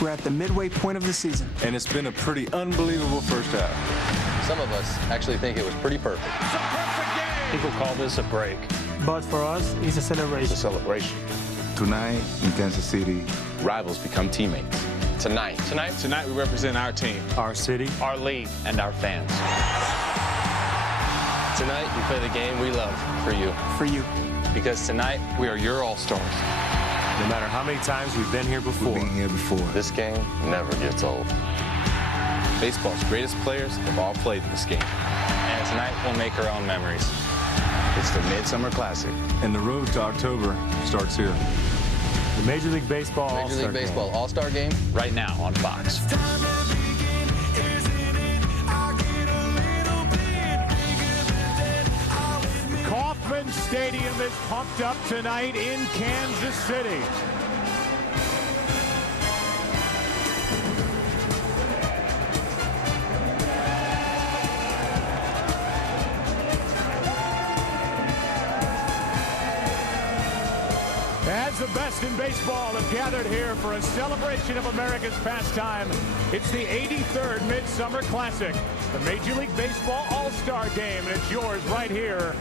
We're at the midway point of the season. And it's been a pretty unbelievable first half. Some of us actually think it was pretty perfect. It's a perfect game. People call this a break. But for us, it's a celebration. It's a celebration. Tonight in Kansas City, Rivals become teammates. Tonight we represent our team, Our city, our league, and our fans. Tonight, we play the game we love for you. For you. Because tonight, we are your all-stars. No matter how many times we've been here before. This game never gets old. Baseball's greatest players have all played this game. And tonight, we'll make our own memories. It's the Midsummer Classic. And the road to October starts here. The Major League Baseball Major League Baseball All-Star Game, right now on Fox. Kauffman Stadium is pumped up tonight in Kansas City. As the best in baseball have gathered here for a celebration of America's pastime, it's the 83rd Midsummer Classic, the Major League Baseball All-Star Game, and it's yours right here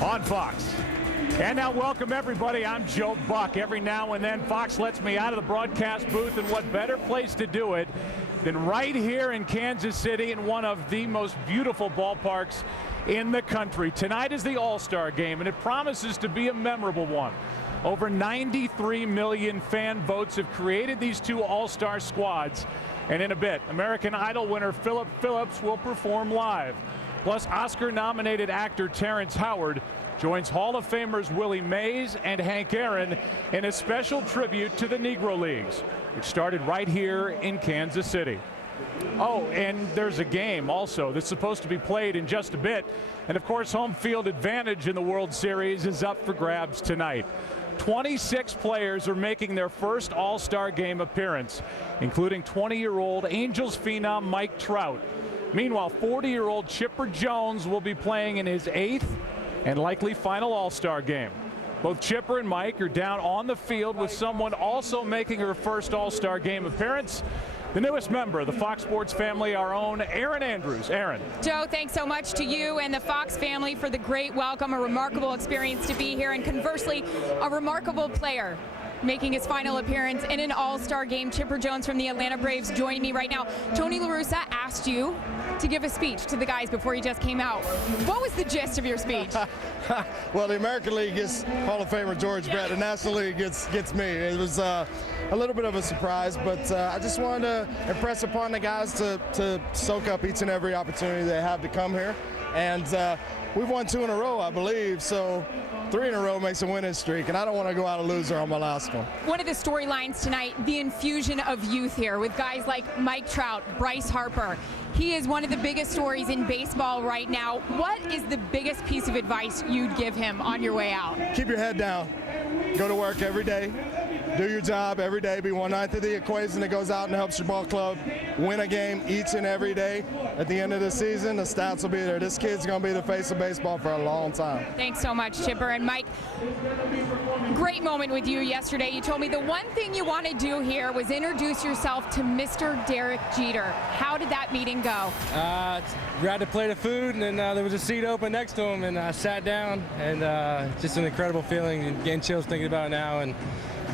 on Fox. And now welcome everybody, I'm Joe Buck. Every now and then Fox lets me out of the broadcast booth, and what better place to do it than right here in Kansas City in one of the most beautiful ballparks in the country. Tonight is the All-Star Game, and it promises to be a memorable one. Over 93 million fan votes have created these two All-Star squads. And in a bit, American Idol winner Philip Phillips will perform live. Plus, Oscar-nominated actor Terrence Howard joins Hall of Famers Willie Mays and Hank Aaron in a special tribute to the Negro Leagues, which started right here in Kansas City. Oh, and there's a game also that's supposed to be played in just a bit. And of course, home field advantage in the World Series is up for grabs tonight. 26 players are making their first All-Star Game appearance, including 20-year-old Angels phenom Mike Trout. Meanwhile, 40-year-old Chipper Jones will be playing in his 8th and likely final All-Star Game. Both Chipper and Mike are down on the field with someone also making her first All-Star Game appearance. The newest member of the Fox Sports family, our own Erin Andrews. Erin. Joe, thanks so much to you and the Fox family for the great welcome. A remarkable experience to be here, and conversely, a remarkable player making his final appearance in an All-Star Game. Chipper Jones from the Atlanta Braves joining me right now. Tony La Russa asked you to give a speech to the guys before he just came out. What was the gist of your speech? Well, the American League gets Hall of Famer George Brett. The National League gets me. It was a little bit of a surprise, but I just wanted to impress upon the guys to soak up each and every opportunity they have to come here. And we've won 2 in a row, I believe, so 3 in a row makes a winning streak, and I don't want to go out a loser on my last one. One of the storylines tonight, the infusion of youth here with guys like Mike Trout, Bryce Harper. He is one of the biggest stories in baseball right now. What is the biggest piece of advice you'd give him on your way out? Keep your head down. Go to work every day. Do your job every day. Be 1/9 of the equation that goes out and helps your ball club win a game each and every day. At the end of the season, the stats will be there. This kid's going to be the face of baseball for a long time. Thanks so much, Chipper. And Mike, great moment with you yesterday. You told me the one thing you want to do here was introduce yourself to Mr. Derek Jeter. How did that meeting go? Grabbed a plate of food, and then there was a seat open next to him, and I sat down, and just an incredible feeling, and getting chills thinking about it now, and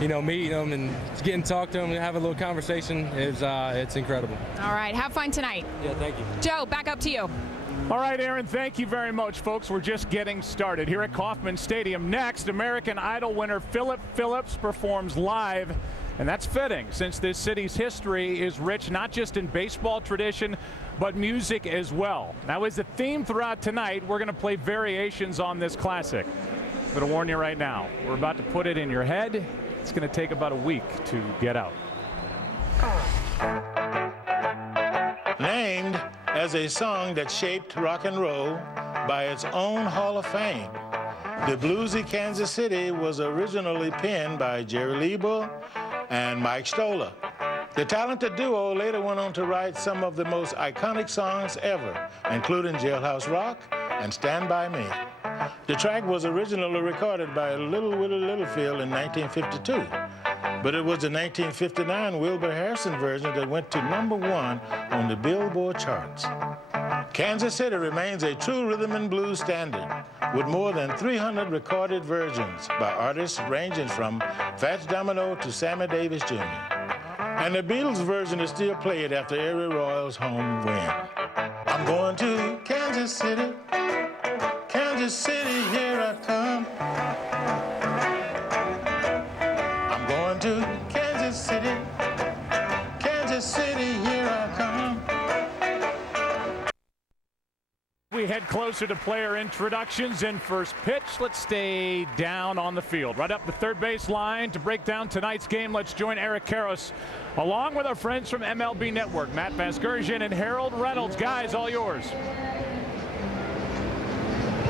meeting him and getting to talk to him and have a little conversation it's incredible. All right, have fun tonight. Yeah, thank you. Joe, back up to you. All right, Erin, thank you very much, folks. We're just getting started here at Kauffman Stadium. Next, American Idol winner Philip Phillips performs live. And that's fitting, since this city's history is rich not just in baseball tradition, but music as well. Now, as a theme throughout tonight, we're going to play variations on this classic. I'm going to warn you right now, we're about to put it in your head. It's going to take about a week to get out. Named as a song that shaped rock and roll by its own Hall of Fame, the bluesy Kansas City was originally penned by Jerry Lieber and Mike Stoller. The talented duo later went on to write some of the most iconic songs ever, including Jailhouse Rock and Stand By Me. The track was originally recorded by Little Willie Littlefield in 1952, But it was the 1959 Wilbur Harrison version that went to #1 on the Billboard charts. Kansas City remains a true rhythm and blues standard with more than 300 recorded versions by artists ranging from Fats Domino to Sammy Davis Jr. And the Beatles version is still played after every Royals home win. I'm going to Kansas City, here I come. I'm going to Kansas City, here I come. We head closer to player introductions and first pitch. Let's stay down on the field. Right up the third base line to break down tonight's game. Let's join Eric Karros along with our friends from MLB Network, Matt Vasgersian and Harold Reynolds. Guys, all yours.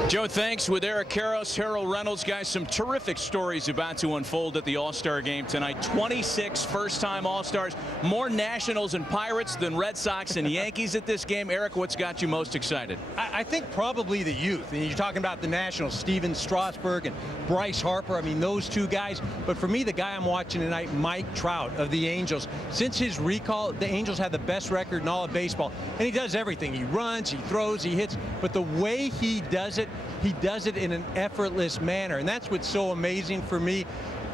Joe, thanks. With Eric Karros, Harold Reynolds, guys, some terrific stories about to unfold at the All-Star game tonight. 26 first-time All-Stars, more Nationals and Pirates than Red Sox and Yankees at this game. Eric, what's got you most excited? I think probably the youth. And you're talking about the Nationals, Steven Strasburg and Bryce Harper. I mean, those two guys. But for me, the guy I'm watching tonight, Mike Trout of the Angels. Since his recall, the Angels have the best record in all of baseball. And he does everything. He runs, he throws, he hits. But the way he does it in an effortless manner, and that's what's so amazing for me.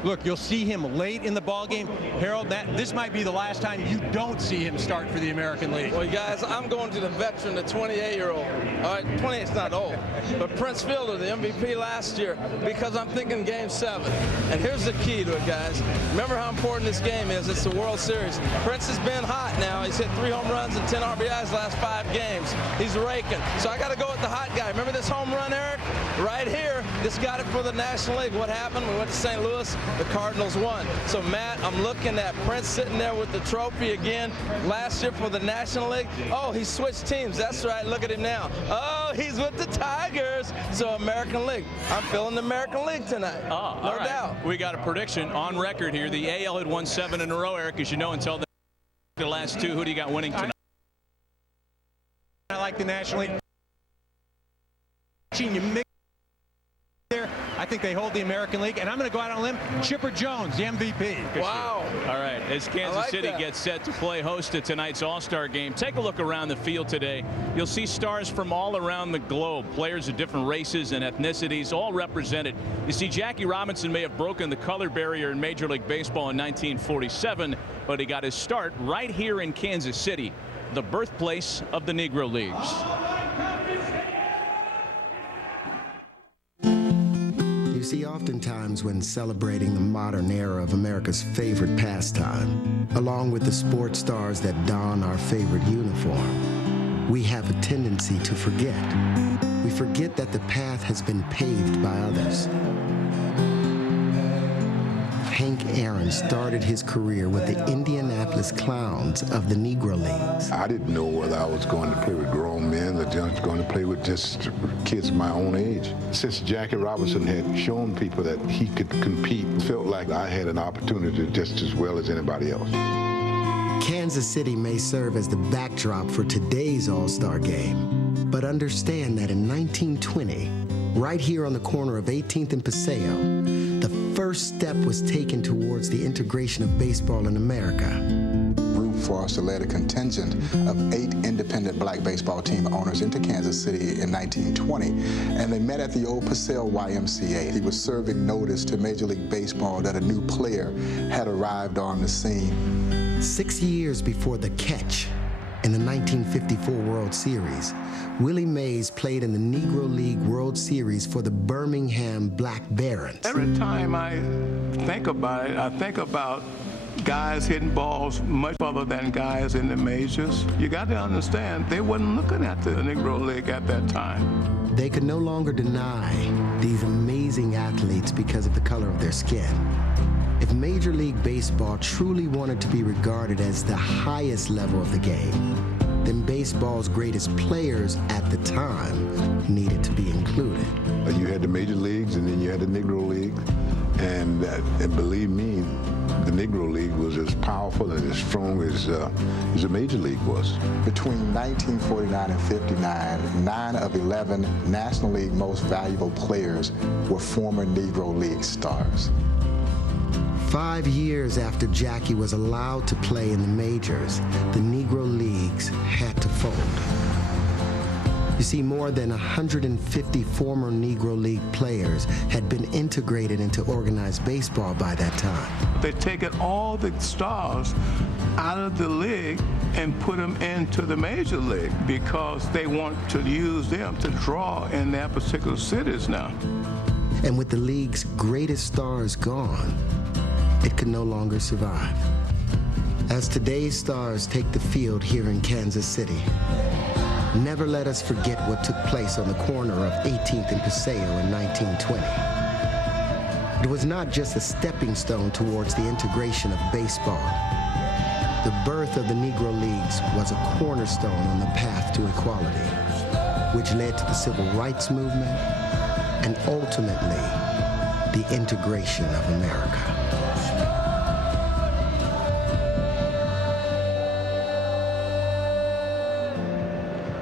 Look, you'll see him late in the ballgame. Harold, this might be the last time you don't see him start for the American League. Well, guys, I'm going to the veteran, the 28-year-old. All right, 28's not old. But Prince Fielder, the MVP last year, because I'm thinking Game 7. And here's the key to it, guys. Remember how important this game is. It's the World Series. Prince has been hot now. He's hit 3 home runs and 10 RBIs last 5 games. He's raking. So I got to go with the hot guy. Remember this home run, Eric? Right here. This got it for the National League. What happened? We went to St. Louis. The Cardinals won. So, Matt, I'm looking at Prince sitting there with the trophy again last year for the National League. Oh, he switched teams. That's right. Look at him now. Oh, he's with the Tigers. So, American League. I'm feeling the American League tonight. Oh, no doubt. We got a prediction on record here. The AL had won 7 in a row, Eric, as you know, until the last 2. Who do you got winning tonight? I like the National League. You mix there. I think they hold the American League, and I'm going to go out on a limb. Chipper Jones, the MVP. Wow. All right, as Kansas City gets set to play host to tonight's All-Star game, take a look around the field today. You'll see stars from all around the globe, players of different races and ethnicities, all represented. You see, Jackie Robinson may have broken the color barrier in Major League Baseball in 1947, but he got his start right here in Kansas City, the birthplace of the Negro Leagues. You see, oftentimes when celebrating the modern era of America's favorite pastime, along with the sports stars that don our favorite uniform, we have a tendency to forget. We forget that the path has been paved by others. Hank Aaron started his career with the Indianapolis Clowns of the Negro Leagues. I didn't know whether I was going to play with grown men or just going to play with just kids my own age. Since Jackie Robinson had shown people that he could compete, felt like I had an opportunity just as well as anybody else. Kansas City may serve as the backdrop for today's All-Star game, but understand that in 1920, right here on the corner of 18th and Paseo, the first step was taken towards the integration of baseball in America. Rube Foster led a contingent of 8 independent black baseball team owners into Kansas City in 1920, and they met at the old Paseo YMCA. He was serving notice to Major League Baseball that a new player had arrived on the scene. 6 years before the catch, in the 1954 World Series, Willie Mays played in the Negro League World Series for the Birmingham Black Barons. Every time I think about it, I think about guys hitting balls much further than guys in the majors. You got to understand, they wasn't looking at the Negro League at that time. They could no longer deny these amazing athletes because of the color of their skin. If Major League Baseball truly wanted to be regarded as the highest level of the game, then baseball's greatest players at the time needed to be included. You had the major leagues, and then you had the Negro League, and believe me, the Negro League was as powerful and as strong as the Major League was. Between 1949 and 59, 9 of 11 National League most valuable players were former Negro League stars. 5 years after Jackie was allowed to play in the majors, the Negro Leagues had to fold. You see, more than 150 former Negro League players had been integrated into organized baseball by that time. They've taken all the stars out of the league and put them into the major league because they want to use them to draw in their particular cities now. And with the league's greatest stars gone, it could no longer survive. As today's stars take the field here in Kansas City, never let us forget what took place on the corner of 18th and Paseo in 1920. It was not just a stepping stone towards the integration of baseball. The birth of the Negro Leagues was a cornerstone on the path to equality, which led to the Civil Rights Movement and ultimately the integration of America.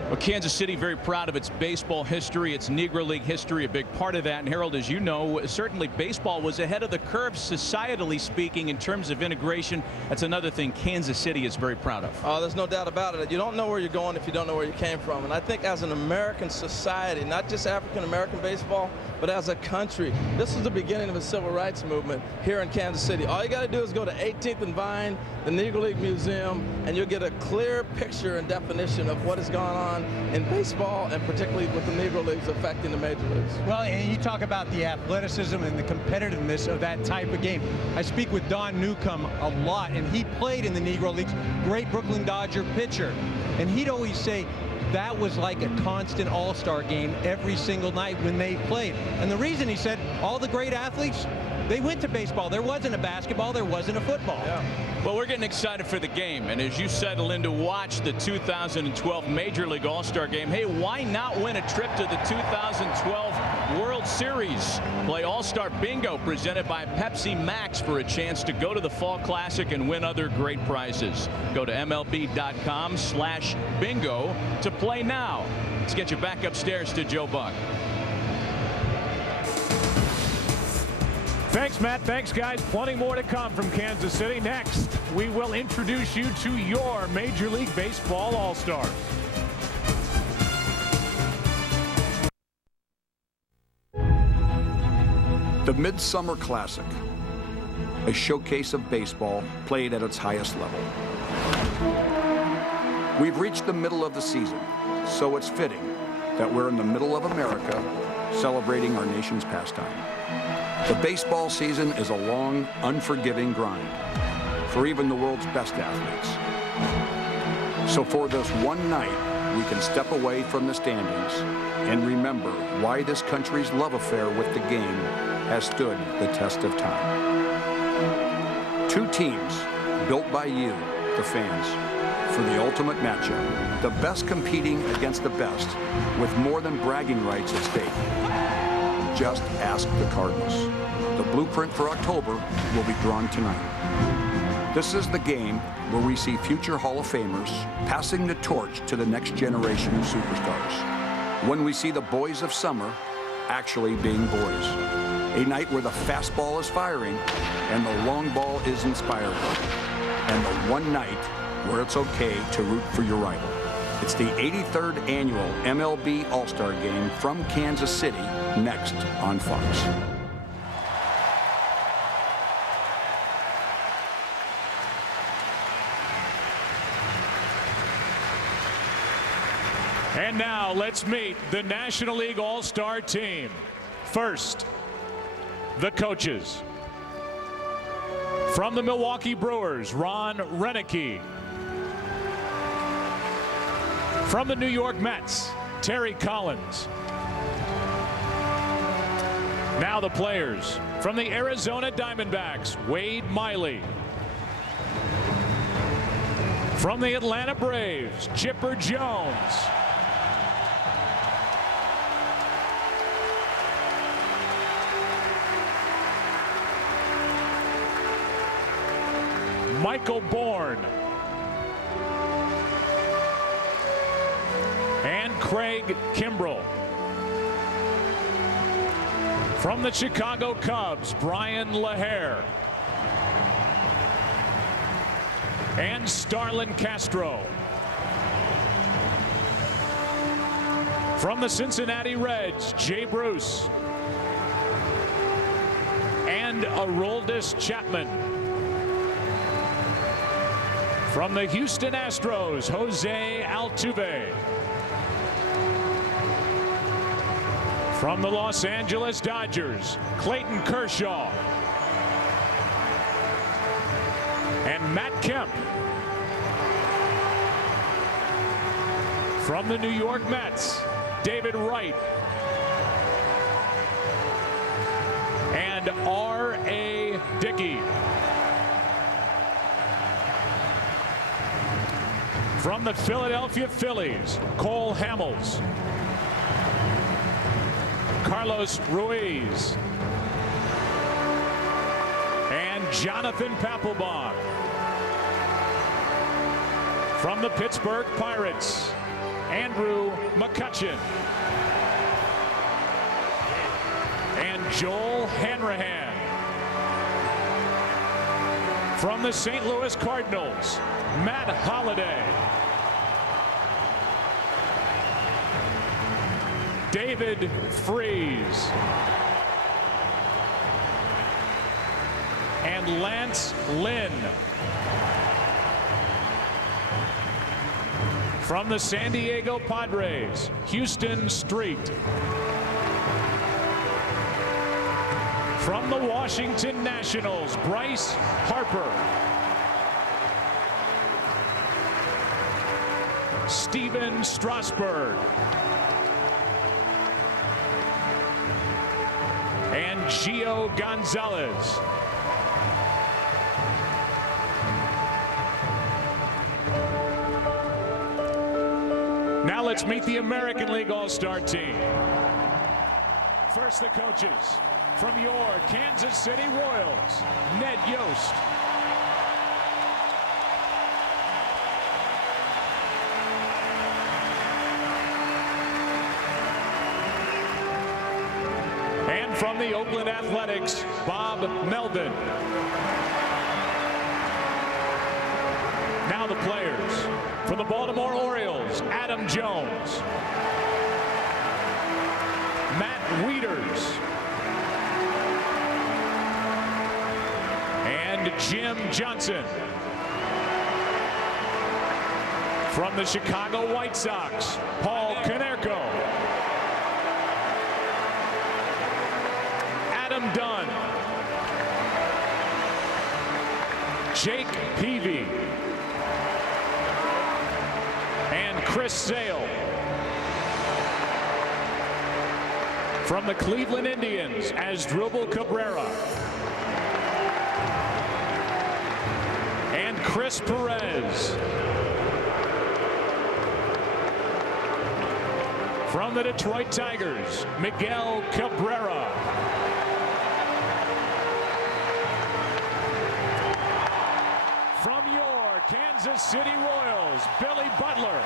Well, Kansas City very proud of its baseball history, its Negro League history, a big part of that. And Harold, as you know, certainly baseball was ahead of the curve, societally speaking, in terms of integration. That's another thing Kansas City is very proud of. Oh, there's no doubt about it. You don't know where you're going if you don't know where you came from. And I think as an American society, not just African-American baseball, but as a country, this is the beginning of a civil rights movement here in Kansas City. All you got to do is go to 18th and Vine, the Negro League Museum, and you'll get a clear picture and definition of what has gone on in baseball, and particularly with the Negro Leagues affecting the major leagues. Well, and you talk about the athleticism and the competitiveness of that type of game. I speak with Don Newcomb a lot, and he played in the Negro Leagues, great Brooklyn Dodger pitcher. And he'd always say that was like a constant all-star game every single night when they played. And the reason, he said, all the great athletes, they went to baseball. There wasn't a basketball, there wasn't a football. Yeah. Well, we're getting excited for the game, and as you settle in to watch the 2012 Major League All-Star Game, hey, why not win a trip to the 2012 World Series? Play All-Star Bingo presented by Pepsi Max for a chance to go to the Fall Classic and win other great prizes. Go to MLB.com/bingo to play now. Let's get you back upstairs to Joe Buck. Thanks, Matt. Thanks, guys. Plenty more to come from Kansas City. Next, we will introduce you to your Major League Baseball All-Stars. The Midsummer Classic, a showcase of baseball played at its highest level. We've reached the middle of the season, so it's fitting that we're in the middle of America celebrating our nation's pastime. The baseball season is a long, unforgiving grind for even the world's best athletes. So for this one night, we can step away from the standings and remember why this country's love affair with the game has stood the test of time. Two teams built by you, the fans, for the ultimate matchup, the best competing against the best with more than bragging rights at stake. Just ask the Cardinals. The blueprint for October will be drawn tonight. This is the game where we see future Hall of Famers passing the torch to the next generation of superstars. When we see the boys of summer actually being boys. A night where the fastball is firing and the long ball is inspiring. And the one night where it's okay to root for your rival. It's the 83rd annual MLB All-Star Game from Kansas City, next on Fox. And now let's meet the National League All-Star team. First, the coaches. From the Milwaukee Brewers, Ron Renicky. From the New York Mets, Terry Collins. Now the players. From the Arizona Diamondbacks, Wade Miley. From the Atlanta Braves, Chipper Jones. Michael Bourne. And Craig Kimbrell. From the Chicago Cubs, Brian LaHare. and Starlin Castro. From the Cincinnati Reds, Jay Bruce and Aroldis Chapman. From the Houston Astros, Jose Altuve. From the Los Angeles Dodgers, Clayton Kershaw and Matt Kemp. From the New York Mets, David Wright and R.A. Dickey. From the Philadelphia Phillies, Cole Hamels, Carlos Ruiz, and Jonathan Papelbon. From the Pittsburgh Pirates, Andrew McCutchen and Joel Hanrahan. From the St. Louis Cardinals, Matt Holliday, David Freese, and Lance Lynn. From the San Diego Padres, Houston Street. From the Washington Nationals, Bryce Harper. Steven Strasburg. And Gio Gonzalez. Now let's meet the American League All-Star team. First, the coaches. From your Kansas City Royals, Ned Yost. And from the Oakland Athletics, Bob Melvin. Now the players. From the Baltimore Orioles, Adam Jones, Matt Wieters, and Jim Johnson. From the Chicago White Sox, Paul Konerko, Adam Dunn, Jake Peavy, and Chris Sale. From the Cleveland Indians, Asdrubal Cabrera and Chris Perez. From the Detroit Tigers, Miguel Cabrera. From your Kansas City Royals, Billy Butler.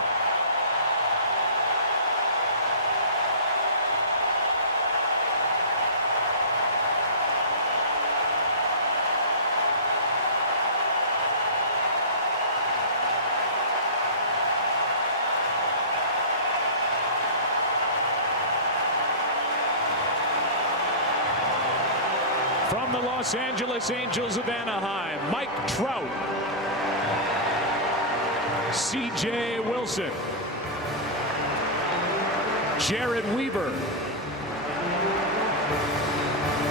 From the Los Angeles Angels of Anaheim, Mike Trout, C.J. Wilson, Jared Weaver,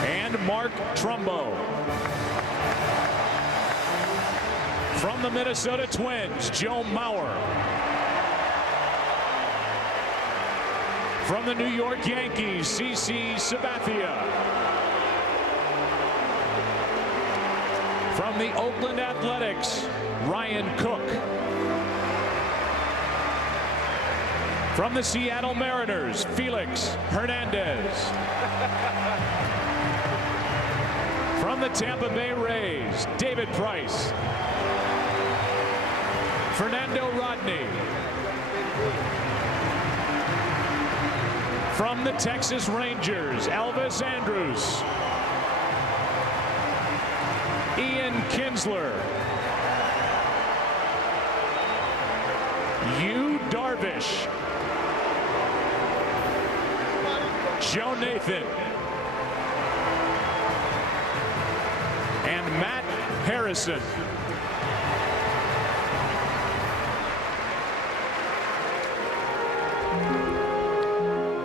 and Mark Trumbo. From the Minnesota Twins, Joe Mauer. From the New York Yankees, CC Sabathia. From the Oakland Athletics, Ryan Cook. From the Seattle Mariners, Felix Hernandez. From the Tampa Bay Rays, David Price. Fernando Rodney. From the Texas Rangers, Elvis Andrus. Ian Kinsler. Yu Darvish, Joe Nathan, and Matt Harrison.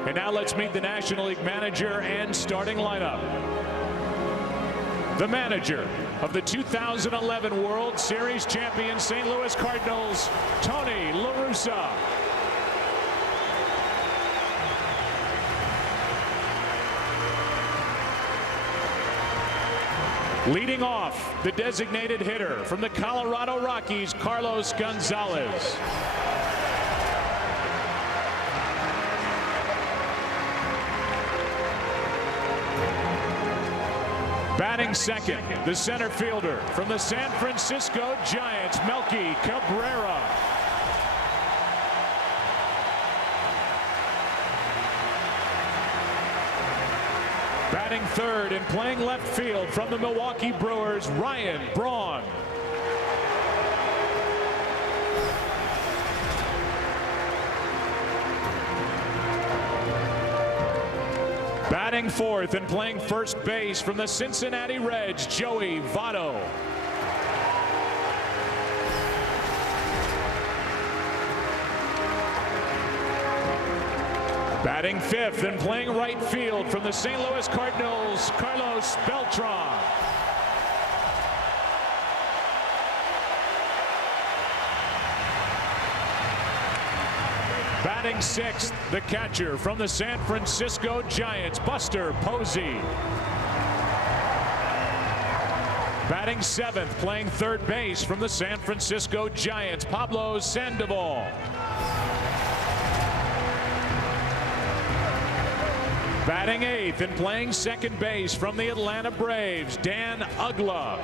And now let's meet the National League manager and starting lineup. The manager of the 2011 World Series champion St. Louis Cardinals, Tony La Russa. Leading off, the designated hitter from the Colorado Rockies, Carlos Gonzalez. Batting second, the center fielder from the San Francisco Giants, Melky Cabrera. Batting third and playing left field from the Milwaukee Brewers, Ryan Braun. Batting fourth and playing first base from the Cincinnati Reds, Joey Votto. Batting fifth and playing right field from the St. Louis Cardinals, Carlos Beltran. Batting sixth, the catcher from the San Francisco Giants, Buster Posey. Batting seventh, playing third base from the San Francisco Giants, Pablo Sandoval. Batting eighth and playing second base from the Atlanta Braves, Dan Uggla.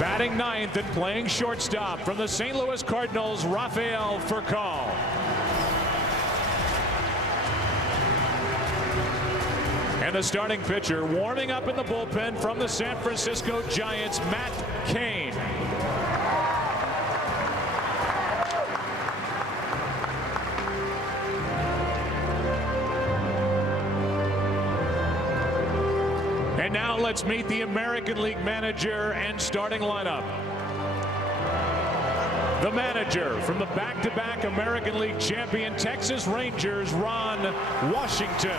Batting ninth and playing shortstop from the St. Louis Cardinals, Rafael Furcal. And the starting pitcher warming up in the bullpen from the San Francisco Giants, Matt Cain. And now let's meet the American League manager and starting lineup. The manager from the back-to-back American League champion Texas Rangers, Ron Washington.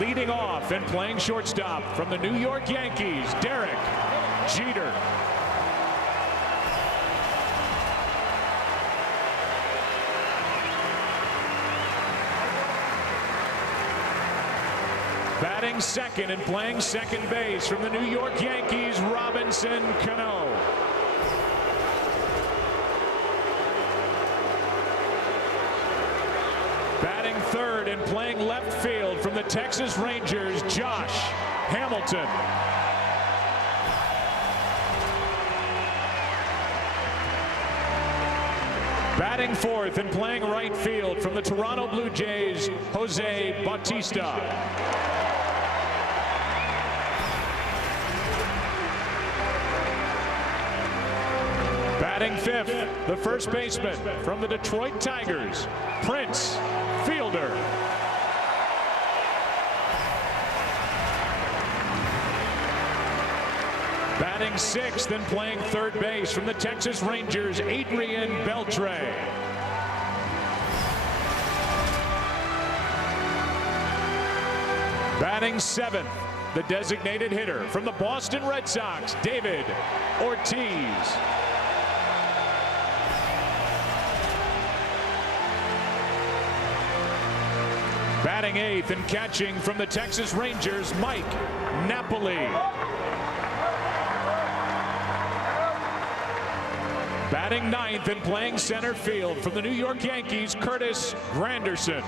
Leading off and playing shortstop from the New York Yankees, Derek Jeter. Batting second and playing second base from the New York Yankees, Robinson Cano. Batting third and playing left field from the Texas Rangers, Josh Hamilton. Batting fourth and playing right field from the Toronto Blue Jays, Jose Bautista. Batting fifth, the first baseman from the Detroit Tigers, Prince Fielder. Batting sixth and playing third base from the Texas Rangers, Adrian Beltre. Batting seventh, the designated hitter from the Boston Red Sox, David Ortiz. Batting eighth and catching from the Texas Rangers, Mike Napoli. Batting ninth and playing center field from the New York Yankees, Curtis Granderson.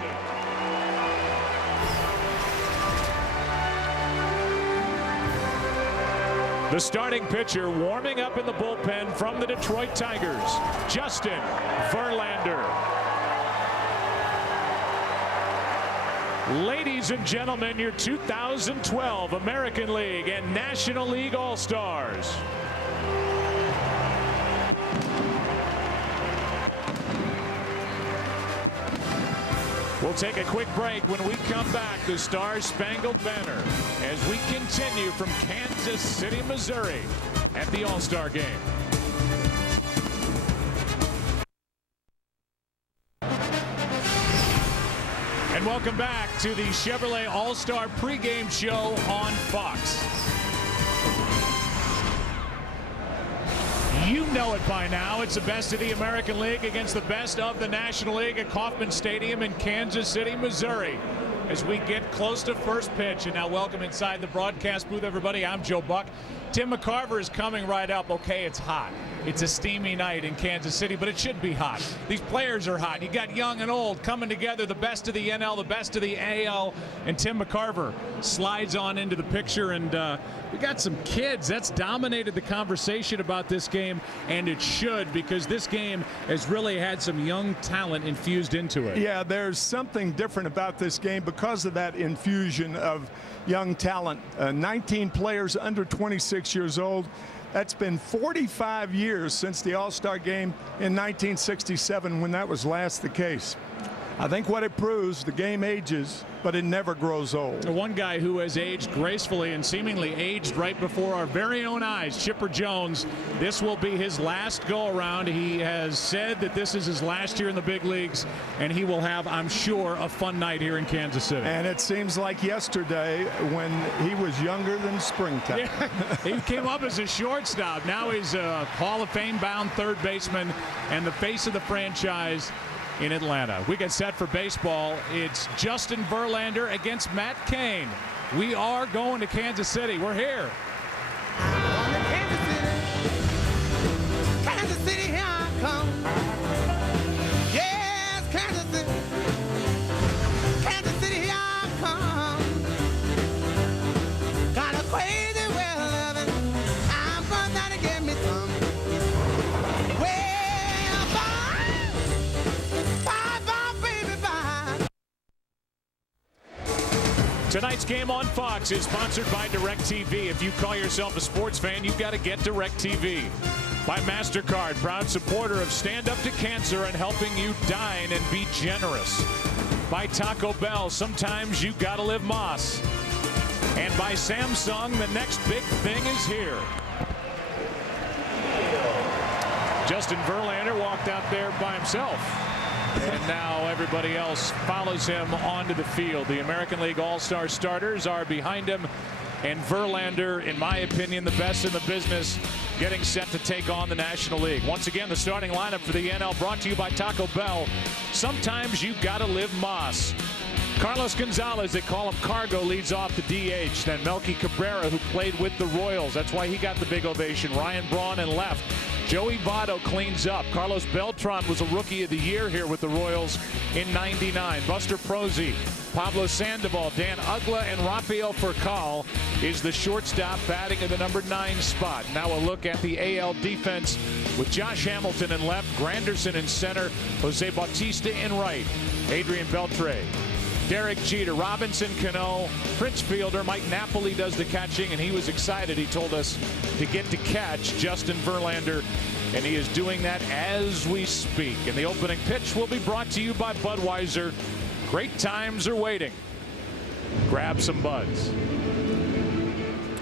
The starting pitcher warming up in the bullpen from the Detroit Tigers, Justin Verlander. Ladies and gentlemen, your 2012 American League and National League All-Stars. We'll take a quick break. When we come back, the Star-Spangled Banner as we continue from Kansas City, Missouri at the All-Star Game. And welcome back to the Chevrolet All-Star pregame show on Fox. You know it by now. It's the best of the American League against the best of the National League at Kauffman Stadium in Kansas City, Missouri. As we get close to first pitch, and now welcome inside the broadcast booth, everybody. I'm Joe Buck. Tim McCarver is coming right up. Okay, it's hot. It's a steamy night in Kansas City, but it should be hot. These players are hot. You got young and old coming together, the best of the NL, the best of the AL, and Tim McCarver slides on into the picture, and we got some kids. That's dominated the conversation about this game, and it should, because this game has really had some young talent infused into it. Yeah, there's something different about this game because of that infusion of young talent. 19 players under 26 years old. That's been 45 years since the All-Star game in 1967 when that was last the case. I think what it proves, the game ages, but it never grows old. One guy who has aged gracefully and seemingly aged right before our very own eyes, Chipper Jones. This will be his last go-around. He has said that this is his last year in the big leagues, and he will have, I'm sure, a fun night here in Kansas City. And it seems like yesterday when he was younger than springtime. Yeah, he came up as a shortstop. Now he's a Hall of Fame-bound third baseman and the face of the franchise in Atlanta. We get set for baseball. It's Justin Verlander against Matt Cain. We are going to Kansas City. We're here. Kansas City, here I come. Yes, Kansas City. Kansas City, here I come. Got a crazy well loving. I'm going down to get me some. Well, bye, bye, baby, bye. Tonight's game on Fox is sponsored by DirecTV. If you call yourself a sports fan, you've got to get DirecTV. By MasterCard, proud supporter of Stand Up to Cancer and helping you dine and be generous. By Taco Bell, sometimes you gotta live Moss. And by Samsung, the next big thing is here. Justin Verlander walked out there by himself. And now everybody else follows him onto the field. The American League All-Star starters are behind him. And Verlander, in my opinion, the best in the business, getting set to take on the National League. Once again, the starting lineup for the NL brought to you by Taco Bell. Sometimes you gotta live Moss. Carlos Gonzalez, they call him Cargo, leads off the DH. Then Melky Cabrera, who played with the Royals. That's why he got the big ovation. Ryan Braun in left. Joey Votto cleans up. Carlos Beltran was a Rookie of the Year here with the Royals in '99. Buster Posey, Pablo Sandoval, Dan Ugla, and Rafael Furcal is the shortstop batting in the number 9 spot. Now a look at the AL defense with Josh Hamilton in left, Granderson in center, Jose Bautista in right, Adrian Beltre, Derek Jeter, Robinson Cano, Prince Fielder, Mike Napoli does the catching, and he was excited, he told us, to get to catch Justin Verlander, and he is doing that as we speak. And the opening pitch will be brought to you by Budweiser. Great times are waiting. Grab some buds.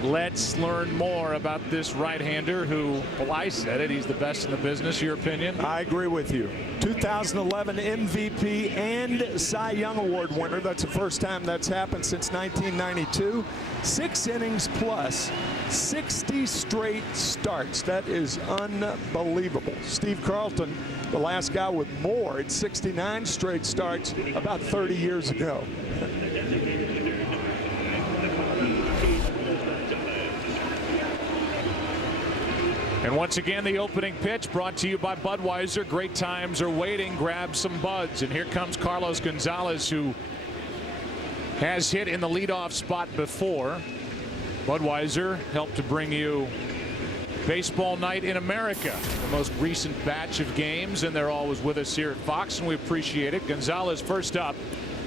Let's learn more about this right-hander who, well, I said it, he's the best in the business. Your opinion? I agree with you. 2011 MVP and Cy Young Award winner. That's the first time that's happened since 1992. 6 innings plus 60 straight starts. That is unbelievable. Steve Carlton, the last guy with more at 69 straight starts about 30 years ago. And once again, the opening pitch brought to you by Budweiser. Great times are waiting. Grab some buds. And here comes Carlos Gonzalez, who has hit in the leadoff spot before. Budweiser helped to bring you Baseball Night in America, the most recent batch of games, and they're always with us here at Fox, and we appreciate it. Gonzalez first up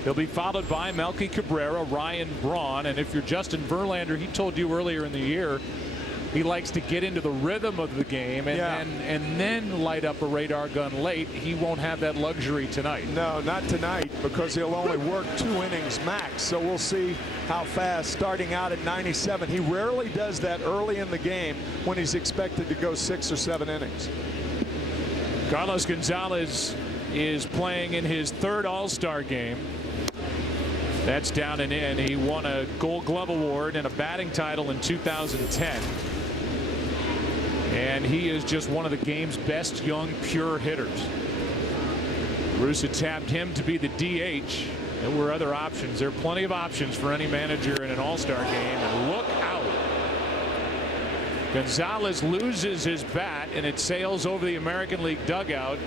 He'll be followed by Melky Cabrera, Ryan Braun, and if you're Justin Verlander, he told you earlier in the year he likes to get into the rhythm of the game and then light up a radar gun late. He won't have that luxury tonight. No, not tonight, because he'll only work 2 innings max. So we'll see how fast, starting out at 97. He rarely does that early in the game when he's expected to go 6 or 7 innings. Carlos Gonzalez is playing in his 3rd All-Star game. That's down and in. He won a Gold Glove Award and a batting title in 2010. And he is just one of the game's best young pure hitters. Russa tapped him to be the DH. There were other options. There are plenty of options for any manager in an All-Star game. And look out. Gonzalez loses his bat and it sails over the American League dugout.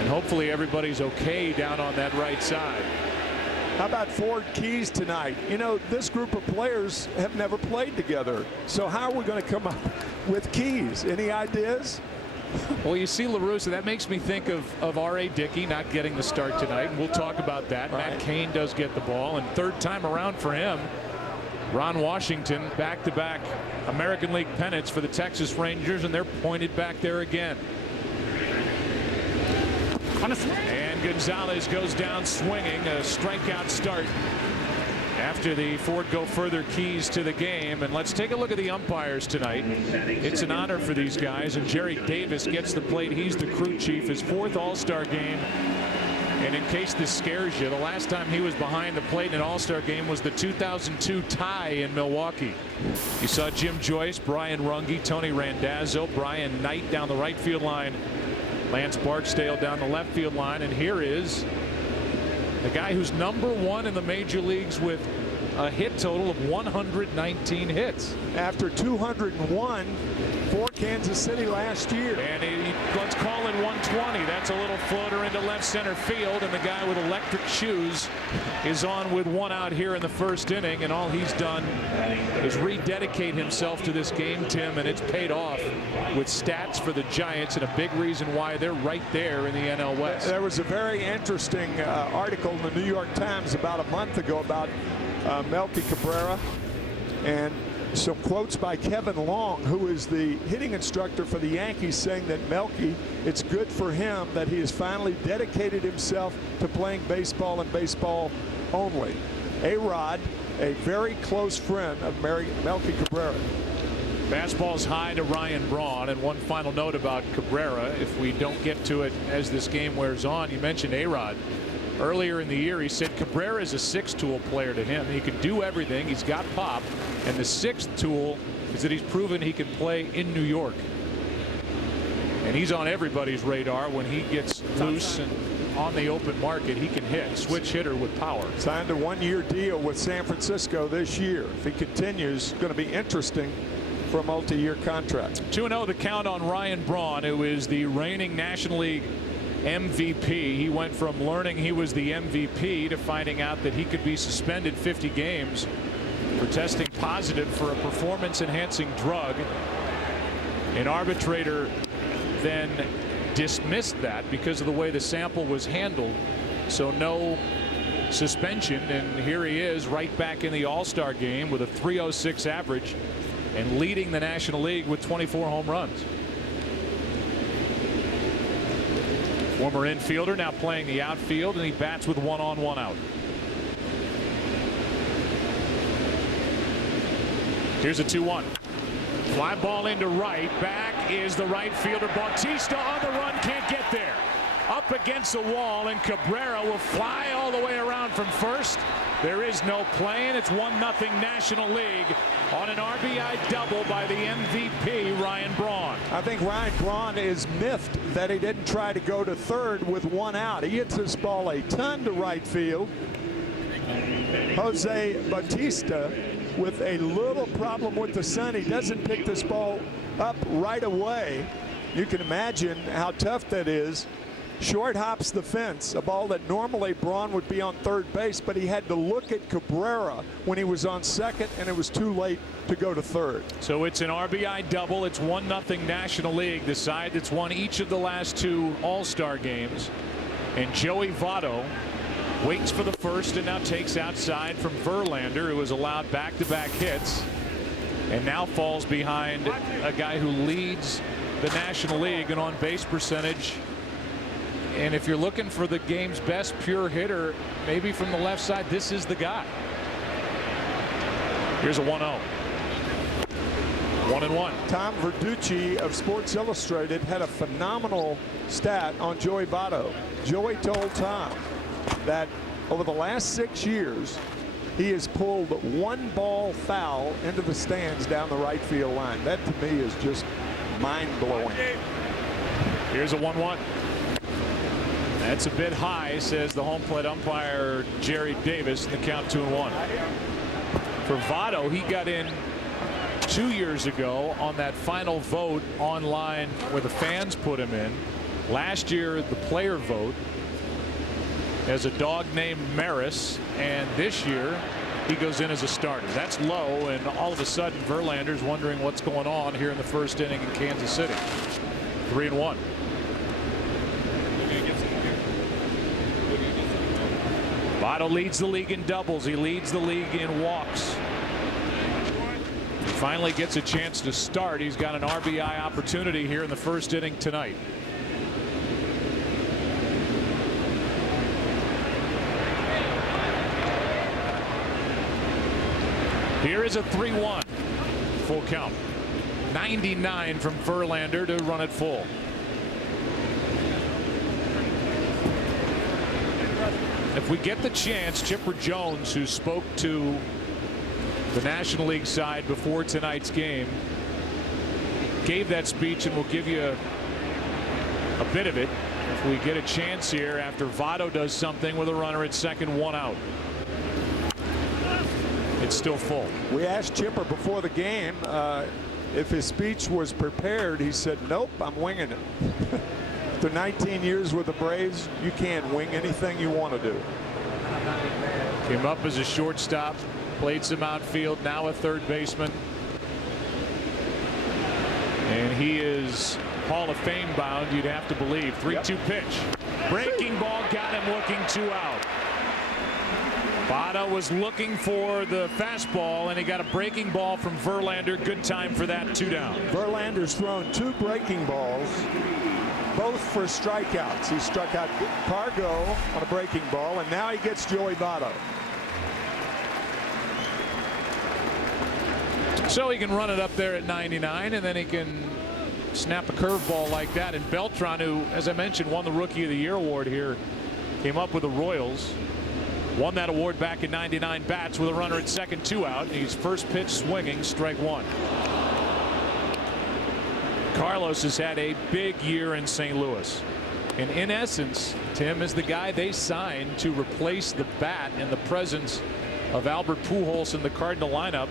And hopefully everybody's okay down on that right side. How about Ford Keys tonight? You know, this group of players have never played together. So how are we going to come up with Keys? Any ideas? Well, you see La Russa, that makes me think of R.A. Dickey not getting the start tonight. And we'll talk about that. Right. Matt Cain does get the ball. And 3rd time around for him, Ron Washington, back-to-back American League pennants for the Texas Rangers, and they're pointed back there again. And Gonzalez goes down swinging, a strikeout start after the Ford Go Further Keys to the game. And let's take a look at the umpires tonight. It's an honor for these guys, and Jerry Davis gets the plate. He's the crew chief, his 4th All-Star game. And in case this scares you, the last time he was behind the plate in an All-Star game was the 2002 tie in Milwaukee. You saw Jim Joyce, Brian Runge, Tony Randazzo, Brian Knight down the right field line, Lance Barksdale down the left field line, and here is the guy who's #1 in the major leagues with a hit total of 119 hits. After 201 for Kansas City last year. And let's call it 120. That's a little floater into left center field, and the guy with electric shoes is on with 1 out here in the 1st inning, and all he's done is rededicate himself to this game, Tim, and it's paid off with stats for the Giants, and a big reason why they're right there in the NL West. There was a very interesting article in the New York Times about a month ago about Melky Cabrera, and some quotes by Kevin Long, who is the hitting instructor for the Yankees, saying that Melky, it's good for him that he has finally dedicated himself to playing baseball and baseball only. A-Rod, a very close friend of Melky Cabrera. Fastball's high to Ryan Braun, and one final note about Cabrera, if we don't get to it as this game wears on. You mentioned A-Rod. Earlier in the year, he said Cabrera is a 6-tool player to him. He can do everything. He's got pop. And the 6th tool is that he's proven he can play in New York. And he's on everybody's radar when he gets loose and on the open market. He can hit. Switch hitter with power. Signed a 1-year deal with San Francisco this year. If he continues, it's going to be interesting for a multi-year contract. 2-0 the count on Ryan Braun, who is the reigning National League MVP. He went from learning he was the MVP to finding out that he could be suspended 50 games for testing positive for a performance-enhancing drug. An arbitrator then dismissed that because of the way the sample was handled. So no suspension, and here he is right back in the All-Star game with a .306 average and leading the National League with 24 home runs. Former infielder now playing the outfield, and he bats with 1 on 1 out. Here's a 2-1. Fly ball into right. Back is the right fielder. Bautista on the run, can't get there. Up against the wall, and Cabrera will fly all the way around from first. There is no play, and it's 1-0 National League on an RBI double by the MVP, Ryan Braun. I think Ryan Braun is miffed that he didn't try to go to third with 1 out. He hits this ball a ton to right field. Jose Bautista with a little problem with the sun. He doesn't pick this ball up right away. You can imagine how tough that is. Short hops the fence, a ball that normally Braun would be on third base, but he had to look at Cabrera when he was on second, and it was too late to go to third. So it's an RBI double. It's 1-0 National League, the side that's won each of the last 2 All-Star games. And Joey Votto waits for the first and now takes outside from Verlander, who has allowed back-to-back hits and now falls behind a guy who leads the National League in on-base percentage. And if you're looking for the game's best pure hitter, maybe from the left side, this is the guy. Here's a 1-0. 1-1. Tom Verducci of Sports Illustrated had a phenomenal stat on Joey Votto. Joey told Tom that over the last 6 years, he has pulled one ball foul into the stands down the right field line. That to me is just mind-blowing. Here's a 1-1. That's a bit high, says the home plate umpire Jerry Davis, in the count 2-1. For Votto, he got in 2 years ago on that final vote online where the fans put him in. Last year, the player vote as a dog named Maris, and this year he goes in as a starter. That's low, and all of a sudden Verlander's wondering what's going on here in the first inning in Kansas City. 3-1. Votto leads the league in doubles. He leads the league in walks. He finally gets a chance to start. He's got an RBI opportunity here in the first inning tonight. Here is a 3-1. Full count. 99 from Verlander to run it full. If we get the chance, Chipper Jones, who spoke to the National League side before tonight's game, gave that speech, and we'll give you a bit of it if we get a chance here after Votto does something with a runner at second, 1 out. It's still full. We asked Chipper before the game if his speech was prepared. He said, nope, I'm winging it. After 19 years with the Braves, you can't wing anything you want to do. Came up as a shortstop, played some outfield, now a third baseman. And he is Hall of Fame bound, you'd have to believe. 3-2 pitch. Breaking ball, got him looking, 2 out. Votto was looking for the fastball, and he got a breaking ball from Verlander. Good time for that, 2 down. Verlander's thrown 2 breaking balls, both for strikeouts. He struck out Cargo on a breaking ball, and now he gets Joey Votto. So he can run it up there at 99, and then he can snap a curveball like that. And Beltran, who, as I mentioned, won the Rookie of the Year award here, came up with the Royals. Won that award back in 99 bats with a runner at second, 2 out. He's first pitch swinging, strike 1. Carlos has had a big year in St. Louis. And in essence, Tim is the guy they signed to replace the bat in the presence of Albert Pujols in the Cardinal lineup.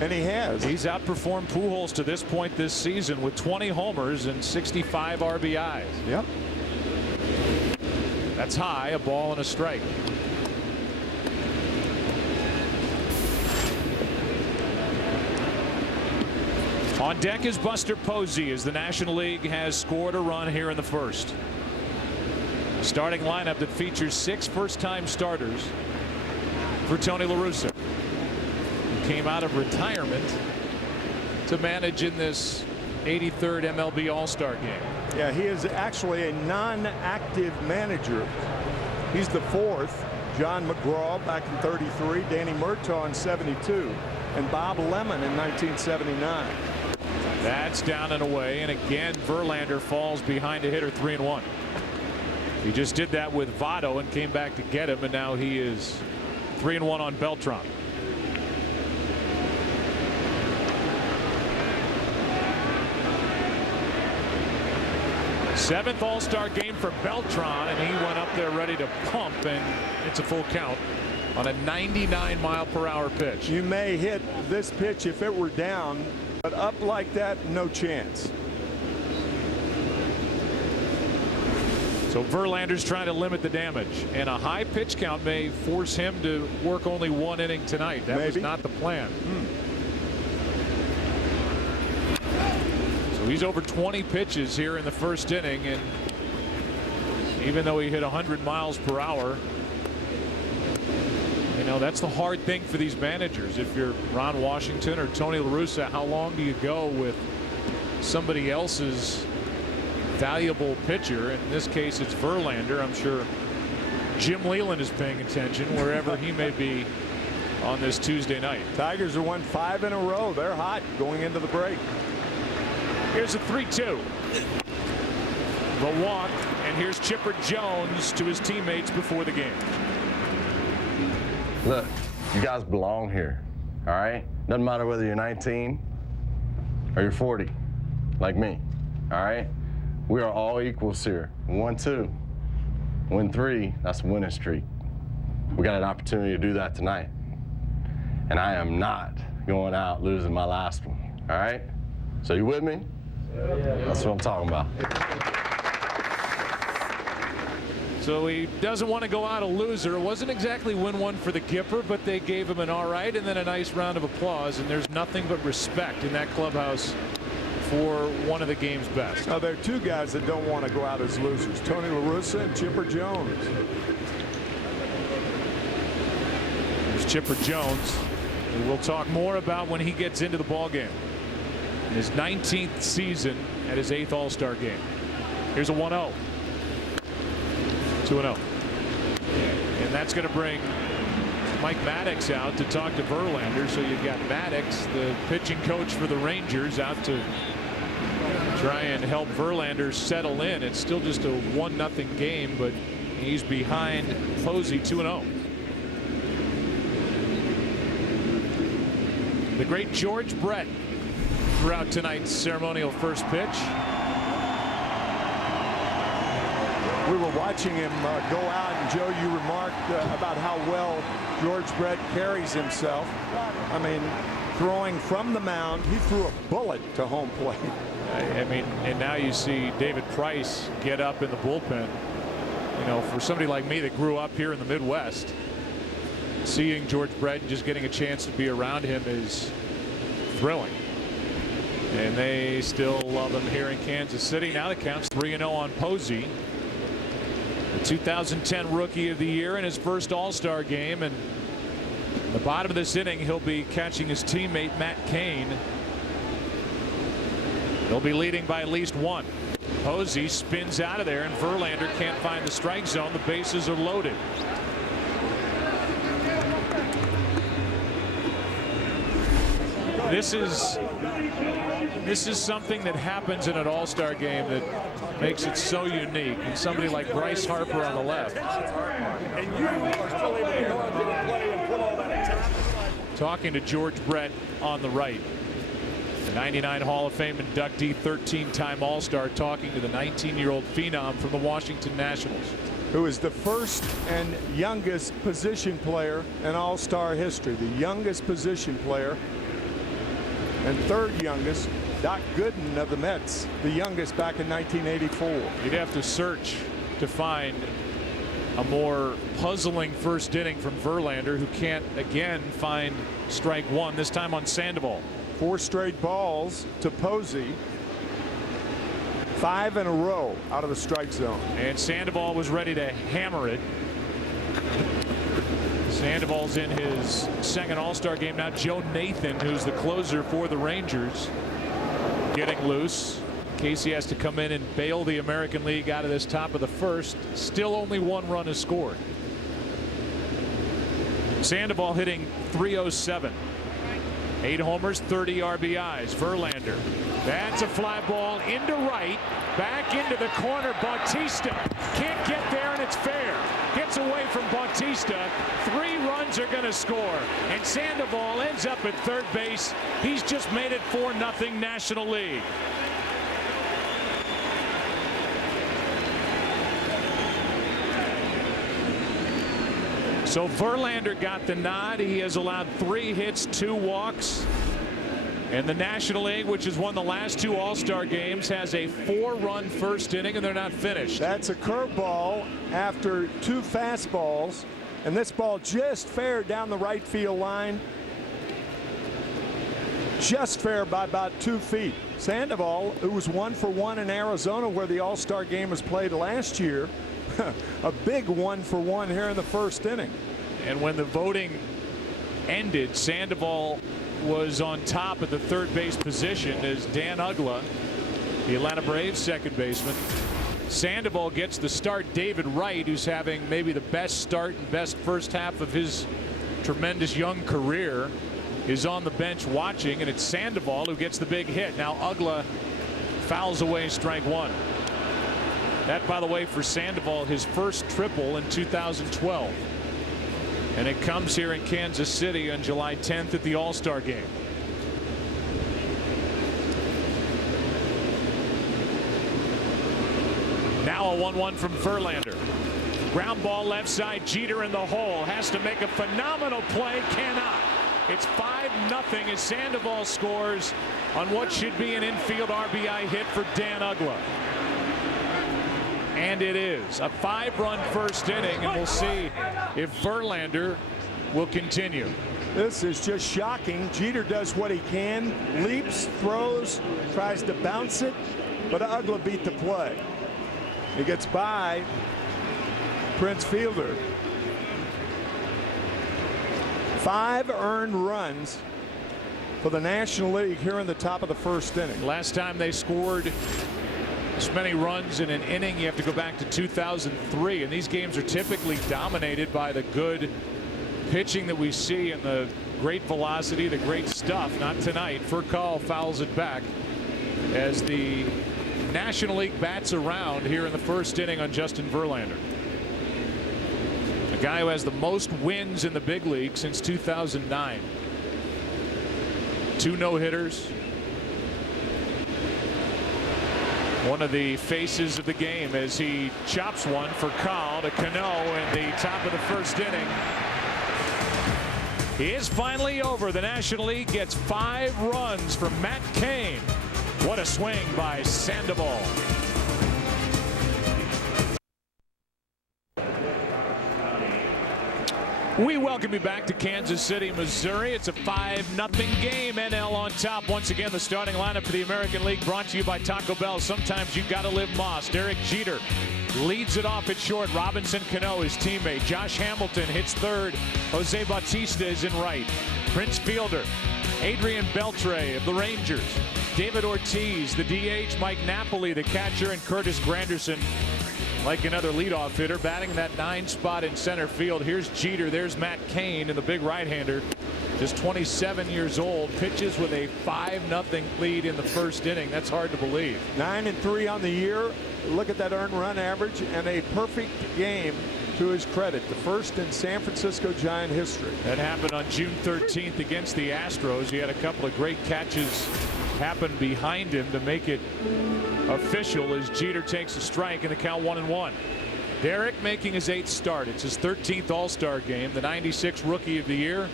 And he has. He's outperformed Pujols to this point this season with 20 homers and 65 RBIs. Yep. That's high, a ball and a strike. On deck is Buster Posey as the National League has scored a run here in the first. Starting lineup that features 6 first-time starters for Tony La Russa, who came out of retirement to manage in this 83rd MLB All-Star game. Yeah, he is actually a non-active manager. He's the 4th. John McGraw back in 33, Danny Murtaugh in 72, and Bob Lemon in 1979. That's down and away, and again Verlander falls behind a hitter, 3-1. He just did that with Votto and came back to get him, and now he is 3-1 on Beltran. Seventh All-Star game for Beltran, and he went up there ready to pump, and it's a full count on a 99-mile-per-hour pitch. You may hit this pitch if it were down, but up like that, no chance. So Verlander's trying to limit the damage, and a high pitch count may force him to work only 1 inning tonight. That was not the plan. So he's over 20 pitches here in the first inning, and even though he hit 100 miles per hour. You know, that's the hard thing for these managers. If you're Ron Washington or Tony La Russa, how long do you go with somebody else's valuable pitcher? In this case, it's Verlander. I'm sure Jim Leyland is paying attention wherever he may be on this Tuesday night. Tigers have won 5 in a row. They're hot going into the break. Here's a 3-2. The walk, and here's Chipper Jones to his teammates before the game. Look, you guys belong here, all right? Doesn't matter whether you're 19 or you're 40, like me, all right? We are all equals here. 1-2, win 3, that's a winning streak. We got an opportunity to do that tonight. And I am not going out losing my last one, all right? So you with me? That's what I'm talking about. So he doesn't want to go out a loser. It wasn't exactly win one for the Gipper, but they gave him an all right and then a nice round of applause. And there's nothing but respect in that clubhouse for one of the game's best. Now, there are 2 guys that don't want to go out as losers, Tony La Russa and Chipper Jones. There's Chipper Jones, who we'll talk more about when he gets into the ballgame. In his 19th season at his 8th All-Star game. Here's a 1-0. 2-0. And that's going to bring Mike Maddox out to talk to Verlander. So you've got Maddox, the pitching coach for the Rangers, out to try and help Verlander settle in. It's still just a 1-0 game, but he's behind Posey 2-0. The great George Brett throughout tonight's ceremonial first pitch. We were watching him go out, and Joe, you remarked about how well George Brett carries himself. I mean, throwing from the mound, he threw a bullet to home plate. I mean, and now you see David Price get up in the bullpen. You know, for somebody like me that grew up here in the Midwest, seeing George Brett and just getting a chance to be around him is thrilling. And they still love him here in Kansas City. Now the count's 3-0 on Posey. The 2010 Rookie of the Year in his first All-Star game. And in the bottom of this inning, he'll be catching his teammate Matt Cain. They'll be leading by at least 1. Posey spins out of there, and Verlander can't find the strike zone. The bases are loaded. This is something that happens in an All-Star game that makes it so unique. And somebody like Bryce Harper on the left. Talking to George Brett on the right. The 99 Hall of Fame inductee, 13-time All-Star, talking to the 19-year-old phenom from the Washington Nationals. Who is the first and youngest position player in All-Star history. The youngest position player. And third youngest, Doc Gooden of the Mets, the youngest back in 1984. You'd have to search to find a more puzzling first inning from Verlander, who can't again find strike 1, this time on Sandoval. 4 straight balls to Posey. 5 in a row out of the strike zone. And Sandoval was ready to hammer it. Sandoval's in his second All-Star game now. Joe Nathan, who's the closer for the Rangers, getting loose in case he has to come in and bail the American League out of this top of the first. Still only 1 run is scored. Sandoval hitting .307. 8 homers, 30 RBIs. Verlander. That's a fly ball into right. Back into the corner. Bautista can't get there, and it's fair. Gets away from Bautista. 3 runs are going to score. And Sandoval ends up at third base. He's just made it 4-0 National League. So Verlander got the nod. He has allowed 3 hits, 2 walks. And the National League, which has won the last 2 All-Star games, has a 4-run first inning, and they're not finished. That's a curveball after 2 fastballs. And this ball just fair down the right field line. just fair by about 2 feet. Sandoval, who was 1 for 1 in Arizona where the All-Star game was played last year, a big 1 for 1 here in the first inning. And when the voting ended, Sandoval was on top at the third base position as Dan Uggla, the Atlanta Braves second baseman. Sandoval gets the start. David Wright, who's having maybe the best start and best first half of his tremendous young career, is on the bench watching, and it's Sandoval who gets the big hit. Now Uggla fouls away strike one. That, by the way, for Sandoval, his first triple in 2012. And it comes here in Kansas City on July 10th at the All-Star game. Now a 1-1 from Verlander. Ground ball left side. Jeter in the hole. Has to make a phenomenal play. Cannot. It's 5-0 as Sandoval scores on what should be an infield RBI hit for Dan Uggla. And it is a 5-run first inning, and we'll see if Verlander will continue. This is just shocking. Jeter does what he can, leaps, throws, tries to bounce it, but Uggla beat the play. He gets by Prince Fielder. 5 earned runs for the National League here in the top of the first inning. Last time they scored as many runs in an inning, you have to go back to 2003, and these games are typically dominated by the good pitching that we see and the great velocity, the great stuff. Not tonight. Furcal fouls it back as the National League bats around here in the first inning on Justin Verlander. A guy who has the most wins in the big league since 2009. 2 no-hitters. One of the faces of the game as he chops one for Cal to Cano in the top of the first inning. He is finally over. The National League gets 5 runs from Matt Cain. What a swing by Sandoval. We welcome you back to Kansas City, Missouri. It's a 5-0 game. NL on top. Once again, the starting lineup for the American League brought to you by Taco Bell. Sometimes you gotta live Moss. Derek Jeter leads it off at short. Robinson Cano, his teammate. Josh Hamilton hits third. Jose Bautista is in right. Prince Fielder. Adrian Beltre of the Rangers. David Ortiz, the DH. Mike Napoli, the catcher. And Curtis Granderson, like another leadoff hitter, batting that 9 spot in center field. Here's Jeter. There's Matt Cain, and the big right-hander, just 27 years old, pitches with a 5-0 lead in the first inning. That's hard to believe. 9-3 on the year. Look at that earned run average, and a perfect game to his credit. The first in San Francisco Giant history. That happened on June 13th against the Astros. He had a couple of great catches happen behind him to make it official as Jeter takes a strike in the count 1-1. Derek making his 8th start. It's his 13th All-Star game. The 96 Rookie of the Year.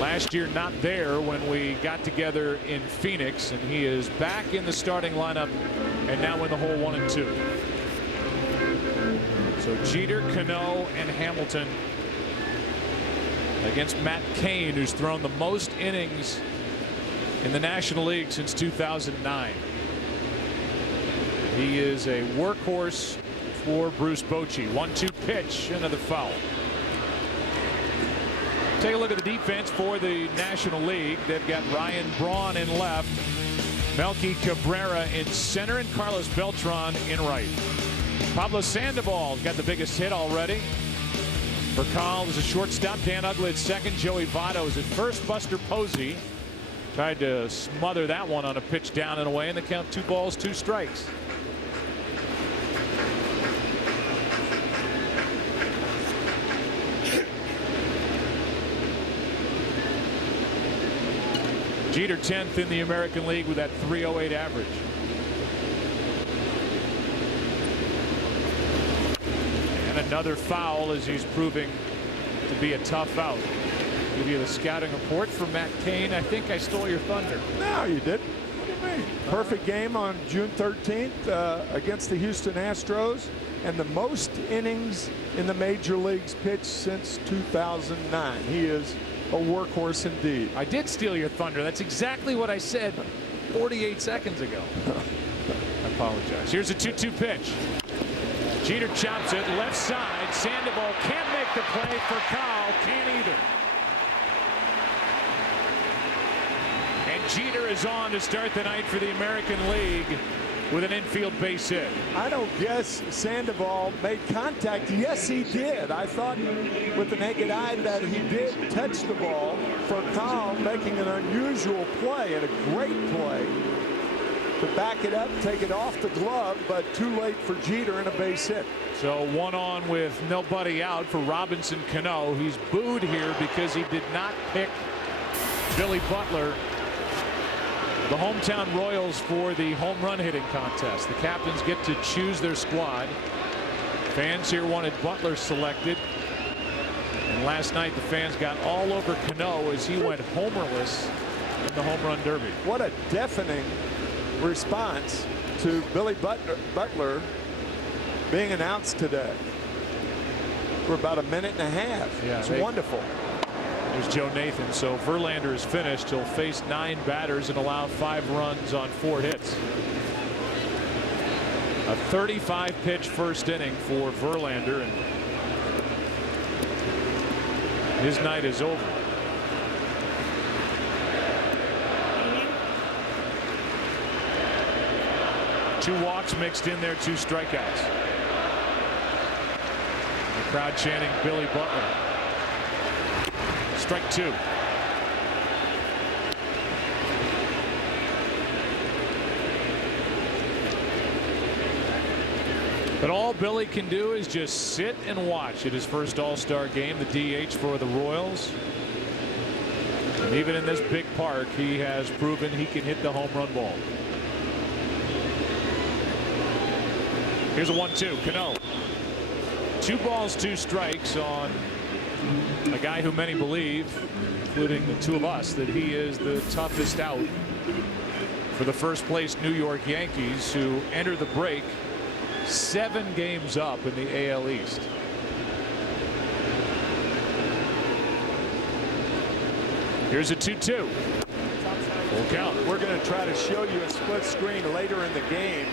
Last year not there when we got together in Phoenix, and he is back in the starting lineup and now in the hole 1 and 2. So Jeter, Cano, and Hamilton against Matt Cain, who's thrown the most innings in the National League since 2009. He is a workhorse for Bruce Bochy. 1-2 pitch, another foul. Take a look at the defense for the National League. They've got Ryan Braun in left, Melky Cabrera in center, and Carlos Beltran in right. Pablo Sandoval got the biggest hit already. Furcal is a shortstop. Dan Uggla at second. Joey Votto is at first. Buster Posey tried to smother that one on a pitch down and away, and the count 2 balls, 2 strikes. Jeter 10th in the American League with that .308 average. And another foul as he's proving to be a tough out. Give you the scouting report from Matt Cain. I think I stole your thunder. No, you didn't. What do you mean? Perfect game on June 13th against the Houston Astros, and the most innings in the major leagues pitched since 2009. He is a workhorse indeed. I did steal your thunder. That's exactly what I said 48 seconds ago. I apologize. Here's a 2-2 pitch. Jeter chops it left side. Sandoval can't make the play for Kyle. Can't either. And Jeter is on to start the night for the American League with an infield base hit. I don't guess Sandoval made contact. Yes, he did. I thought with the naked eye that he did touch the ball for Kyle, making an unusual play and a great play to back it up, take it off the glove, but too late for Jeter and a base hit. So 1 on with nobody out for Robinson Cano. He's booed here because he did not pick Billy Butler, the hometown Royals, for the home run hitting contest. The captains get to choose their squad. Fans here wanted Butler selected. And last night the fans got all over Cano as he went homerless in the home run derby. What a deafening response to Billy Butler being announced today for about a minute and a half. Yeah, it's wonderful. There's Joe Nathan. So Verlander is finished. He'll face 9 batters and allow 5 runs on 4 hits. A 35 pitch first inning for Verlander, and his night is over. Two walks mixed in there, 2 strikeouts. The crowd chanting Billy Butler. Strike 2. But all Billy can do is just sit and watch at his first All-Star game, the DH for the Royals. And even in this big park, he has proven he can hit the home run ball. Here's a 1-2. Cano. 2 balls, 2 strikes on a guy who many believe, including the 2 of us, that he is the toughest out for the first place New York Yankees, who enter the break 7 games up in the AL East. Here's a 2-2. Full count. We're going to try to show you a split screen later in the game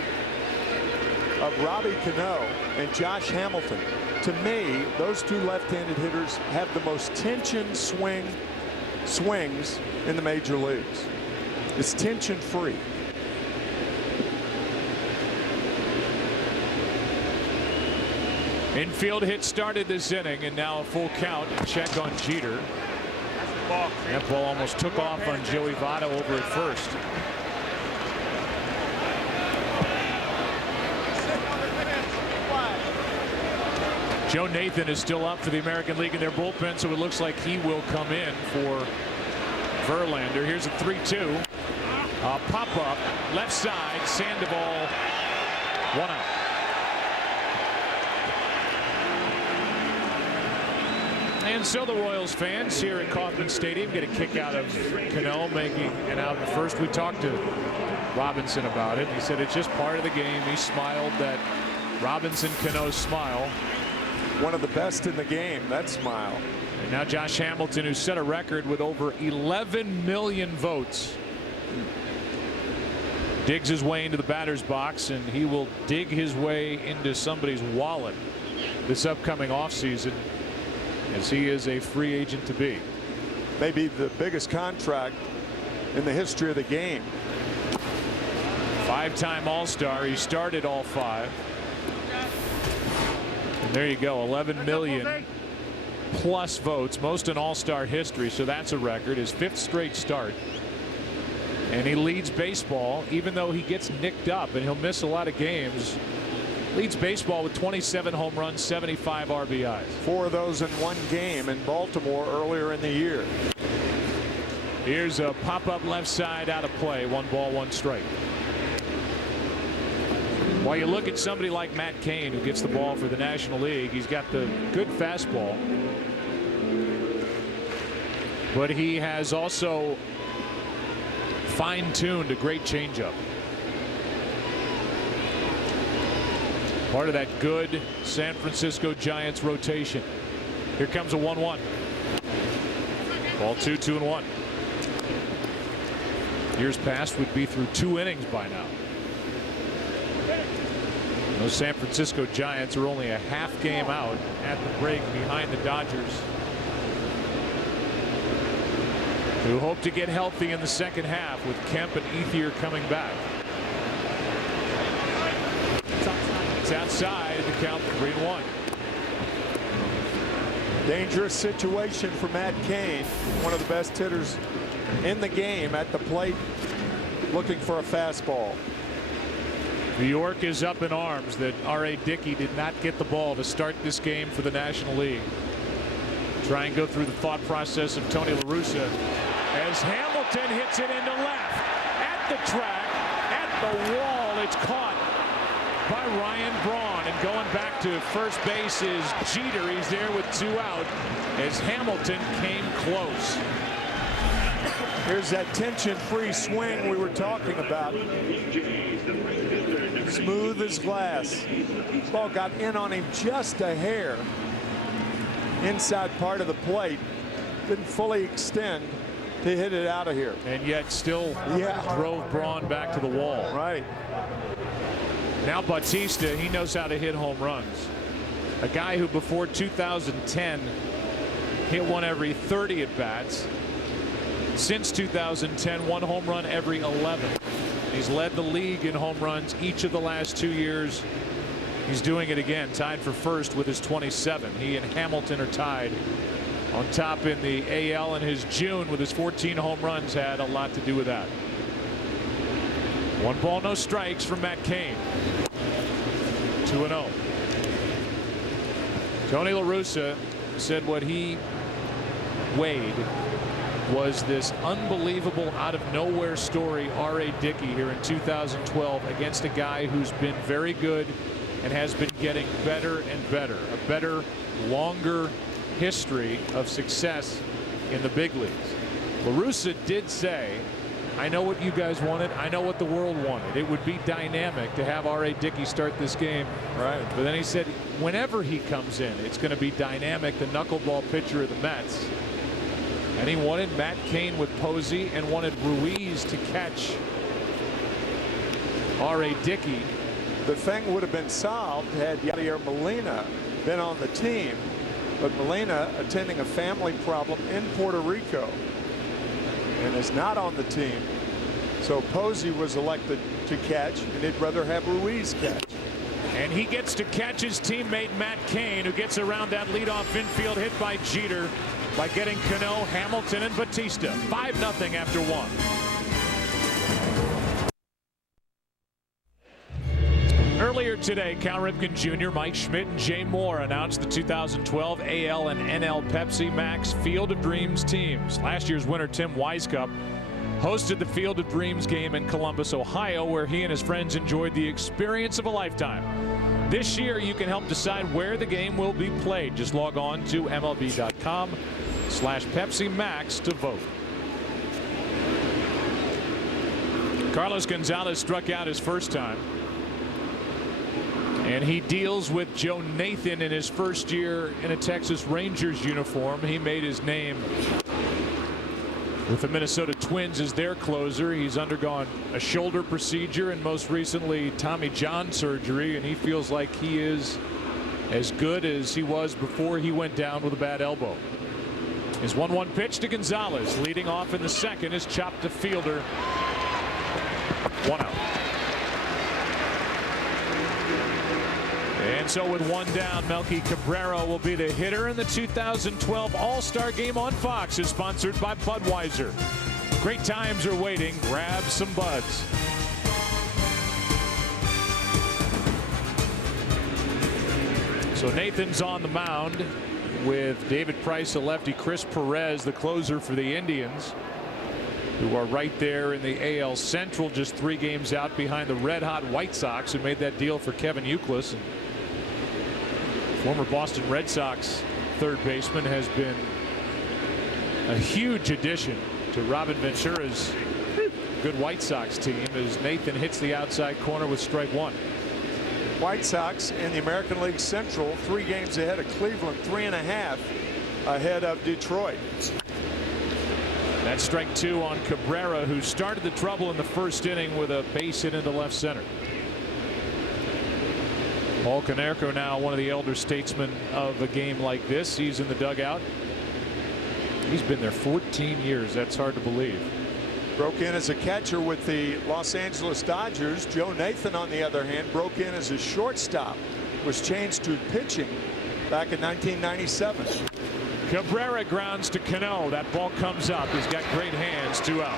of Robbie Cano and Josh Hamilton. To me, those 2 left-handed hitters have the most tension swings in the major leagues. It's tension-free. Infield hit started this inning, and now a full count. Check on Jeter. That ball almost took off on Joey Votto over at first. Joe Nathan is still up for the American League in their bullpen, so it looks like he will come in for Verlander. Here's a 3-2. Pop up left side. Sandoval, 1 out. And so the Royals fans here at Kauffman Stadium get a kick out of Cano making an out in first. We talked to Robinson about it. He said it's just part of the game. He smiled that Robinson Cano's smile. One of the best in the game, that smile. And now Josh Hamilton, who set a record with over 11 million votes, digs his way into the batter's box, and he will dig his way into somebody's wallet this upcoming offseason, as he is a free agent to be. Maybe the biggest contract in the history of the game. 5-time All-Star. He started all 5. And there you go, 11 million plus votes, most in All-Star history, so that's a record. His 5th straight start. And he leads baseball, even though he gets nicked up and he'll miss a lot of games. Leads baseball with 27 home runs, 75 RBIs. 4 of those in 1 game in Baltimore earlier in the year. Here's a pop-up left side out of play. 1 ball, 1 strike. While you look at somebody like Matt Cain, who gets the ball for the National League, he's got the good fastball, but he has also fine-tuned a great changeup. Part of that good San Francisco Giants rotation. Here comes a 1-1. Ball 2, 2-1. Years past would be through 2 innings by now. Those San Francisco Giants are only a half game out at the break behind the Dodgers, who hope to get healthy in the second half with Kemp and Ethier coming back. It's outside, the count 3-1. Dangerous situation for Matt Cain, one of the best hitters in the game, at the plate looking for a fastball. New York is up in arms that R.A. Dickey did not get the ball to start this game for the National League. Try and go through the thought process of Tony La Russa as Hamilton hits it into left. At the track, at the wall, it's caught by Ryan Braun, and going back to first base is Jeter. He's there with 2 out as Hamilton came close. Here's that tension-free swing we were talking about. Smooth as glass. Ball got in on him just a hair. Inside part of the plate. Didn't fully extend to hit it out of here. And yet still drove Braun back to the wall. Right. Now Bautista, he knows how to hit home runs. A guy who before 2010 hit one every 30 at bats. Since 2010, 1 home run every 11. He's led the league in home runs each of the last 2 years. He's doing it again, tied for first with his 27. He and Hamilton are tied on top in the AL, and his June with his 14 home runs had a lot to do with that. 1 ball, no strikes from Matt Cain. 2-0. Tony La Russa said what he weighed was this unbelievable out of nowhere story, R.A. Dickey here in 2012 against a guy who's been very good and has been getting better and better. A better, longer history of success in the big leagues. La Russa did say, I know what you guys wanted. I know what the world wanted. It would be dynamic to have R.A. Dickey start this game. Right. But then he said, whenever he comes in, it's going to be dynamic, the knuckleball pitcher of the Mets. And he wanted Matt Cain with Posey and wanted Ruiz to catch R.A. Dickey. The thing would have been solved had Yadier Molina been on the team, but Molina attending a family problem in Puerto Rico and is not on the team. So Posey was elected to catch, and he'd rather have Ruiz catch. And he gets to catch his teammate Matt Cain, who gets around that leadoff infield hit by Jeter by getting Cano, Hamilton, and Bautista. 5-0 after 1. Earlier today, Cal Ripken Jr., Mike Schmidt, and Jay Moore announced the 2012 AL and NL Pepsi Max Field of Dreams teams. Last year's winner, Tim Weiskup, hosted the Field of Dreams game in Columbus, Ohio, where he and his friends enjoyed the experience of a lifetime. This year, you can help decide where the game will be played. Just log on to MLB.com/Pepsi Max to vote. Carlos Gonzalez struck out his first time. And he deals with Joe Nathan in his first year in a Texas Rangers uniform. He made his name with the Minnesota Twins as their closer. He's undergone a shoulder procedure and most recently Tommy John surgery, and he feels like he is as good as he was before he went down with a bad elbow. His 1-1 pitch to Gonzalez, leading off in the second, is chopped to fielder. 1 out. And so with 1 down, Melky Cabrera will be the hitter, and the 2012 All-Star Game on Fox is sponsored by Budweiser. Great times are waiting. Grab some buds. So Nathan's on the mound with David Price, the lefty, Chris Perez, the closer for the Indians, who are right there in the AL Central, just 3 games out behind the red-hot White Sox, who made that deal for Kevin Youkilis. Former Boston Red Sox third baseman has been a huge addition to Robin Ventura's good White Sox team as Nathan hits the outside corner with strike 1. White Sox in the American League Central, 3 games ahead of Cleveland, 3.5 ahead of Detroit. That's strike 2 on Cabrera, who started the trouble in the first inning with a base hit into left center. Paul Konerko, now one of the elder statesmen of a game like this. He's in the dugout. He's been there 14 years. That's hard to believe. Broke in as a catcher with the Los Angeles Dodgers. Joe Nathan, on the other hand, broke in as a shortstop. Was changed to pitching back in 1997. Cabrera grounds to Cano. That ball comes up. He's got great hands. 2 out.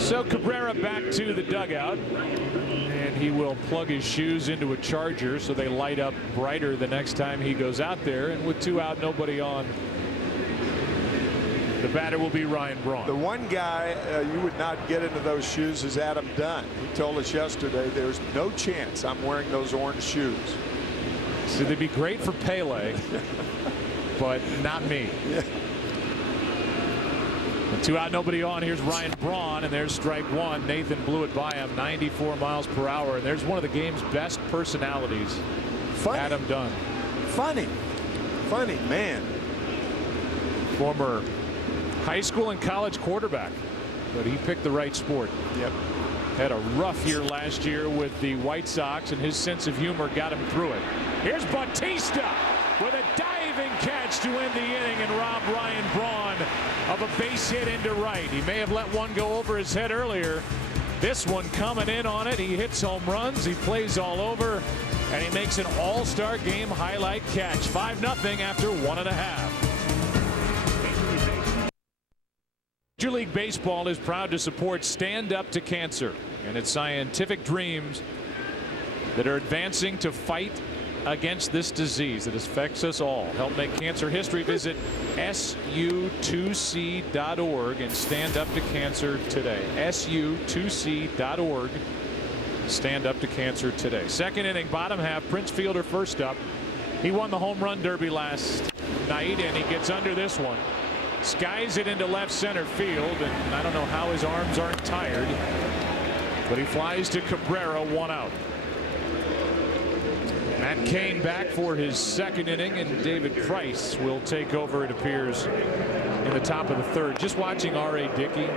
So Cabrera back to the dugout, and he will plug his shoes into a charger so they light up brighter the next time he goes out there. And with 2 out, nobody on, the batter will be Ryan Braun. The one guy you would not get into those shoes is Adam Dunn. He told us yesterday, there's no chance I'm wearing those orange shoes. So they'd be great for Pele, but not me. Yeah. 2 out, nobody on. Here's Ryan Braun, and there's strike 1. Nathan blew it by him, 94 miles per hour. And there's one of the game's best personalities, Funny. Adam Dunn. Funny man. Former high school and college quarterback, but he picked the right sport. Yep. Had a rough year last year with the White Sox, and his sense of humor got him through it. Here's Bautista with a diving catch to end the inning and rob Ryan Braun of a base hit into right. He may have let one go over his head earlier. This one coming in on it. He hits home runs. He plays all over, and he makes an all-star game highlight catch. 5-0 after 1.5. Major League Baseball is proud to support Stand Up to Cancer and its scientific dreams that are advancing to fight against this disease that affects us all. Help make cancer history. Visit su2c.org and stand up to cancer today. su2c.org. Stand up to cancer today. Second inning, bottom half. Prince Fielder first up. He won the home run derby last night, and he gets under this one. Skies it into left center field, and I don't know how his arms aren't tired, but he flies to Cabrera, 1 out. Matt Cain back for his second inning, and David Price will take over, it appears, in the top of the third. Just watching R.A. Dickey,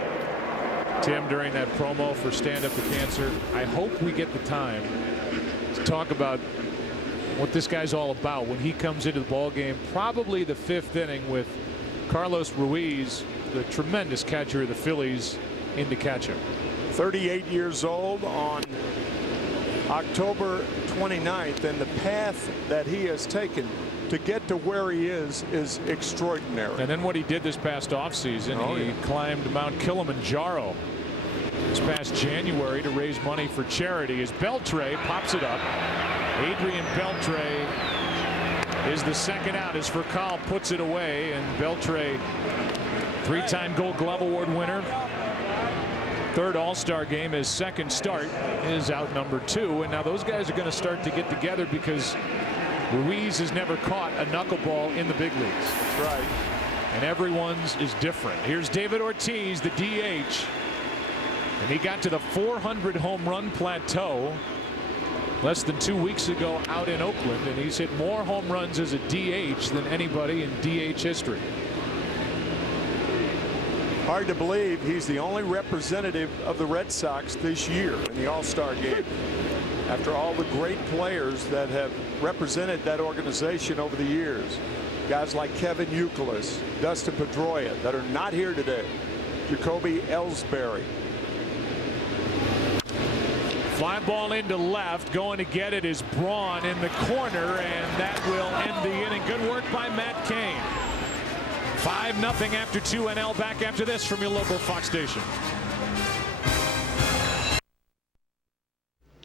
Tim, during that promo for Stand Up to Cancer, I hope we get the time to talk about what this guy's all about when he comes into the ball game. Probably the 5th inning with Carlos Ruiz, the tremendous catcher of the Phillies, in to catch him. 38 years old on October 29th, and the path that he has taken to get to where he is extraordinary. And then what he did this past offseason, he climbed Mount Kilimanjaro this past January to raise money for charity. As Beltre pops it up, Adrian Beltre is the second out as Furcal puts it away, and Beltre, 3-time Gold Glove Award winner, third All-Star game, his second start, is out number 2. And now those guys are going to start to get together because Ruiz has never caught a knuckleball in the big leagues. That's right. And everyone's is different. Here's David Ortiz, the DH, and he got to the 400 home run plateau less than 2 weeks ago out in Oakland, and he's hit more home runs as a DH than anybody in DH history. Hard to believe he's the only representative of the Red Sox this year in the All-Star game. After all the great players that have represented that organization over the years. Guys like Kevin Youkilis, Dustin Pedroia, that are not here today. Jacoby Ellsbury. Fly ball into left. Going to get it is Braun in the corner, and that will end the inning. Good work by Matt Cain. 5-0 after 2. NL back after this from your local Fox station.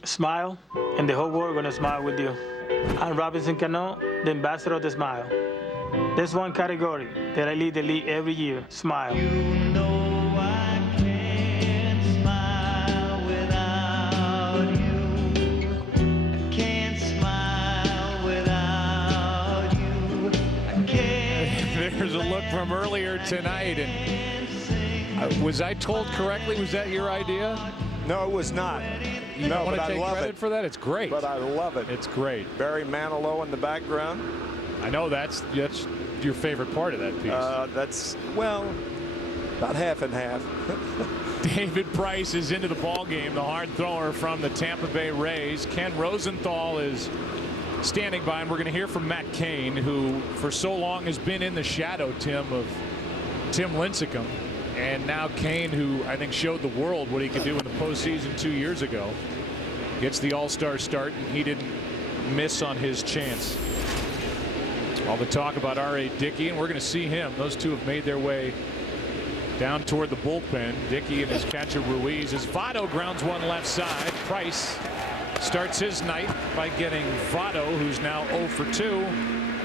Smile, and the whole world gonna smile with you. I'm Robinson Cano, the ambassador of the smile. There's one category that I lead the league every year: smile. You know I can't smile without you. I can't smile without you. I can't. There's a look from earlier tonight, and was I told correctly? Was that your idea? No, it was not. You don't want to take credit for that? It's great. But I love it. It's great. Barry Manilow in the background. I know that's your favorite part of that piece. That's, well, about half and half. David Price is into the ball game, the hard thrower from the Tampa Bay Rays. Ken Rosenthal is standing by, and we're going to hear from Matt Cain, who for so long has been in the shadow, Tim, of Tim Lincecum. And now Cain, who I think showed the world what he could do in the postseason 2 years ago, gets the all-star start, and he didn't miss on his chance. All the talk about R.A. Dickey, and we're going to see him. Those two have made their way down toward the bullpen. Dickey and his catcher Ruiz, as Votto grounds one left side. Price starts his night by getting Votto, who's now 0 for 2.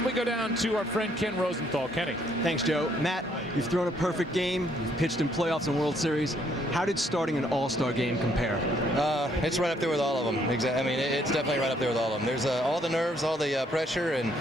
We go down to our friend Ken Rosenthal. Kenny. Thanks, Joe. Matt, you've thrown a perfect game. You've pitched in playoffs and World Series. How did starting an all-star game compare? It's right up there with all of them. I mean, it's definitely right up there with all of them. There's all the nerves, all the pressure, and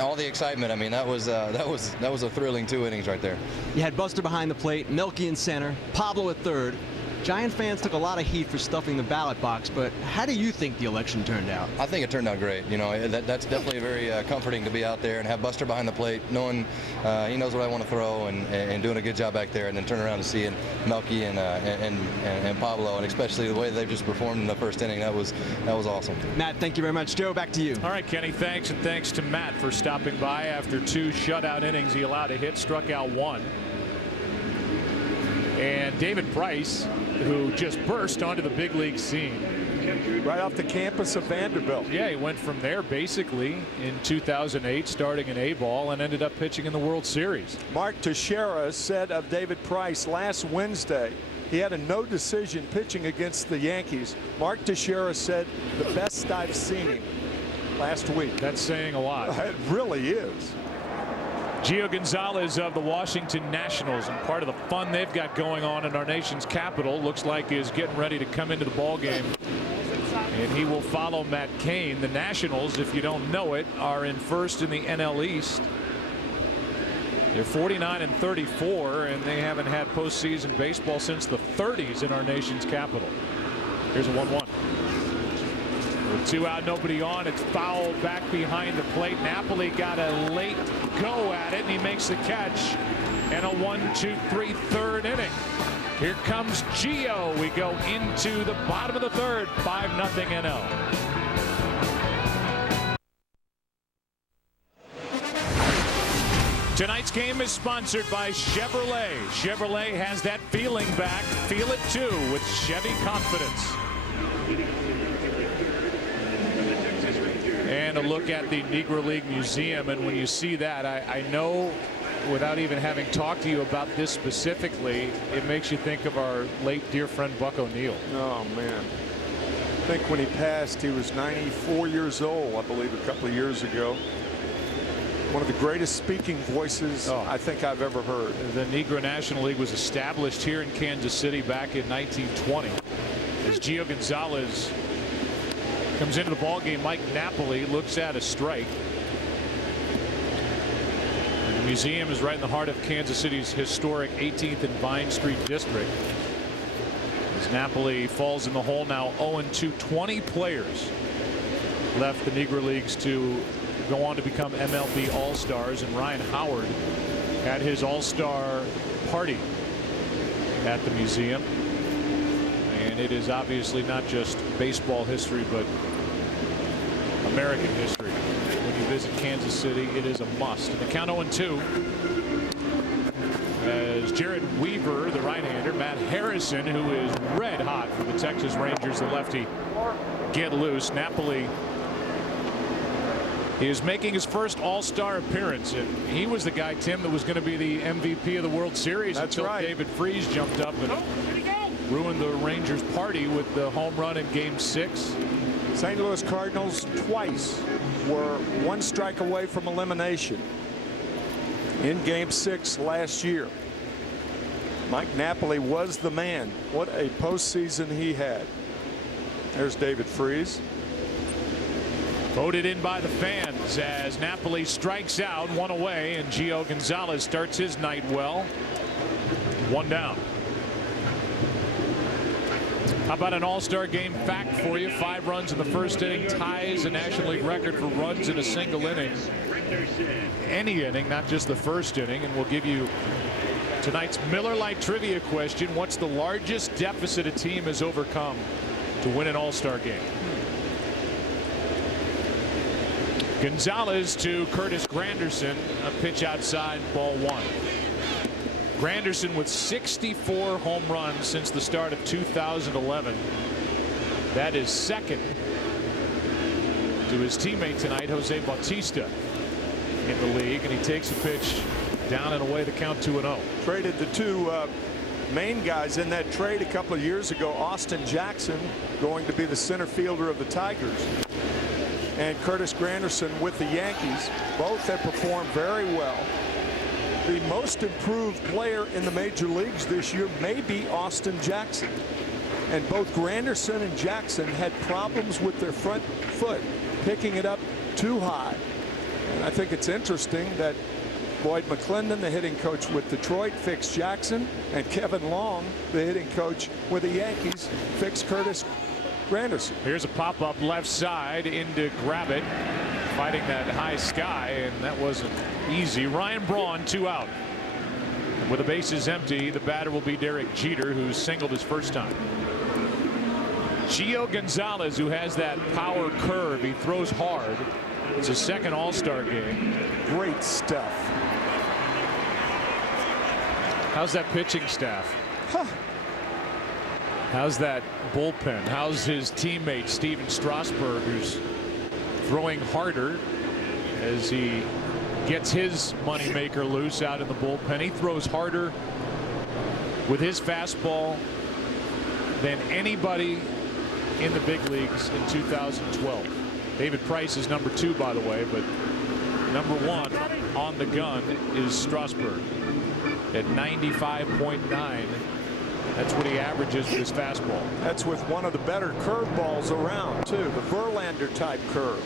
all the excitement. I mean, that was a thrilling 2 innings right there. You had Buster behind the plate, Melky in center, Pablo at third. Giant fans took a lot of heat for stuffing the ballot box, but how do you think the election turned out? I think it turned out great. You know, that's definitely very comforting to be out there and have Buster behind the plate, knowing he knows what I want to throw, and doing a good job back there, and then turn around and seeing Melky and Pablo, and especially the way they've just performed in the first inning. That was awesome. Matt, thank you very much. Joe, back to you. All right, Kenny, thanks, and thanks to Matt for stopping by. After 2 shutout innings, he allowed a hit, struck out 1. And David Price, who just burst onto the big league scene. Right off the campus of Vanderbilt. Yeah, he went from there basically in 2008, starting in A-ball, and ended up pitching in the World Series. Mark Teixeira said of David Price last Wednesday, he had a no decision pitching against the Yankees. Mark Teixeira said, the best I've seen him last week. That's saying a lot. It really is. Gio Gonzalez of the Washington Nationals, and part of the fun they've got going on in our nation's capital, looks like is getting ready to come into the ball game, and he will follow Matt Cain. The Nationals, if you don't know it, are in first in the NL East. They're 49-34, and they haven't had postseason baseball since the 30s in our nation's capital. Here's a 1-1. With 2 out, nobody on. It's fouled back behind the plate. Napoli got a late go at it, and he makes the catch. And a 1-2-3 third inning. Here comes Gio. We go into the bottom of the third. 5-0 NL. Tonight's game is sponsored by Chevrolet. Chevrolet has that feeling back. Feel it too with Chevy Confidence. And a look at the Negro League Museum, and when you see that, I know, without even having talked to you about this specifically, it makes you think of our late dear friend Buck O'Neill. Oh man, I think when he passed he was 94 years old, I believe, a couple of years ago. One of the greatest speaking voices I think I've ever heard. The Negro National League was established here in Kansas City back in 1920. As Gio Gonzalez comes into the ball game, Mike Napoli looks at a strike. And the museum is right in the heart of Kansas City's historic 18th and Vine Street district. As Napoli falls in the hole now, 0-2. 20 players left the Negro Leagues to go on to become MLB All-Stars, and Ryan Howard had his All-Star party at the museum. And it is obviously not just baseball history, but American history. When you visit Kansas City, it is a must. And the count 0-2 as Jared Weaver, the right-hander, Matt Harrison, who is red hot for the Texas Rangers, the lefty, get loose. Napoli is making his first All-Star appearance, and he was the guy, Tim, that was going to be the MVP of the World Series. That's until right. David Freese jumped up and ruined the Rangers' party with the home run in Game 6. St. Louis Cardinals twice were 1 strike away from elimination in Game 6 last year. Mike Napoli was the man. What a postseason he had. There's David Freese. Voted in by the fans as Napoli strikes out, 1 away, and Gio Gonzalez starts his night well. 1 down. How about an all-star game fact for you? 5 runs in the first inning ties a National League record for runs in a single inning. Any inning, not just the first inning. And we'll give you tonight's Miller Lite trivia question. What's the largest deficit a team has overcome to win an all-star game? Gonzalez to Curtis Granderson. A pitch outside, ball 1. Granderson with 64 home runs since the start of 2011. That is second to his teammate tonight, Jose Bautista, in the league. And he takes a pitch down and away, the count 2-0. Traded the 2 main guys in that trade a couple of years ago. Austin Jackson going to be the center fielder of the Tigers, and Curtis Granderson with the Yankees. Both have performed very well. The most improved player in the major leagues this year may be Austin Jackson. And both Granderson and Jackson had problems with their front foot, picking it up too high. And I think it's interesting that Lloyd McClendon, the hitting coach with Detroit, fixed Jackson, and Kevin Long, the hitting coach with the Yankees, fixed Curtis Granderson. Here's a pop-up left side into Gravitt, fighting that high sky, and that wasn't easy. Ryan Braun, 2 out. With the bases empty, the batter will be Derek Jeter, who singled his first time. Gio Gonzalez, who has that power curve, he throws hard. It's his second all-star game. Great stuff. How's that pitching staff? How's that bullpen? How's his teammate Steven Strasburg, who's throwing harder as he gets his moneymaker loose out in the bullpen? He throws harder with his fastball than anybody in the big leagues in 2012. David Price is number 2, by the way, but number 1 on the gun is Strasburg at 95.9. That's what he averages with his fastball. That's with one of the better curveballs around, too, the Verlander type curve.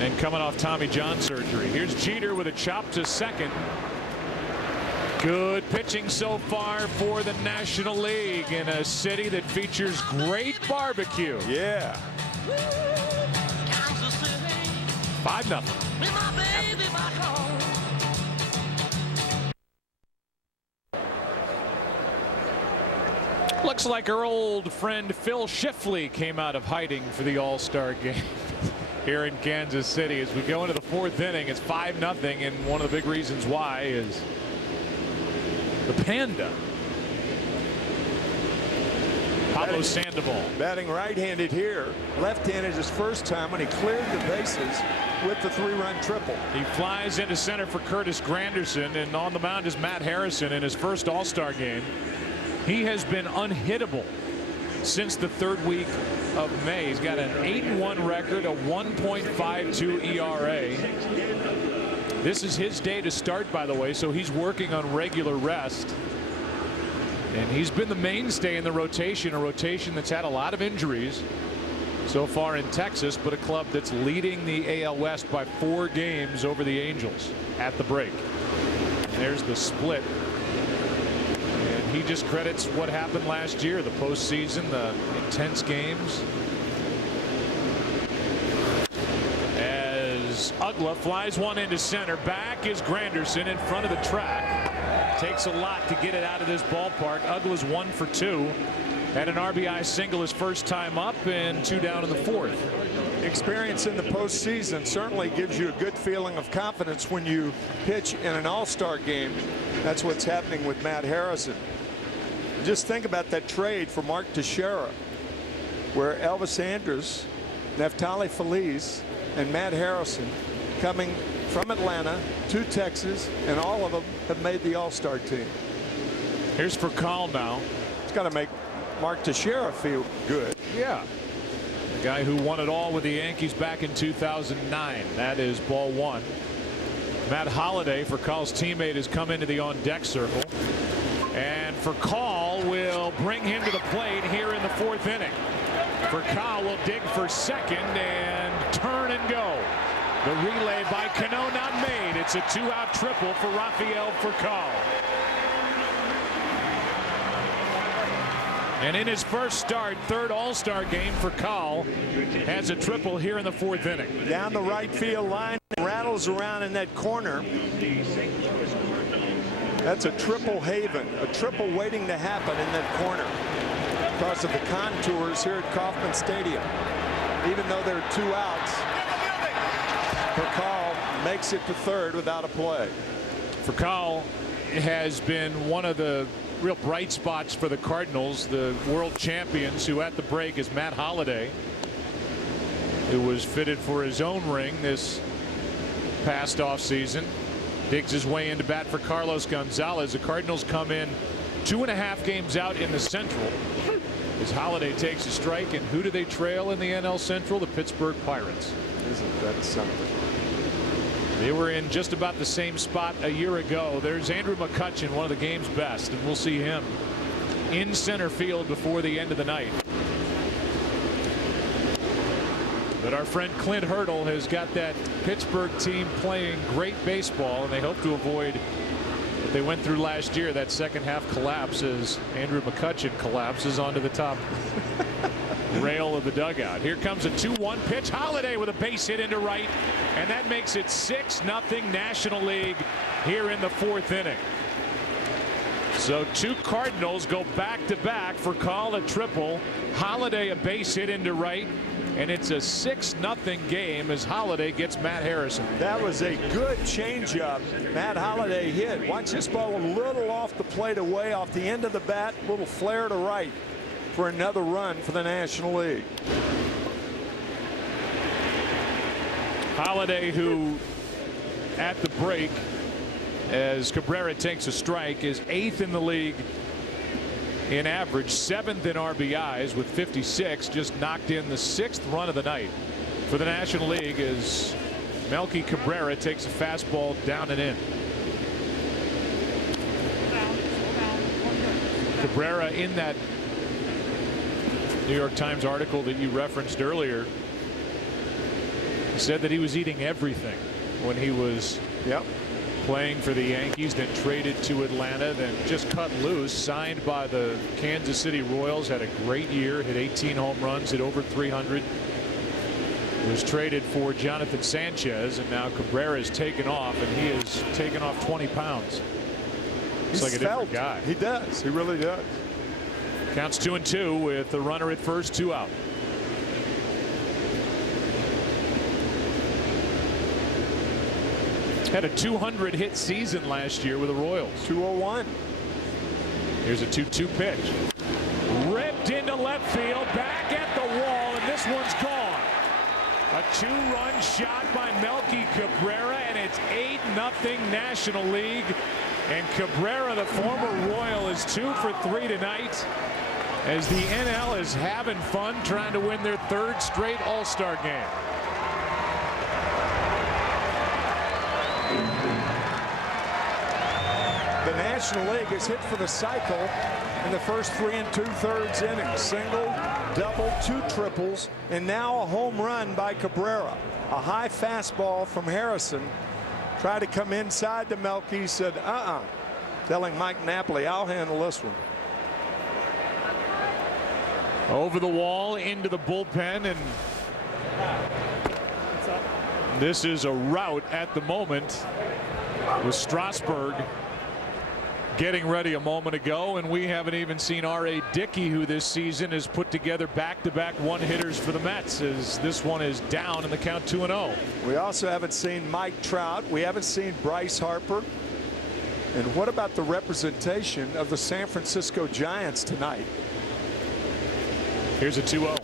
And coming off Tommy John surgery, here's Jeter with a chop to second. Good pitching so far for the National League in a city that features great barbecue. Yeah. 5-0. Looks like our old friend Phil Shifley came out of hiding for the All-Star game here in Kansas City. As we go into the 4th inning, it's 5-0, and one of the big reasons why is the Panda, Pablo Sandoval. Batting right-handed here. Left-handed his first time when he cleared the bases with the 3-run triple. He flies into center for Curtis Granderson, and on the mound is Matt Harrison in his first All-Star game. He has been unhittable since the 3rd week of May. He's got an 8-1 record, a 1.52 ERA. This is his day to start, by the way, so he's working on regular rest. And he's been the mainstay in the rotation, a rotation that's had a lot of injuries so far in Texas, but a club that's leading the AL West by 4 games over the Angels at the break. And there's the split. He just credits what happened last year, the postseason, the intense games. As Ugla flies one into center, back is Granderson in front of the track. Takes a lot to get it out of this ballpark. Ugla's 1 for 2. Had an RBI single his first time up, and 2 down in the 4th. Experience in the postseason certainly gives you a good feeling of confidence when you pitch in an all-star game. That's what's happening with Matt Harrison. Just think about that trade for Mark Teixeira, where Elvis Andrus, Neftali Feliz, and Matt Harrison coming from Atlanta to Texas, and all of them have made the All-Star team. Here's for Call now. It's got to make Mark Teixeira feel good. Yeah. The guy who won it all with the Yankees back in 2009. That is ball 1. Matt Holliday, for Call's teammate, has come into the on-deck circle. And for Call will bring him to the plate here in the 4th inning. For Call will dig for second and turn and go. The relay by Cano not made. It's a 2-out triple for Rafael Furcal. And in his first start, third All-Star game for Call, has a triple here in the 4th inning. Down the right field line, rattles around in that corner. That's a triple haven, a triple waiting to happen in that corner because of the contours here at Kauffman Stadium. Even though there are 2 outs, Fakal makes it to third without a play. Fakal has been one of the real bright spots for the Cardinals, the world champions, who at the break is Matt Holliday, who was fitted for his own ring this past offseason. Digs his way into bat for Carlos Gonzalez. The Cardinals come in 2.5 games out in the Central as Holliday takes a strike. And who do they trail in the NL Central? The Pittsburgh Pirates. Isn't that something? They were in just about the same spot a year ago. There's Andrew McCutchen, one of the game's best, and we'll see him in center field before the end of the night. But our friend Clint Hurdle has got that Pittsburgh team playing great baseball, and they hope to avoid what they went through last year, that second half collapse as Andrew McCutchen collapses onto the top rail of the dugout. Here comes a 2-1 pitch. Holliday with a base hit into right, and that makes it 6-0 National League here in the 4th inning. So 2 Cardinals go back to back for Call a triple, Holliday a base hit into right, and it's a 6-0 game as Holliday gets Matt Harrison. That was a good changeup Matt Holliday hit. Watch this ball a little off the plate away, off the end of the bat, little flare to right for another run for the National League. Holliday, who at the break, as Cabrera takes a strike, is 8th in the league in average, 7th in RBIs with 56, just knocked in the 6th run of the night for the National League as Melky Cabrera takes a fastball down and in. Cabrera, in that New York Times article that you referenced earlier, said that he was eating everything when he was playing for the Yankees, then traded to Atlanta, then just cut loose, signed by the Kansas City Royals, had a great year, hit 18 home runs, hit over 300. Was traded for Jonathan Sanchez, and now Cabrera has taken off, and he has taken off 20 pounds. He's like a different guy. He does. He really does. Counts 2-2 with the runner at first, 2 out. Had a 200 hit season last year with the Royals. 201. Here's a 2-2 pitch. Ripped into left field, back at the wall, and this one's gone. A 2-run shot by Melky Cabrera, and it's 8-0 National League. And Cabrera, the former Royal, is 2 for 3 tonight as the NL is having fun trying to win their 3rd straight All-Star game. The National League has hit for the cycle in the first 3 2/3 innings. Single, double, 2 triples, and now a home run by Cabrera. A high fastball from Harrison. Tried to come inside to Melky, said, telling Mike Napoli, I'll handle this one. Over the wall into the bullpen, and this is a rout at the moment with Strasburg getting ready a moment ago, and we haven't even seen R.A. Dickey, who this season has put together back-to-back one-hitters for the Mets, as this one is down in the count 2-0. We also haven't seen Mike Trout. We haven't seen Bryce Harper. And what about the representation of the San Francisco Giants tonight? Here's a 2-0.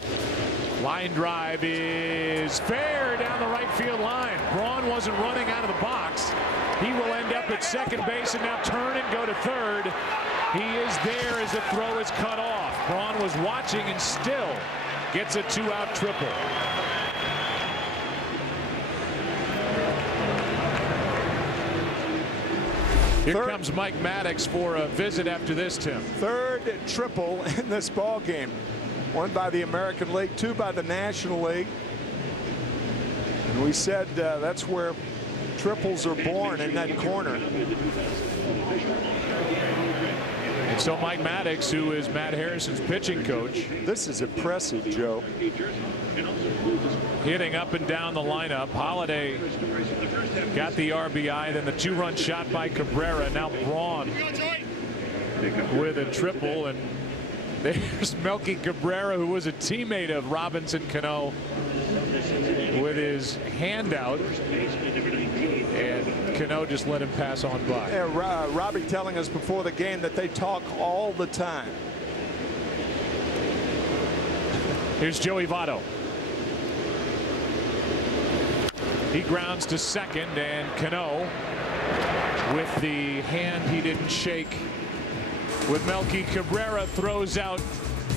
Line drive is fair down the right field line. Braun wasn't running out of the box. He will end up at second base and now turn and go to third. He is there as the throw is cut off. Braun was watching and still gets a 2-out triple. Here comes Mike Maddox for a visit after this, Tim. 3rd triple in this ball game. 1 by the American League, 2 by the National League. And we said that's where triples are born, in that corner. And so Mike Maddox, who is Matt Harrison's pitching coach. This is impressive, Joe. Hitting up and down the lineup. Holiday got the RBI, then the 2-run shot by Cabrera. Now Braun with a triple, and there's Melky Cabrera, who was a teammate of Robinson Cano, with his hand out, and Cano just let him pass on by. Yeah, Robbie telling us before the game that they talk all the time. Here's Joey Votto. He grounds to second, and Cano with the hand he didn't shake with Melky Cabrera throws out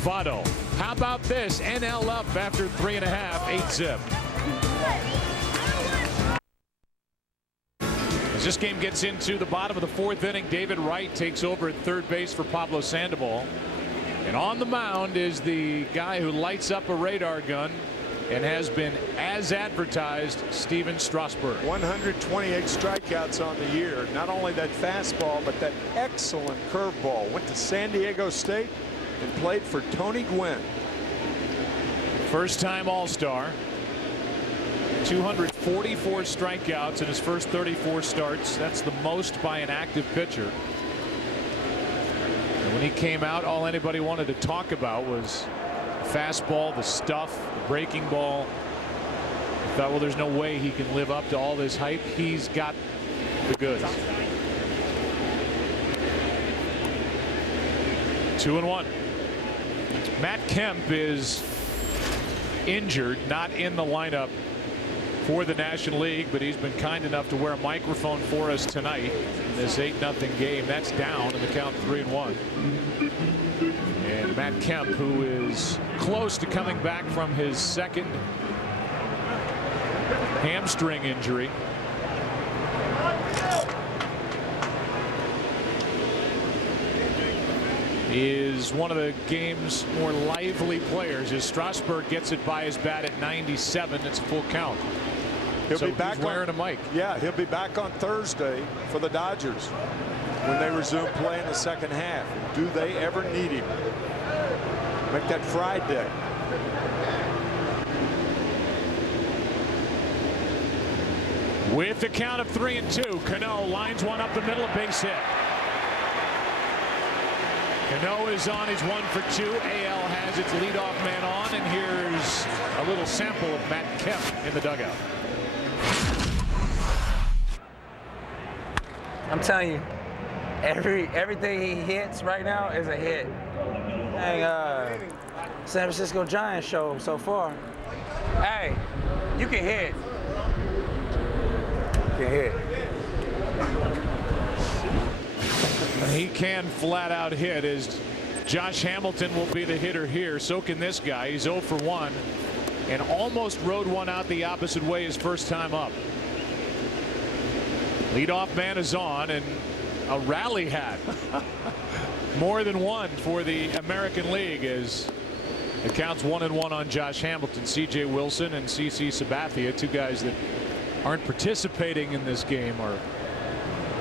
Votto. How about this? NL up after 3.5, 8-zip. As this game gets into the bottom of the 4th inning, David Wright takes over at third base for Pablo Sandoval. And on the mound is the guy who lights up a radar gun and has been, as advertised, Steven Strasburg. 128 strikeouts on the year. Not only that fastball, but that excellent curveball. Went to San Diego State and played for Tony Gwynn. First-time All-Star. 244 strikeouts in his first 34 starts. That's the most by an active pitcher. And when he came out, all anybody wanted to talk about was fastball, the stuff, the breaking ball. I thought, well, there's no way he can live up to all this hype. He's got the goods. 2-1. Matt Kemp is injured, not in the lineup for the National League, but he's been kind enough to wear a microphone for us tonight in this 8-0 game. That's down in the count 3-1. And Matt Kemp, who is close to coming back from his second hamstring injury. Is one of the game's more lively players as Strasburg gets it by his bat at 97. It's a full count. He'll so be back he's wearing a mic. Yeah, he'll be back on Thursday for the Dodgers when they resume play in the second half. Do they ever need him? Make that Friday. With the count of 3-2, Cano lines one up the middle, a base hit. Cano is on his 1 for 2. AL has its leadoff man on, and here's a little sample of Matt Kemp in the dugout. I'm telling you, everything he hits right now is a hit. Dang, San Francisco Giants show so far. Hey, you can hit. You can hit. He can flat out hit, as Josh Hamilton will be the hitter here. So can this guy. He's 0 for 1 and almost rode one out the opposite way his first time up. Leadoff man is on, and a rally hat. More than one for the American League, as it counts 1-1 on Josh Hamilton. C.J. Wilson and C.C. Sabathia, two guys that aren't participating in this game, are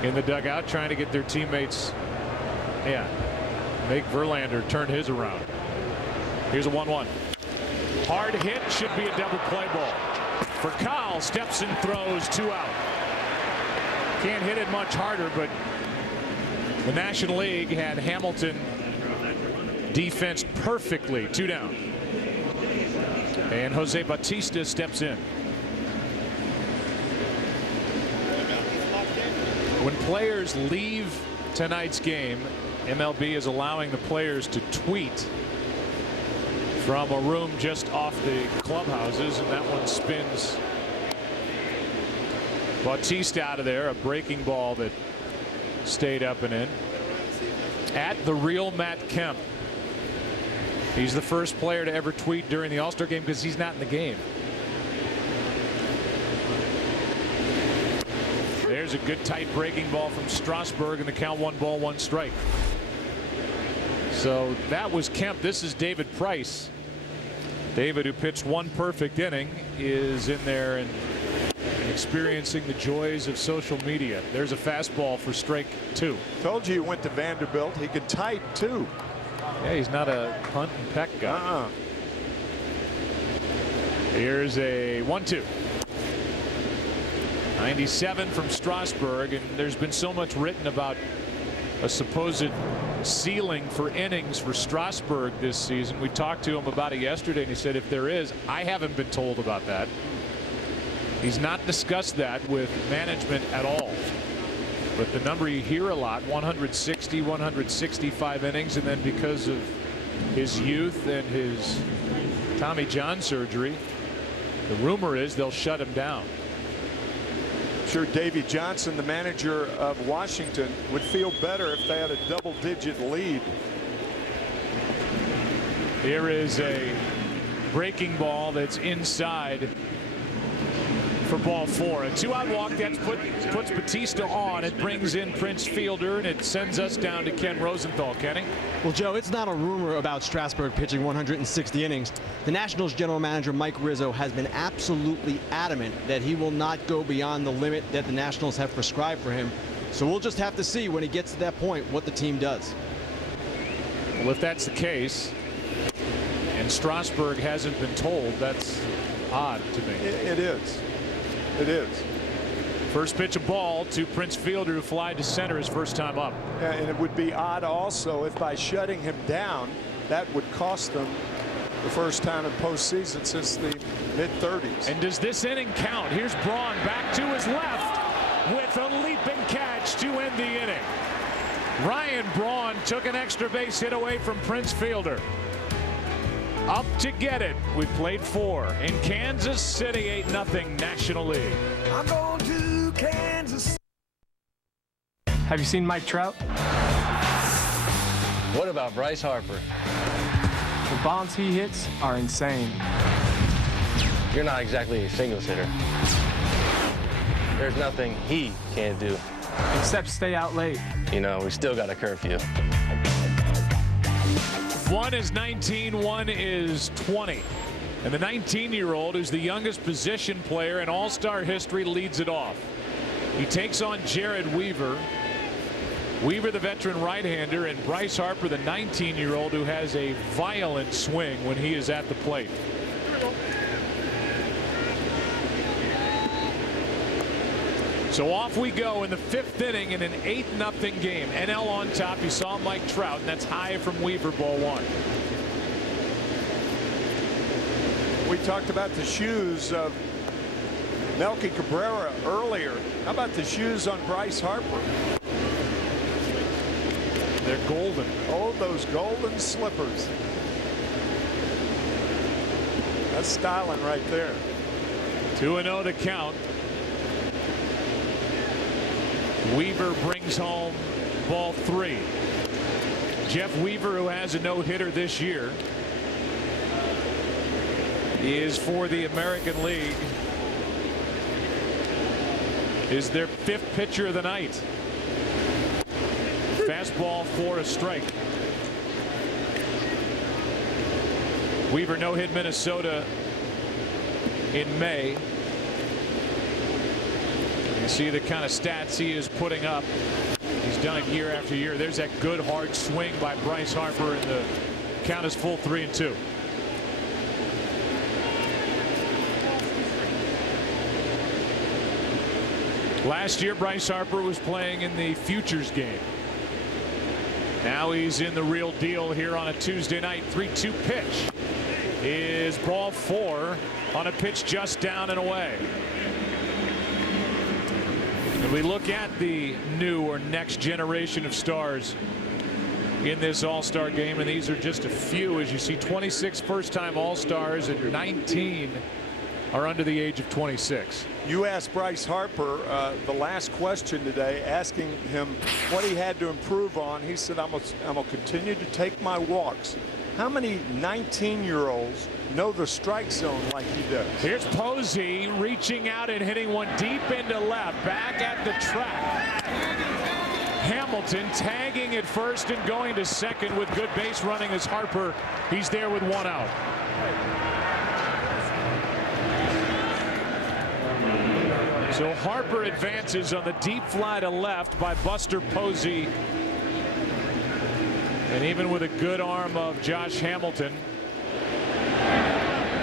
in the dugout trying to get their teammates, make Verlander turn his around. Here's a 1-1. Hard hit, should be a double play ball. For Kyle, steps and throws, 2 out. Can't hit it much harder, but the National League had Hamilton defense perfectly. 2 down. And Jose Bautista steps in. When players leave tonight's game, MLB is allowing the players to tweet from a room just off the clubhouses, and that one spins Bautista out of there. A breaking ball that stayed up and in. At the real Matt Kemp. He's the first player to ever tweet during the All-Star game because he's not in the game. There's a good tight breaking ball from Strasburg, and the count 1 ball 1 strike. So that was Kemp. This is David Price. David, who pitched 1 perfect inning, is in there, and experiencing the joys of social media. There's a fastball for strike 2. Told you he went to Vanderbilt. He could type too. Yeah, he's not a hunt and peck guy. Here's a 1-2. 97 from Strasburg, and there's been so much written about a supposed ceiling for innings for Strasburg this season. We talked to him about it yesterday, and he said if there is, I haven't been told about that. He's not discussed that with management at all. But the number you hear a lot, 160, 165 innings, and then because of his youth and his Tommy John surgery, the rumor is they'll shut him down. I'm sure Davey Johnson, the manager of Washington, would feel better if they had a double-digit lead. Here is a breaking ball that's inside for ball 4. A 2-out walk that puts Batista on. It brings in Prince Fielder, and it sends us down to Ken Rosenthal. Kenny? Well, Joe, it's not a rumor about Strasburg pitching 160 innings. The Nationals general manager Mike Rizzo has been absolutely adamant that he will not go beyond the limit that the Nationals have prescribed for him. So we'll just have to see when he gets to that point what the team does. Well, if that's the case, and Strasburg hasn't been told, that's odd to me. It is. It is. First pitch of ball to Prince Fielder, who flied to center his first time up. Yeah, and it would be odd also if by shutting him down, that would cost them the first time in postseason since the mid-30s. And does this inning count? Here's Braun back to his left with a leaping catch to end the inning. Ryan Braun took an extra base hit away from Prince Fielder. Up to get it. We played 4 in Kansas City, 8-0 National League. I'm going to Kansas. Have you seen Mike Trout? What about Bryce Harper? The bombs he hits are insane. You're not exactly a singles hitter. There's nothing he can't do. Except stay out late. You know, we still got a curfew. One is 19, one is 20. And the 19-year-old, who's the youngest position player in All-Star history, leads it off. He takes on Jared Weaver. Weaver, the veteran right-hander, and Bryce Harper, the 19-year-old, who has a violent swing when he is at the plate. So off we go in the 5th inning in an 8-0 game. NL on top. You saw Mike Trout, and that's high from Weaver, ball 1. We talked about the shoes of Melky Cabrera earlier. How about the shoes on Bryce Harper? They're golden. Oh, those golden slippers. That's styling right there. 2-0 the count. Weaver brings home ball 3. Jeff Weaver, who has a no-hitter this year, is for the American League. Is their 5th pitcher of the night. Fastball for a strike. Weaver no-hit Minnesota in May. You see the kind of stats he is putting up. He's done it year after year. There's that good hard swing by Bryce Harper, and the count is full 3-2. Last year Bryce Harper was playing in the futures game. Now he's in the real deal here on a Tuesday night. 3-2 pitch is ball 4 on a pitch just down and away. And we look at the new or next generation of stars in this All-Star game, and these are just a few. As you see, 26 first-time All-Stars and 19 are under the age of 26. You asked Bryce Harper the last question today, asking him what he had to improve on. He said, I'm gonna continue to take my walks. How many 19-year-olds know the strike zone like he does? Here's Posey reaching out and hitting one deep into left, back at the track. Hamilton tagging at first and going to second with good base running as Harper. He's there with 1 out. So Harper advances on the deep fly to left by Buster Posey. And even with a good arm of Josh Hamilton,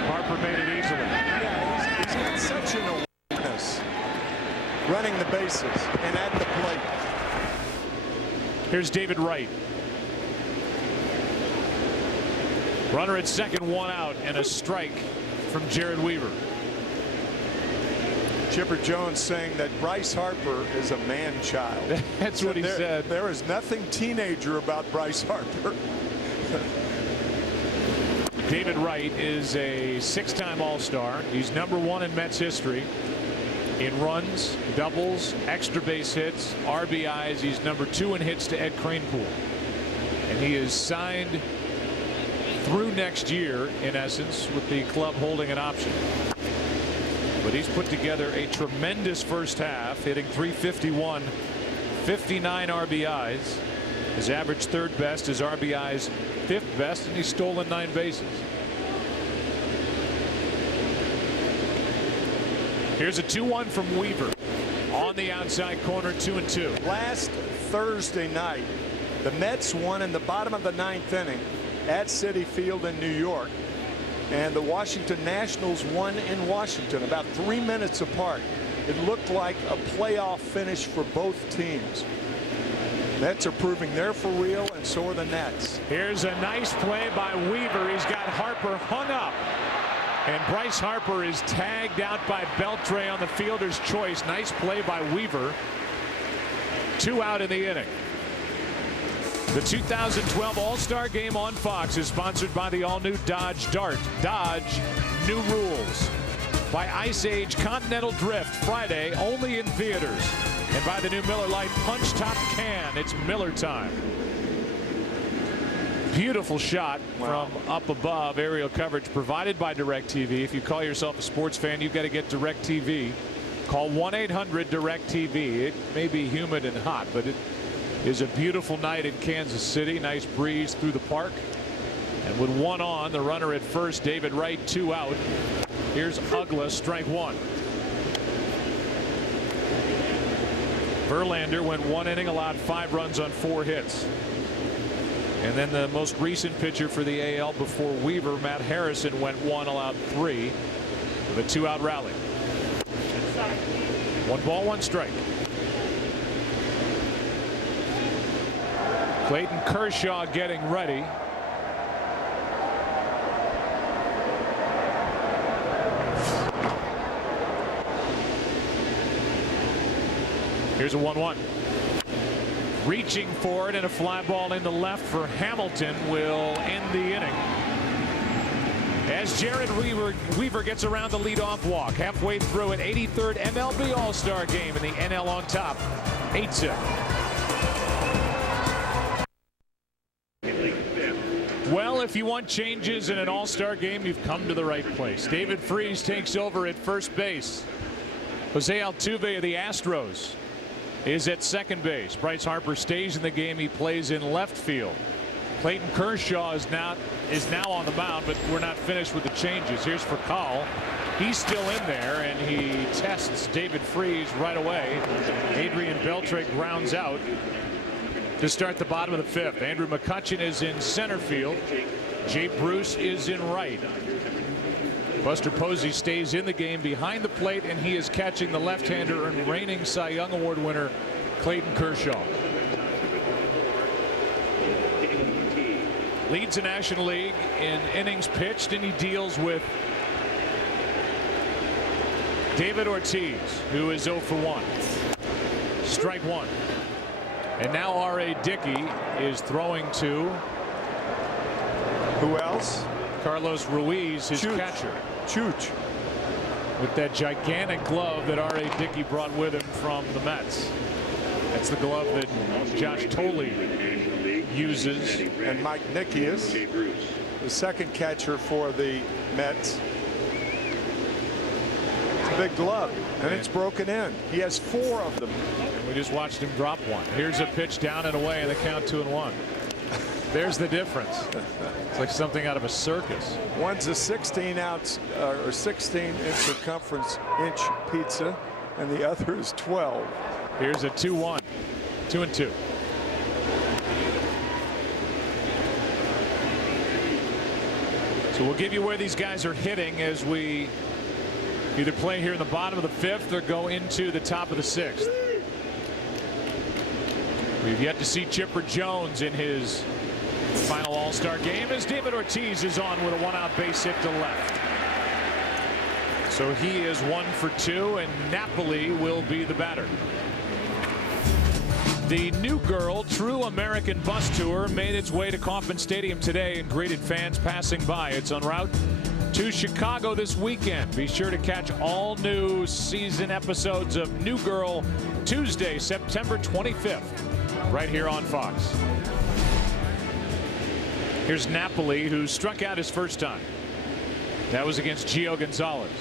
Harper made it easily. Yeah, he's got such an awareness running the bases and at the plate. Here's David Wright. Runner at second, one out, and a strike from Jared Weaver. Chipper Jones saying that Bryce Harper is a man-child. That's what he said. There is nothing teenager about Bryce Harper. David Wright is a 6-time All-Star. He's #1 in Mets history in runs, doubles, extra base hits, RBIs. He's #2 in hits to Ed Kranepool. And he is signed through next year, in essence, with the club holding an option. But he's put together a tremendous first half, hitting .351, 59 RBIs. His average third best, his RBIs fifth best, and he's stolen 9 bases. Here's a 2-1 from Weaver on the outside corner, 2-2. Last Thursday night, the Mets won in the bottom of the 9th inning at Citi Field in New York. And the Washington Nationals won in Washington about 3 minutes apart. It looked like a playoff finish for both teams. Nets are proving they're for real, and so are the Nets. Here's a nice play by Weaver. He's got Harper hung up. And Bryce Harper is tagged out by Beltre on the fielder's choice. Nice play by Weaver. 2 out in the inning. The 2012 All-Star Game on Fox is sponsored by the all-new Dodge Dart. Dodge, new rules. By Ice Age Continental Drift, Friday, only in theaters. And by the new Miller Lite Punch Top Can. It's Miller time. Beautiful shot from up above. Aerial coverage provided by DirecTV. If you call yourself a sports fan, you've got to get DirecTV. Call 1-800-DirecTV. It may be humid and hot, but it is a beautiful night in Kansas City. Nice breeze through the park. And with 1 on, the runner at first, David Wright, 2 out. Here's Ugla, strike 1. Verlander went 1 inning, allowed 5 runs on 4 hits. And then the most recent pitcher for the AL before Weaver, Matt Harrison, went 1, allowed 3 with a 2-out rally. 1 ball, 1 strike. Clayton Kershaw getting ready. Here's a 1-1. Reaching for it, and a fly ball into left for Hamilton will end the inning. As Jared Weaver gets around the leadoff walk, halfway through an 83rd MLB All-Star Game, and the NL on top, 8-6. Well, if you want changes in an All-Star Game, you've come to the right place. David Freese takes over at first base. Jose Altuve of the Astros is at second base. Bryce Harper stays in the game. He plays in left field. Clayton Kershaw is now on the mound, but we're not finished with the changes. Here's Fakal. He's still in there, and he tests David Freese right away. Adrian Beltre grounds out to start the bottom of the 5th. Andrew McCutchen is in center field. Jay Bruce is in right. Buster Posey stays in the game behind the plate, and he is catching the left-hander and reigning Cy Young Award winner Clayton Kershaw. Leads the National League in innings pitched, and he deals with David Ortiz, who is 0 for 1. Strike 1. And now R.A. Dickey is throwing to who else? Carlos Ruiz, his catcher. Chooch. With that gigantic glove that R.A. Dickey brought with him from the Mets. That's the glove that Josh Tolley uses. And Mike Nickius, the second catcher for the Mets. It's a big glove, and it's broken in. He has 4 of them. And we just watched him drop one. Here's a pitch down and away, and the count 2-1. There's the difference. It's like something out of a circus. One's a 16-ounce or 16-inch circumference pizza. and the other is 12. Here's a 2-1, 2-2. So we'll give you where these guys are hitting as we either play here in the bottom of the 5th or go into the top of the 6th. We've yet to see Chipper Jones in his final All-Star game as David Ortiz is on with a 1-out base hit to left. So he is 1 for 2, and Napoli will be the batter. The New Girl True American Bus Tour made its way to Kauffman Stadium today and greeted fans passing by. It's en route to Chicago this weekend. Be sure to catch all new season episodes of New Girl Tuesday, September 25th, right here on Fox. Here's Napoli, who struck out his first time. That was against Gio Gonzalez.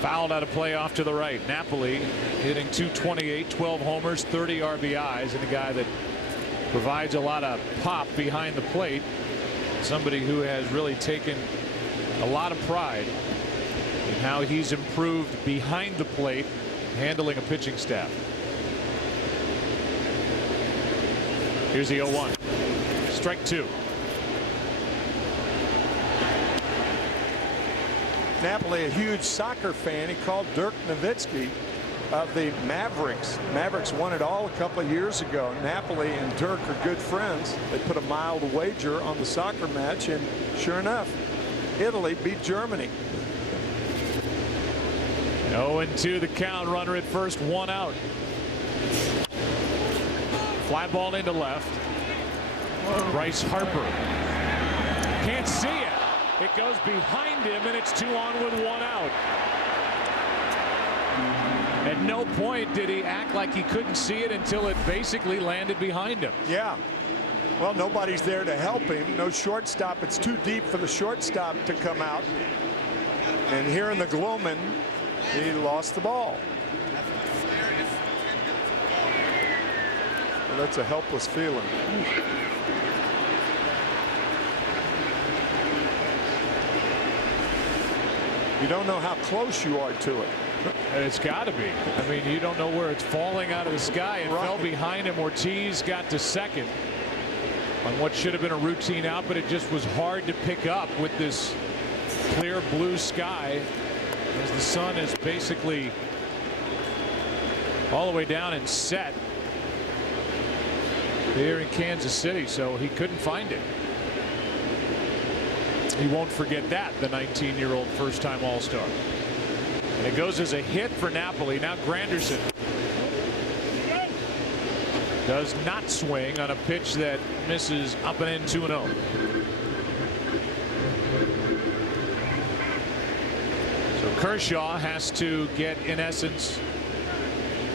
Fouled out of play off to the right. Napoli hitting .228, 12 homers, 30 RBIs, and a guy that provides a lot of pop behind the plate. Somebody who has really taken a lot of pride in how he's improved behind the plate, handling a pitching staff. Here's the 0-1. Strike 2. Napoli, a huge soccer fan. He called Dirk Nowitzki of the Mavericks. Mavericks won it all a couple of years ago. Napoli and Dirk are good friends. They put a mild wager on the soccer match, and sure enough, Italy beat Germany. 0-2 the count. Runner at first, 1 out. Fly ball into left. Bryce Harper can't see it. It goes behind him, and it's 2 on with 1 out. At no point did he act like he couldn't see it until it basically landed behind him. Yeah. Well, nobody's there to help him. No shortstop. It's too deep for the shortstop to come out. And here in the Gloman, he lost the ball. Well, that's a helpless feeling. You don't know how close you are to it. It's got to be. I mean, you don't know where it's falling out of the sky. It fell behind him. Ortiz got to second on what should have been a routine out, but it just was hard to pick up with this clear blue sky as the sun is basically all the way down and set here in Kansas City, so he couldn't find it. He won't forget that, the 19-year-old first-time All-Star. And it goes as a hit for Napoli. Now Granderson does not swing on a pitch that misses up and in, 2-0. So Kershaw has to get, in essence,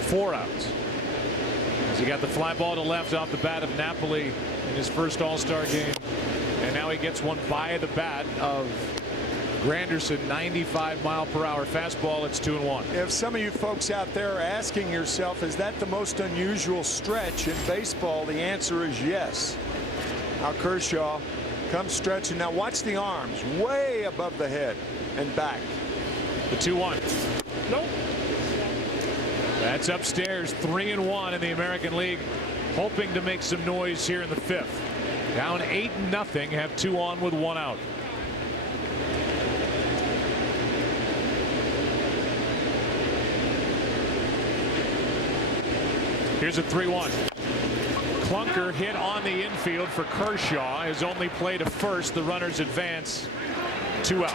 4 outs. As he got the fly ball to left off the bat of Napoli in his first All-Star game. And now he gets one by the bat of Granderson, 95-mile-per-hour fastball. It's 2-1. If some of you folks out there are asking yourself, is that the most unusual stretch in baseball? The answer is yes. Now Kershaw comes stretching. Now watch the arms way above the head and back. The 2-1. Nope. That's upstairs. 3-1 in the American League, hoping to make some noise here in the 5th. Down 8-0, have 2 on with 1 out. Here's a 3-1. Clunker hit on the infield for Kershaw. His only play to first. The runners advance. 2 out.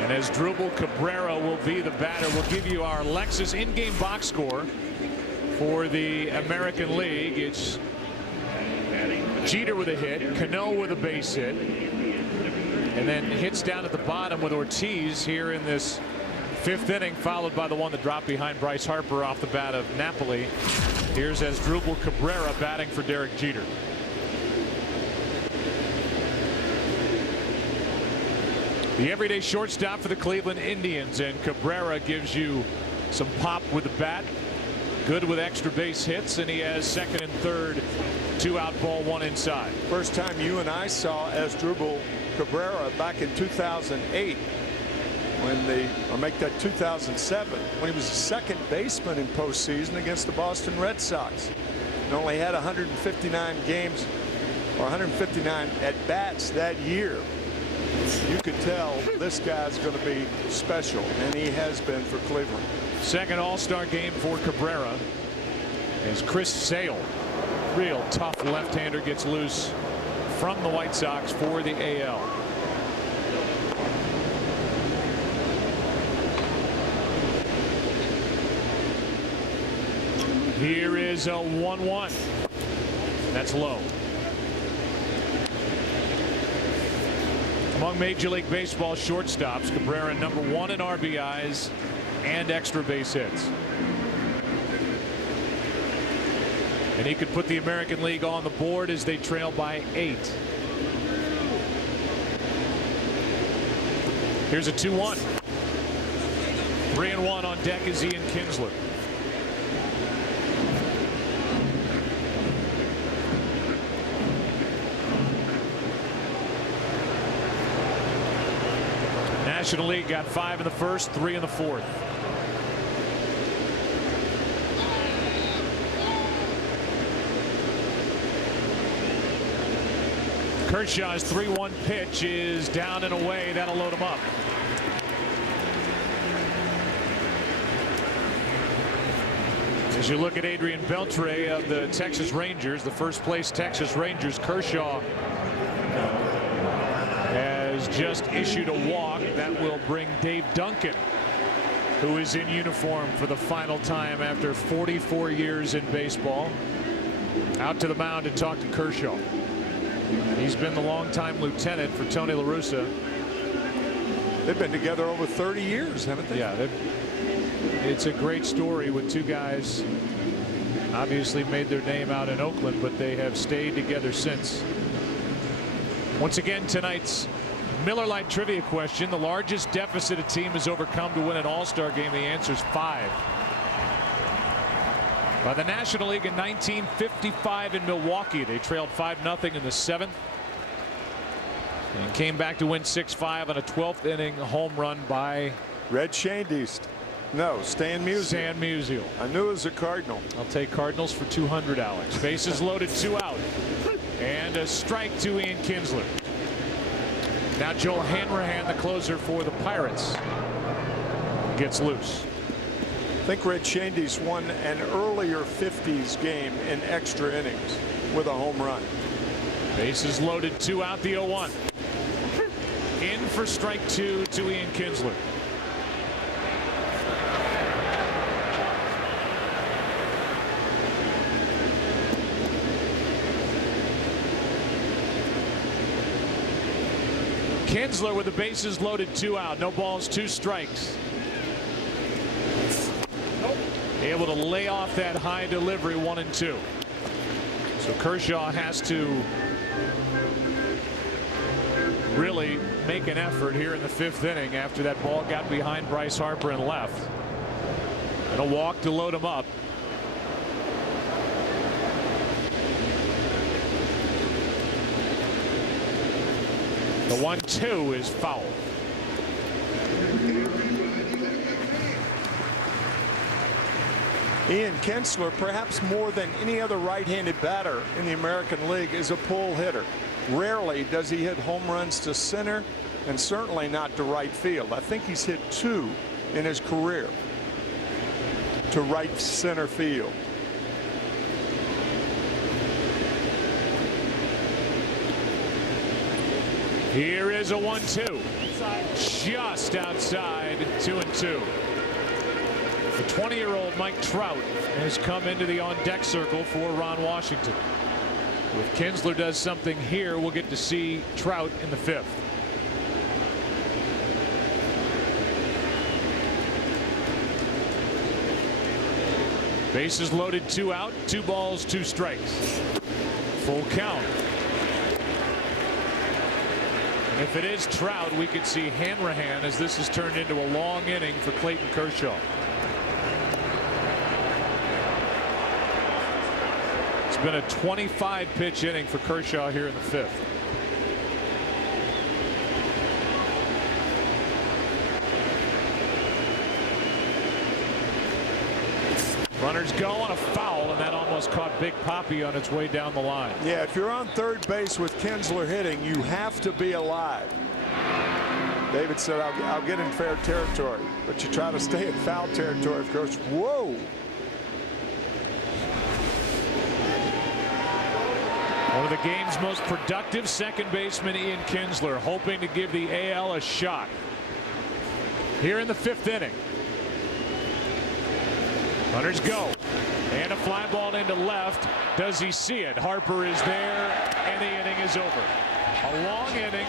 And as Drupal Cabrera will be the batter, we'll give you our Lexus in-game box score for the American League. It's Jeter with a hit, Cano with a base hit, and then hits down at the bottom with Ortiz here in this 5th inning, followed by the one that dropped behind Bryce Harper off the bat of Napoli. Here's Asdrubal Cabrera batting for Derek Jeter. The everyday shortstop for the Cleveland Indians, and Cabrera gives you some pop with the bat, good with extra base hits, and he has second and third, 2 out, ball 1 inside. First time you and I saw Asdrubal Cabrera back in 2008 or make that 2007 when he was a second baseman in postseason against the Boston Red Sox. And only had 159 games or 159 at bats that year. You could tell this guy's going to be special, and he has been for Cleveland. Second All-Star game for Cabrera as Chris Sale, real tough left-hander, gets loose from the White Sox for the AL. Here is a 1-1. That's low. Among Major League Baseball shortstops, Cabrera #1 in RBIs and extra base hits. And he could put the American League on the board as they trail by 8. Here's a 2-1. 3-1 on deck is Ian Kinsler. National League got 5 in the first, 3 in the fourth. Kershaw's 3-1 pitch is down and away. That'll load him up. As you look at Adrian Beltre of the Texas Rangers, the first place Texas Rangers, Kershaw has just issued a walk. That will bring Dave Duncan, who is in uniform for the final time after 44 years in baseball, out to the mound to talk to Kershaw. He's been the longtime lieutenant for Tony La Russa. They've been together over 30 years, haven't they? Yeah, it's a great story with two guys obviously made their name out in Oakland, but they have stayed together since. Once again, tonight's Miller Lite trivia question: the largest deficit a team has overcome to win an All-Star game. The answer is 5. By the National League in 1955 in Milwaukee, they trailed 5-0 in the 7th and came back to win 6-5 on a 12th inning home run by Red Shandeist. No, Stan Musial. Stan Musial. I knew it was a Cardinal. I'll take Cardinals for 200, Alex. Bases loaded, 2 out. And a strike to Ian Kinsler. Now Joel Hanrahan, the closer for the Pirates, gets loose. I think Red Shandeist won an earlier 50s game in extra innings with a home run. Bases loaded, 2 out, the 0-1. In for strike 2 to Ian Kinsler. Kinsler with the bases loaded, 2 out, no balls, 2 strikes. Able to lay off that high delivery, 1-2. So Kershaw has to really make an effort here in the 5th inning after that ball got behind Bryce Harper and left. And a walk to load him up. The 1-2 is foul. Ian Kinsler, perhaps more than any other right-handed batter in the American League, is a pull hitter. Rarely does he hit home runs to center, and certainly not to right field. I think he's hit 2 in his career to right center field. Here is a 1-2. Just outside, 2-2. The 20-year-old Mike Trout has come into the on-deck circle for Ron Washington. If Kinsler does something here, we'll get to see Trout in the 5th. Bases loaded, 2 out, 2 balls, 2 strikes. Full count. If it is Trout, we could see Hanrahan as this has turned into a long inning for Clayton Kershaw. It's been a 25-pitch inning for Kershaw here in the 5th. Runners go on a foul, and that almost caught Big Papi on its way down the line. Yeah, if you're on third base with Kinsler hitting, you have to be alive. David said, I'll get in fair territory, but you try to stay in foul territory, of course. Whoa. One of the game's most productive second baseman, Ian Kinsler, hoping to give the AL a shot here in the 5th inning. Runners go, and a fly ball into left. Does he see it? Harper is there, and the inning is over. A long inning,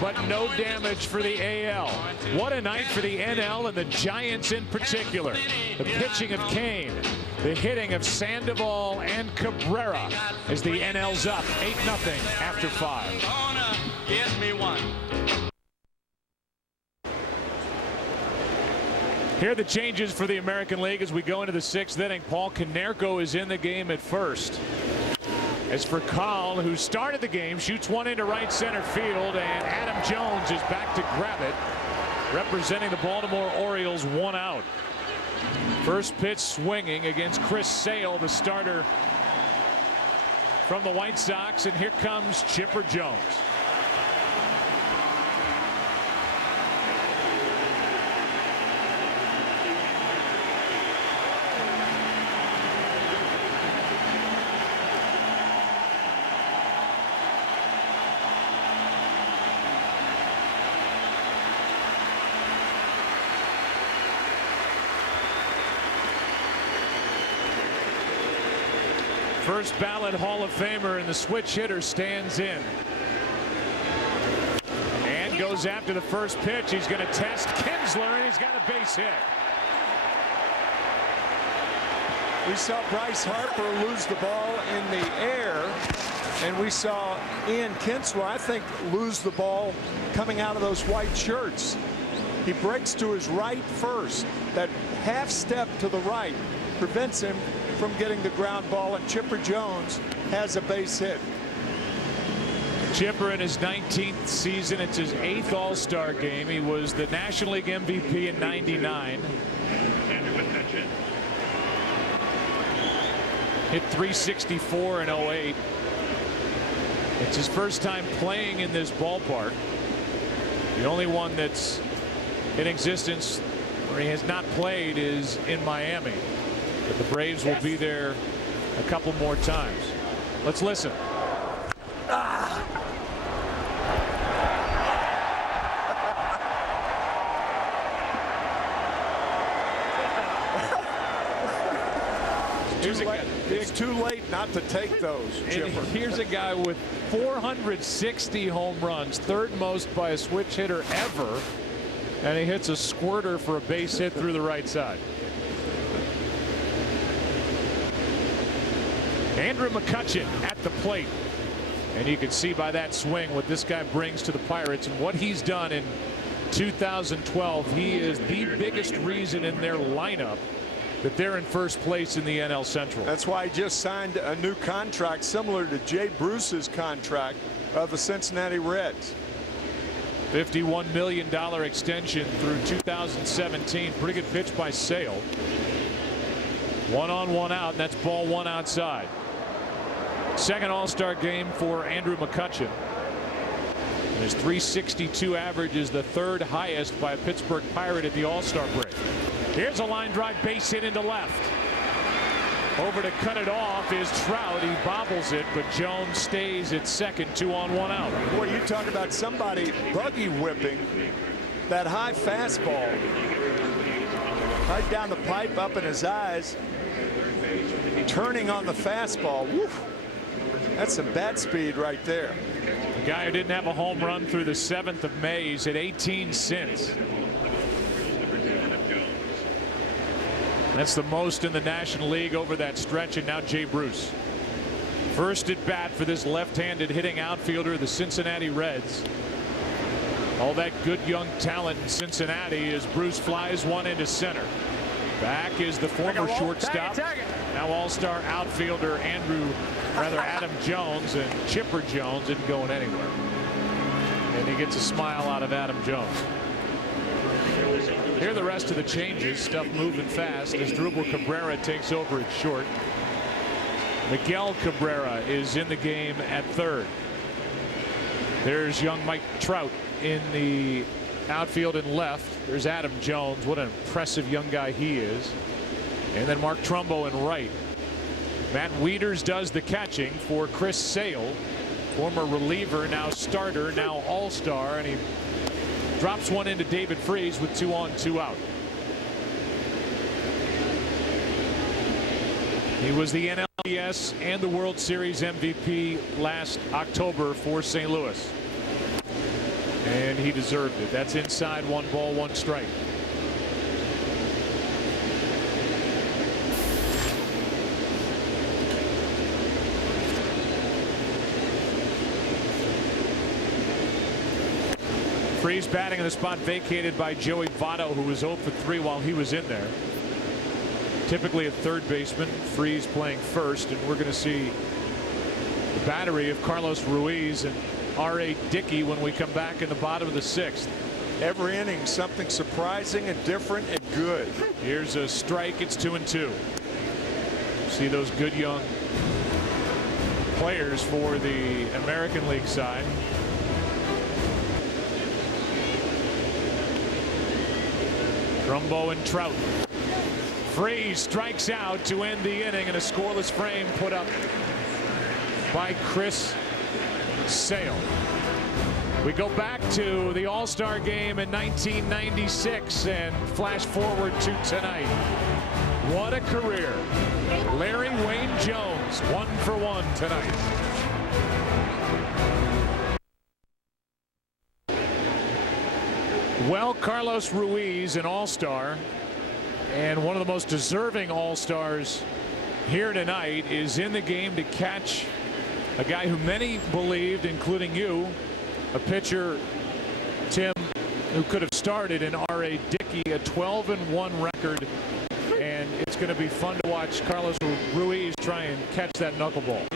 but no damage for the AL. What a night for the NL and the Giants in particular. The pitching of Kane, the hitting of Sandoval and Cabrera as the NL's up 8-0 after 5. Give me one. Here are the changes for the American League as we go into the 6th inning. Paul Konerko is in the game at first. As for Call, who started the game, shoots one into right center field, and Adam Jones is back to grab it, representing the Baltimore Orioles, 1 out. First pitch swinging against Chris Sale, the starter from the White Sox, and here comes Chipper Jones. First ballot Hall of Famer, and the switch hitter stands in and goes after the first pitch. He's going to test Kinsler, and he's got a base hit. We saw Bryce Harper lose the ball in the air, and we saw Ian Kinsler, I think, lose the ball coming out of those white shirts. He breaks to his right first. That half step to the right prevents him from getting the ground ball, and Chipper Jones has a base hit. Chipper in his 19th season. It's his 8th All-Star game. He was the National League MVP in '99. Hit .364 in '08. It's his first time playing in this ballpark. The only one that's in existence where he has not played is in Miami. But the Braves will be there a couple more times. Let's listen. It's too late not to take those, Chipper. Here's a guy with 460 home runs, 3rd most by a switch hitter ever, and he hits a squirter for a base hit through the right side. Andrew McCutchen at the plate, and you can see by that swing what this guy brings to the Pirates and what he's done in 2012. He is the biggest reason in their lineup that they're in first place in the NL Central. That's why he just signed a new contract similar to Jay Bruce's contract of the Cincinnati Reds. $51 million extension through 2017. Pretty good pitch by Sale. 1 on 1 out, and that's ball 1 outside. Second All-Star game for Andrew McCutchen. And his .362 average is the 3rd highest by a Pittsburgh Pirate at the All-Star break. Here's a line drive base hit into left. Over to cut it off is Trout. He bobbles it, but Jones stays at second, 2 on 1 out. Boy, you talk about somebody buggy whipping that high fastball right down the pipe, up in his eyes, turning on the fastball. Woof. That's some bat speed right there. The guy who didn't have a home run through the 7th of May. He's hit 18 since. That's the most in the National League over that stretch, and now Jay Bruce. First at bat for this left-handed hitting outfielder, the Cincinnati Reds. All that good young talent in Cincinnati as Bruce flies one into center. Back is the former shortstop, now all-star outfielder Adam Jones, and Chipper Jones isn't going anywhere. And he gets a smile out of Adam Jones. Here are the rest of the changes. Stuff moving fast as Drupal Cabrera takes over at short. Miguel Cabrera is in the game at third. There's young Mike Trout in the outfield and left. There's Adam Jones. What an impressive young guy he is. And then Mark Trumbo in right. Matt Wieters does the catching for Chris Sale, former reliever, now starter, now all-star, and he drops one into David Freese with 2 on, 2 out. He was the NLCS and the World Series MVP last October for St. Louis. And he deserved it. That's inside, 1 ball, 1 strike. Freese batting in the spot vacated by Joey Votto, who was 0 for 3 while he was in there. Typically a third baseman. Freese playing first, and we're going to see the battery of Carlos Ruiz and R.A. Dickey when we come back in the bottom of the 6th. Every inning something surprising and different and good. Here's a strike. It's 2-2. See those good young players for the American League side. Trumbo and Trout. Freese strikes out to end the inning, and a scoreless frame put up by Chris Sale. We go back to the All-Star game in 1996 and flash forward to tonight. What a career. Larry Wayne Jones, 1 for 1 tonight. Well, Carlos Ruiz, an all-star, and one of the most deserving all-stars here tonight, is in the game to catch a guy who many believed, including you, a pitcher, Tim, who could have started in R.A. Dickey, a 12-1 record, and it's going to be fun to watch Carlos Ruiz try and catch that knuckleball.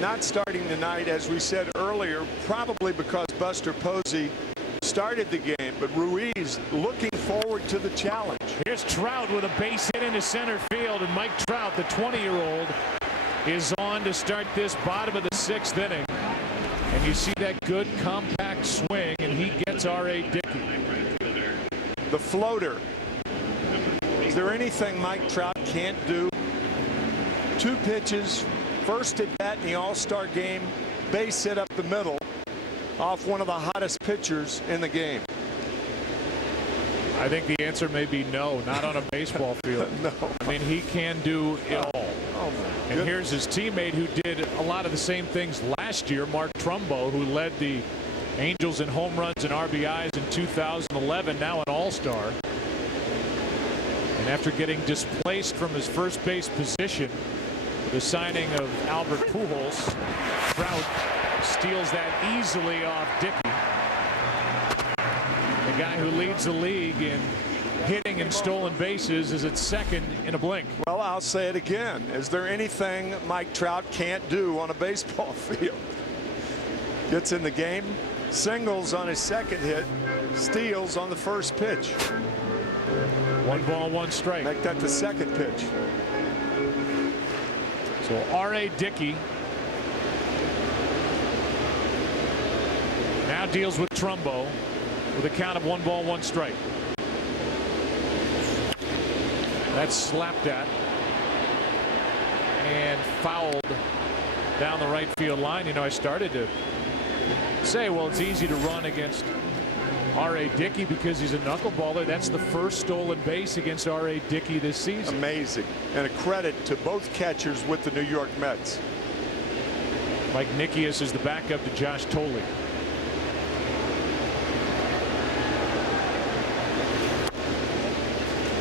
Not starting tonight, as we said earlier, probably because Buster Posey started the game, but Ruiz looking forward to the challenge. Here's Trout with a base hit into center field, and Mike Trout, the 20-year-old, is on to start this bottom of the 6th inning. And you see that good compact swing, and he gets R.A. Dickey. The floater. Is there anything Mike Trout can't do? 2 pitches, first at bat in the All-Star game, base hit up the middle, off one of the hottest pitchers in the game. I think the answer may be no, not on a baseball field. No. I mean, he can do it all. Oh, and here's his teammate who did a lot of the same things last year, Mark Trumbo, who led the Angels in home runs and RBIs in 2011, now an all-star. And after getting displaced from his first base position, the signing of Albert Pujols, Trout steals that easily off Dickey. The guy who leads the league in hitting and stolen bases is at second in a blink. Well, I'll say it again. Is there anything Mike Trout can't do on a baseball field? Gets in the game, singles on his second hit, steals on the first pitch. 1 ball, 1 strike. Make that the second pitch. So R.A. Dickey now deals with Trumbo with a count of 1 ball, 1 strike. That's slapped at and fouled down the right field line. You know, I started to say, well, it's easy to run against R.A. Dickey because he's a knuckleballer. That's the first stolen base against R.A. Dickey this season. Amazing. And a credit to both catchers with the New York Mets. Mike Nickias is the backup to Josh Tolley.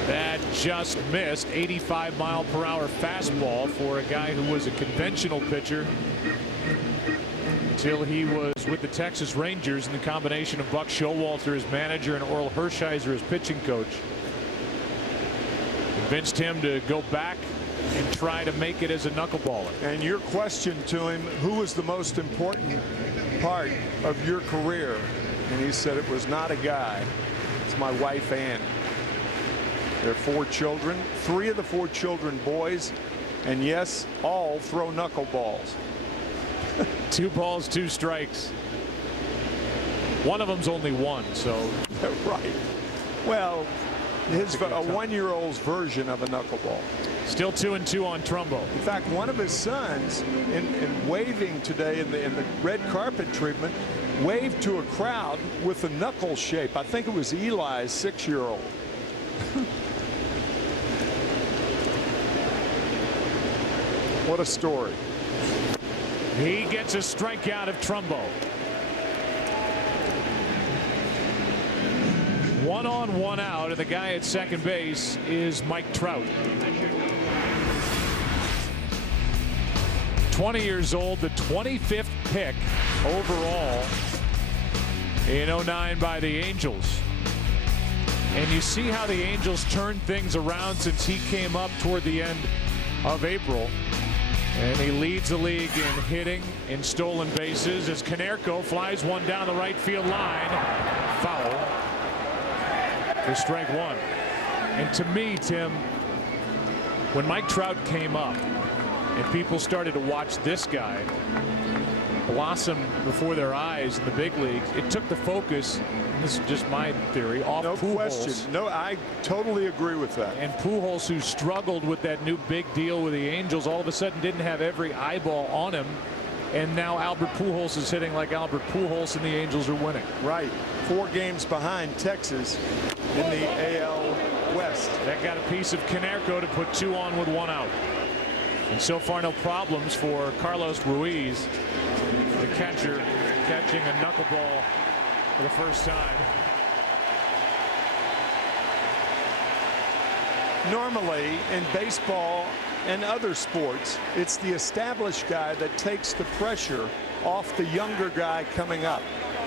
That just missed. 85-mile-per-hour fastball for a guy who was a conventional pitcher until he was with the Texas Rangers, and the combination of Buck Showalter as manager and Orel Hershiser as pitching coach convinced him to go back and try to make it as a knuckleballer. And your question to him, who was the most important part of your career? And he said it was not a guy, it's is my wife, Ann. There are 4 children. 3 of the 4 children boys. And yes, all throw knuckleballs. 2 balls, 2 strikes. One of them's only 1, so. Right. Well, his a 1-year-old's version of a knuckleball. Still 2-2 on Trumbo. In fact, one of his sons, in waving today in the red carpet treatment, waved to a crowd with a knuckle shape. I think it was Eli's 6-year-old. What a story. He gets a strikeout of Trumbo. 1 on, 1 out, and the guy at second base is Mike Trout. 20 years old, the 25th pick overall in '09 by the Angels. And you see how the Angels turned things around since he came up toward the end of April. And he leads the league in hitting, in stolen bases, as Konerko flies one down the right field line. Foul for strike 1. And to me, Tim, when Mike Trout came up and people started to watch this guy blossom before their eyes in the big leagues, it took the focus, and this is just my theory, off no Pujols. Question. No, I totally agree with that. And Pujols, who struggled with that new big deal with the Angels, all of a sudden didn't have every eyeball on him. And now Albert Pujols is hitting like Albert Pujols, and the Angels are winning. Right. 4 games behind Texas in the AL West. That got a piece of Konerko to put 2 on with 1 out. And so far, no problems for Carlos Ruiz, the catcher, catching a knuckleball for the first time. Normally in baseball and other sports, it's the established guy that takes the pressure off the younger guy coming up.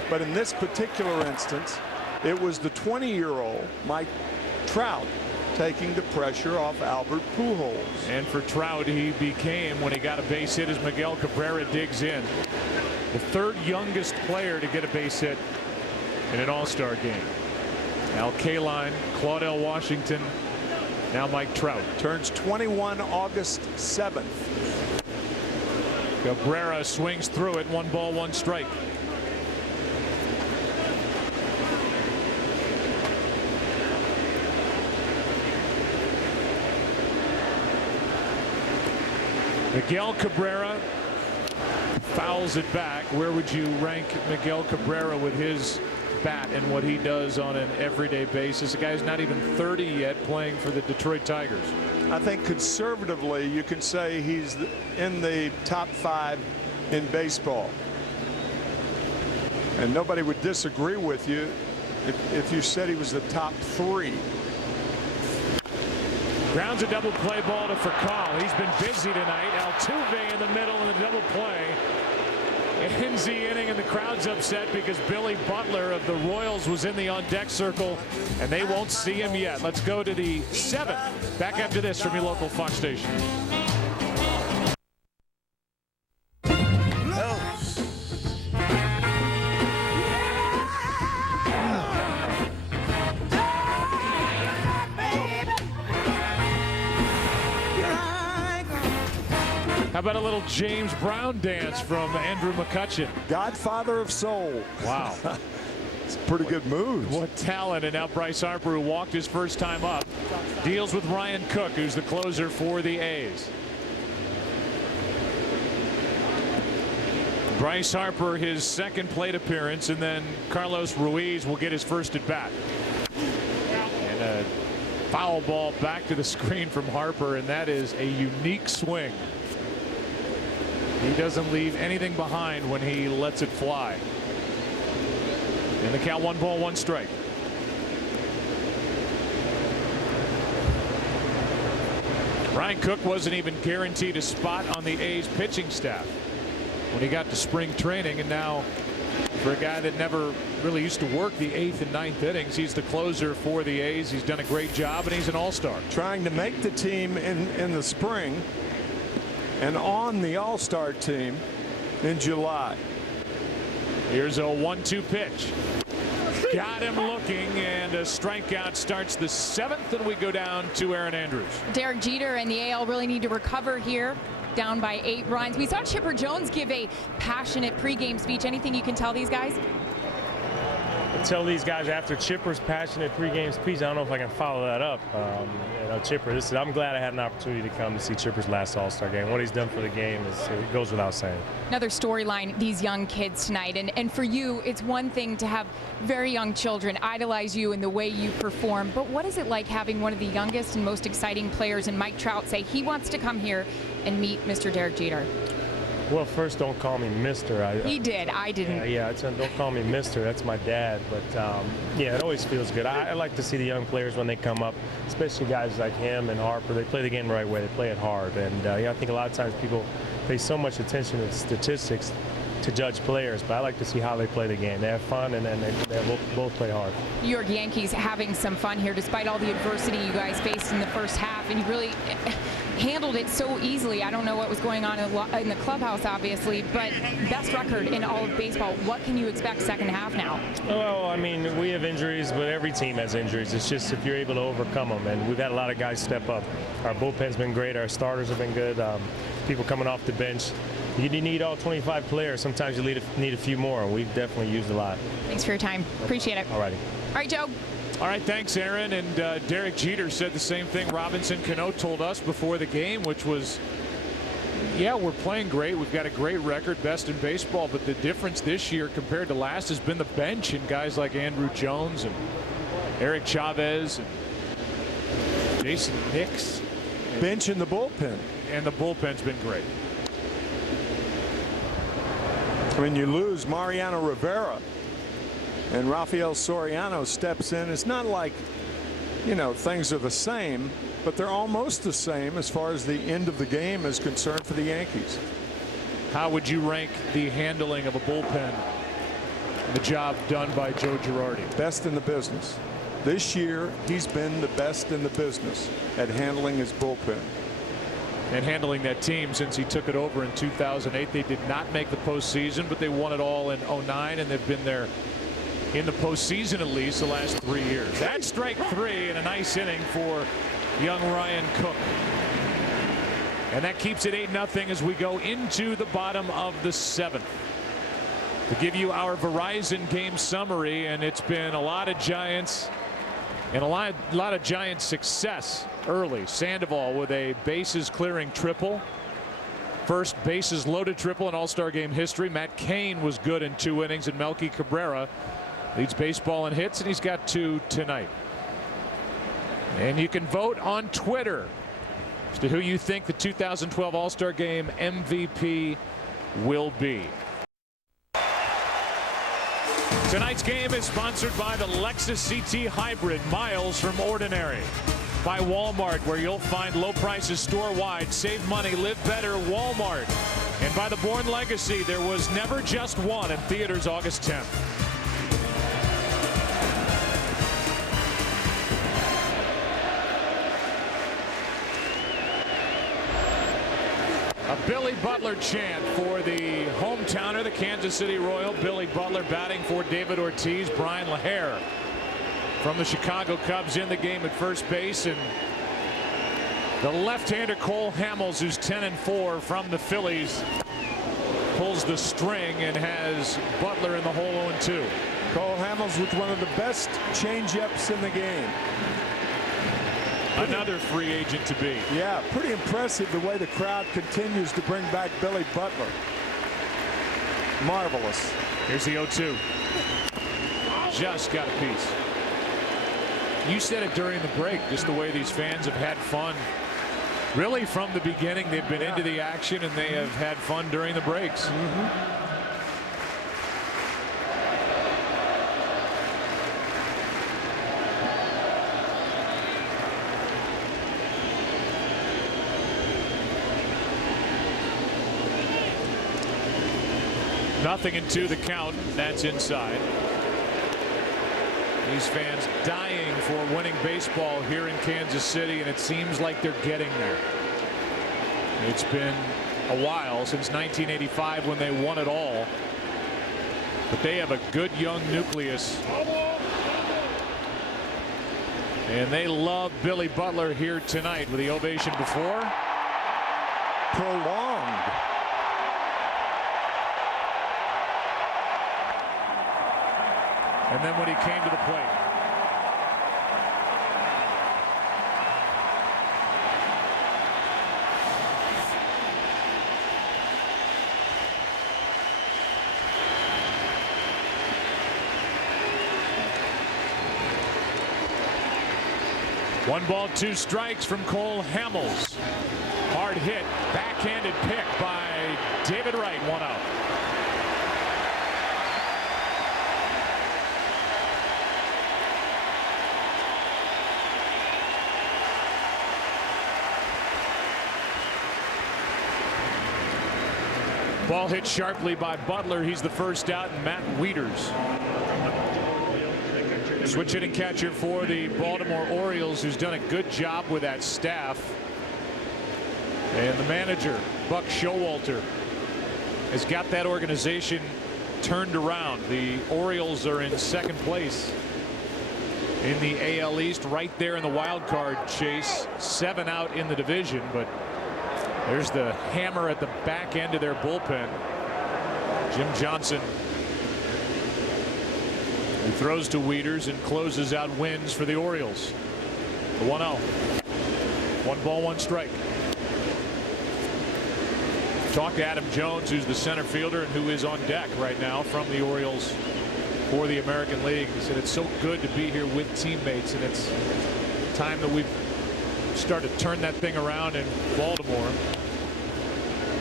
But in this particular instance, it was the 20-year-old Mike Trout taking the pressure off Albert Pujols. And for Trout, he became, when he got a base hit, as Miguel Cabrera digs in, the 3rd youngest player to get a base hit in an All-Star game. Al Kaline, Claudel Washington, now Mike Trout. Turns 21 August 7th. Cabrera swings through it, 1 ball, 1 strike. Miguel Cabrera fouls it back. Where would you rank Miguel Cabrera with his bat and what he does on an everyday basis? A guy who's not even 30 yet, playing for the Detroit Tigers. I think conservatively you can say he's in the top 5 in baseball. And nobody would disagree with you if you said he was the top 3. Grounds a double play ball to Furcal. He's been busy tonight. Altuve in the middle in the double play. Ends the inning, and the crowd's upset because Billy Butler of the Royals was in the on-deck circle, and they won't see him yet. Let's go to the 7th. Back after this from your local Fox station. How about a little James Brown dance from Andrew McCutcheon? Godfather of soul. Wow. It's a pretty good move. What talent. And now Bryce Harper, who walked his first time up, deals with Ryan Cook, who's the closer for the A's. Bryce Harper, his 2nd plate appearance, and then Carlos Ruiz will get his first at bat. And a foul ball back to the screen from Harper, and that is a unique swing. He doesn't leave anything behind when he lets it fly. In the count, 1 ball, 1 strike. Ryan Cook wasn't even guaranteed a spot on the A's pitching staff when he got to spring training, and now for a guy that never really used to work the 8th and 9th innings, he's the closer for the A's. He's done a great job, and he's an all-star. Trying to make the team in the spring and on the all-star team in July. Here's a 1-2 pitch. Got him looking, and a strikeout starts the 7th, and we go down to Aaron Andrews. Derek Jeter and the AL really need to recover here. Down by 8 runs. We saw Chipper Jones give a passionate pregame speech. Anything you can tell these guys? I tell these guys after Chipper's passionate pregame speech, I don't know if I can follow that up. Chipper, I'm glad I had an opportunity to come to see Chipper's last All-Star game. What he's done for the game it goes without saying. Another storyline, these young kids tonight. And for you, it's one thing to have very young children idolize you in the way you perform. But what is it like having one of the youngest and most exciting players in Mike Trout say he wants to come here and meet Mr. Derek Jeter? Well, first, don't call me Mr. He did. I didn't. Yeah, don't call me Mr. That's my dad. But, yeah, it always feels good. I like to see the young players when they come up, especially guys like him and Harper. They play the game the right way. They play it hard. And, I think a lot of times people pay so much attention to statistics to judge players, but I like to see how they play the game. They have fun, and they both play hard. New York Yankees having some fun here despite all the adversity you guys faced in the first half, and you really handled it so easily. I don't know what was going on in the clubhouse, obviously, but best record in all of baseball. What can you expect second half now? Well, I mean, we have injuries, but every team has injuries. It's just if you're able to overcome them, and we've had a lot of guys step up. Our bullpen's been great. Our starters have been good. People coming off the bench. You need all 25 players. Sometimes you need a few more, and we've definitely used a lot. Thanks for your time. Appreciate it. All righty. All right, Joe. All right, thanks, Aaron. And Derek Jeter said the same thing Robinson Cano told us before the game, which was, yeah, we're playing great. We've got a great record, best in baseball, but the difference this year compared to last has been the bench and guys like Andrew Jones and Eric Chavez and Jason Hicks. Bench in the bullpen. And the bullpen's been great. When you lose Mariano Rivera and Rafael Soriano steps in, it's not like, things are the same, but they're almost the same as far as the end of the game is concerned for the Yankees. How would you rank the handling of a bullpen, the job done by Joe Girardi? Best in the business. This year, he's been the best in the business at handling his bullpen. And handling that team since he took it over in 2008. They did not make the postseason, but they won it all in 09, and they've been there in the postseason at least the last 3 years. That's strike 3 and a nice inning for young Ryan Cook. And that keeps it 8-0 as we go into the bottom of the 7th. To give you our Verizon game summary, and it's been a lot of Giants and a lot of Giants success early. Sandoval with a bases clearing triple. First bases loaded triple in All-Star game history. Matt Cain was good in 2 innings, and Melky Cabrera leads baseball in hits, and he's got 2 tonight. And you can vote on Twitter as to who you think the 2012 All-Star game MVP will be. Tonight's game is sponsored by the Lexus CT Hybrid, miles from ordinary. By Walmart, where you'll find low prices store-wide. Save money, live better, Walmart. And by the Bourne Legacy, there was never just one, in theaters August 10th. A Billy Butler chant for the hometowner, the Kansas City Royal. Billy Butler batting for David Ortiz. Brian LaHare from the Chicago Cubs in the game at first base. And the left-hander Cole Hamels, who's 10-4 from the Phillies, pulls the string and has Butler in the hole 0-2. Cole Hamels with one of the best changeups in the game. Another free agent to be. Yeah, pretty impressive the way the crowd continues to bring back Billy Butler. Marvelous. Here's the 0-2. Just got a piece. You said it during the break, just the way these fans have had fun. Really from the beginning, they've been into the action, and they have had fun during the breaks. Nothing in 2 the count. That's inside. These fans dying for winning baseball here in Kansas City, and it seems like they're getting there. It's been a while since 1985 when they won it all. But they have a good young nucleus. And they love Billy Butler here tonight with the ovation before. Prolonged. And then when he came to the plate. One ball, two strikes from Cole Hamels. Hard hit, backhanded pick by David Wright, 1 out. Ball hit sharply by Butler. He's the first out, and Matt Wieters. Switch hitting catcher for the Baltimore Orioles, who's done a good job with that staff. And the manager, Buck Showalter, has got that organization turned around. The Orioles are in second place in the AL East, right there in the wild card chase. 7 out in the division, but there's the hammer at the back end of their bullpen. Jim Johnson, who throws to Wieters and closes out wins for the Orioles. The 1-0. 1 ball, 1 strike. Talk to Adam Jones, who's the center fielder and who is on deck right now from the Orioles for the American League. He said it's so good to be here with teammates, and it's time that we've started to turn that thing around in Baltimore.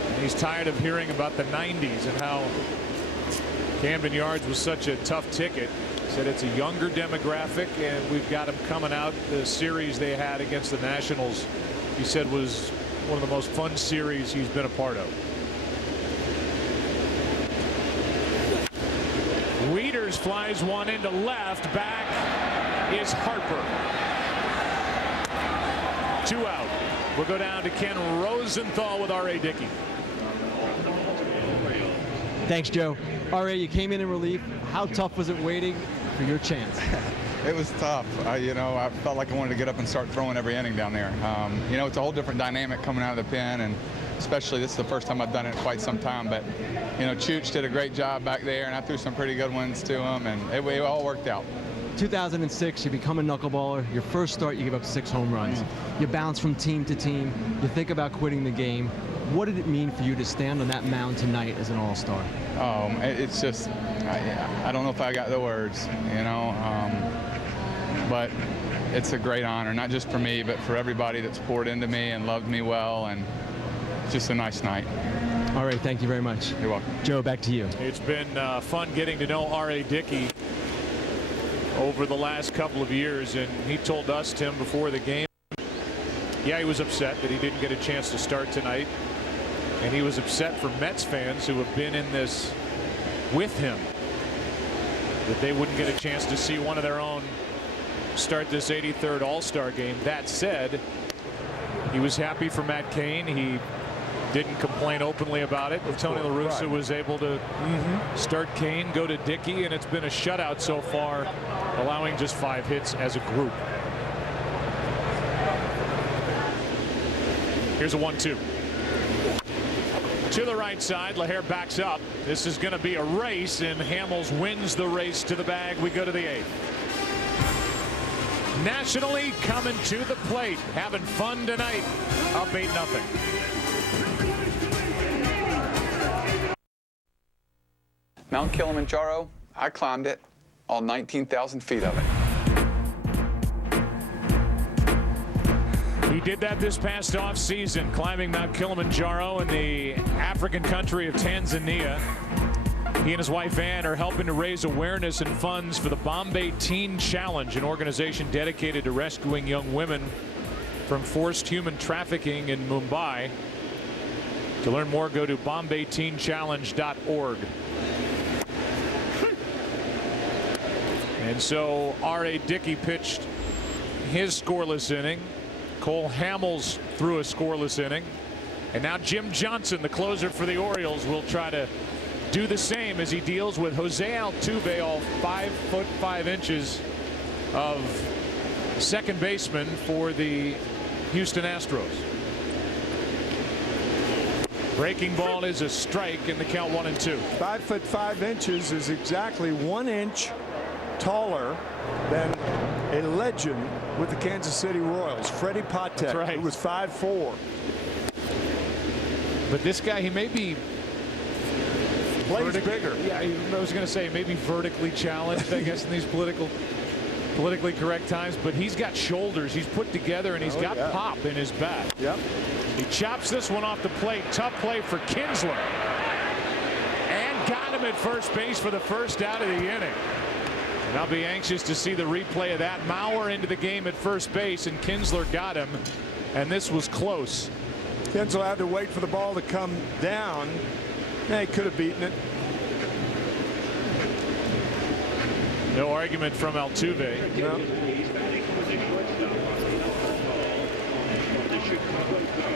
And he's tired of hearing about the 90s and how Camden Yards was such a tough ticket. He said it's a younger demographic, and we've got them coming out. The series they had against the Nationals, he said, was one of the most fun series he's been a part of. Wieters flies one into left. Back is Harper. 2 out. We'll go down to Ken Rosenthal with R.A. Dickey. Thanks, Joe. R.A., you came in relief. How tough was it waiting for your chance? It was tough. You know, I felt like I wanted to get up and start throwing every inning down there. You know, it's a whole different dynamic coming out of the pen, and especially this is the first time I've done it in quite some time. But, you know, Chooch did a great job back there, and I threw some pretty good ones to him, and it all worked out. 2006, you become a knuckleballer. Your first start, you give up 6 home runs. You bounce from team to team. You think about quitting the game. What did it mean for you to stand on that mound tonight as an all-star? It's just, I don't know if I got the words, you know, but it's a great honor, not just for me, but for everybody that's poured into me and loved me well, and it's just a nice night. All right, thank you very much. You're welcome. Joe, back to you. It's been fun getting to know R.A. Dickey over the last couple of years, and he told us, Tim, before the game, yeah, he was upset that he didn't get a chance to start tonight, and he was upset for Mets fans who have been in this with him, that they wouldn't get a chance to see one of their own start this 83rd All-Star game. That said, he was happy for Matt Cain. He didn't complain openly about it. Tony La Russa was able to start Cain, go to Dickey, and it's been a shutout so far, allowing just 5 hits as a group. Here's a 1-2. To the right side, Lahair backs up. This is going to be a race, and Hamels wins the race to the bag. We go to the 8th. Nationally coming to the plate, having fun tonight. Up 8-0. Mount Kilimanjaro, I climbed it, all 19,000 feet of it. He did that this past off-season, climbing Mount Kilimanjaro in the African country of Tanzania. He and his wife Ann are helping to raise awareness and funds for the Bombay Teen Challenge, an organization dedicated to rescuing young women from forced human trafficking in Mumbai. To learn more, go to bombayteenchallenge.org. And so R.A. Dickey pitched his scoreless inning. Cole Hamels threw a scoreless inning. And now Jim Johnson, the closer for the Orioles, will try to do the same as he deals with Jose Altuve, all 5 foot 5 inches of second baseman for the Houston Astros. Breaking ball is a strike in the count 1-2. 5 foot 5 inches is exactly 1 inch taller than a legend with the Kansas City Royals, Freddie Patek, right, who was 5'4". But this guy, he may be plays bigger. Yeah, I was going to say maybe vertically challenged, I guess, in these politically correct times. But he's got shoulders. He's put together, and he's got pop in his bat. Yep. He chops this one off the plate. Tough play for Kinsler. And got him at first base for the first out of the inning. And I'll be anxious to see the replay of that. Mauer into the game at first base, and Kinsler got him. And this was close. Kinsler had to wait for the ball to come down. Yeah, he could have beaten it. No argument from Altuve. No.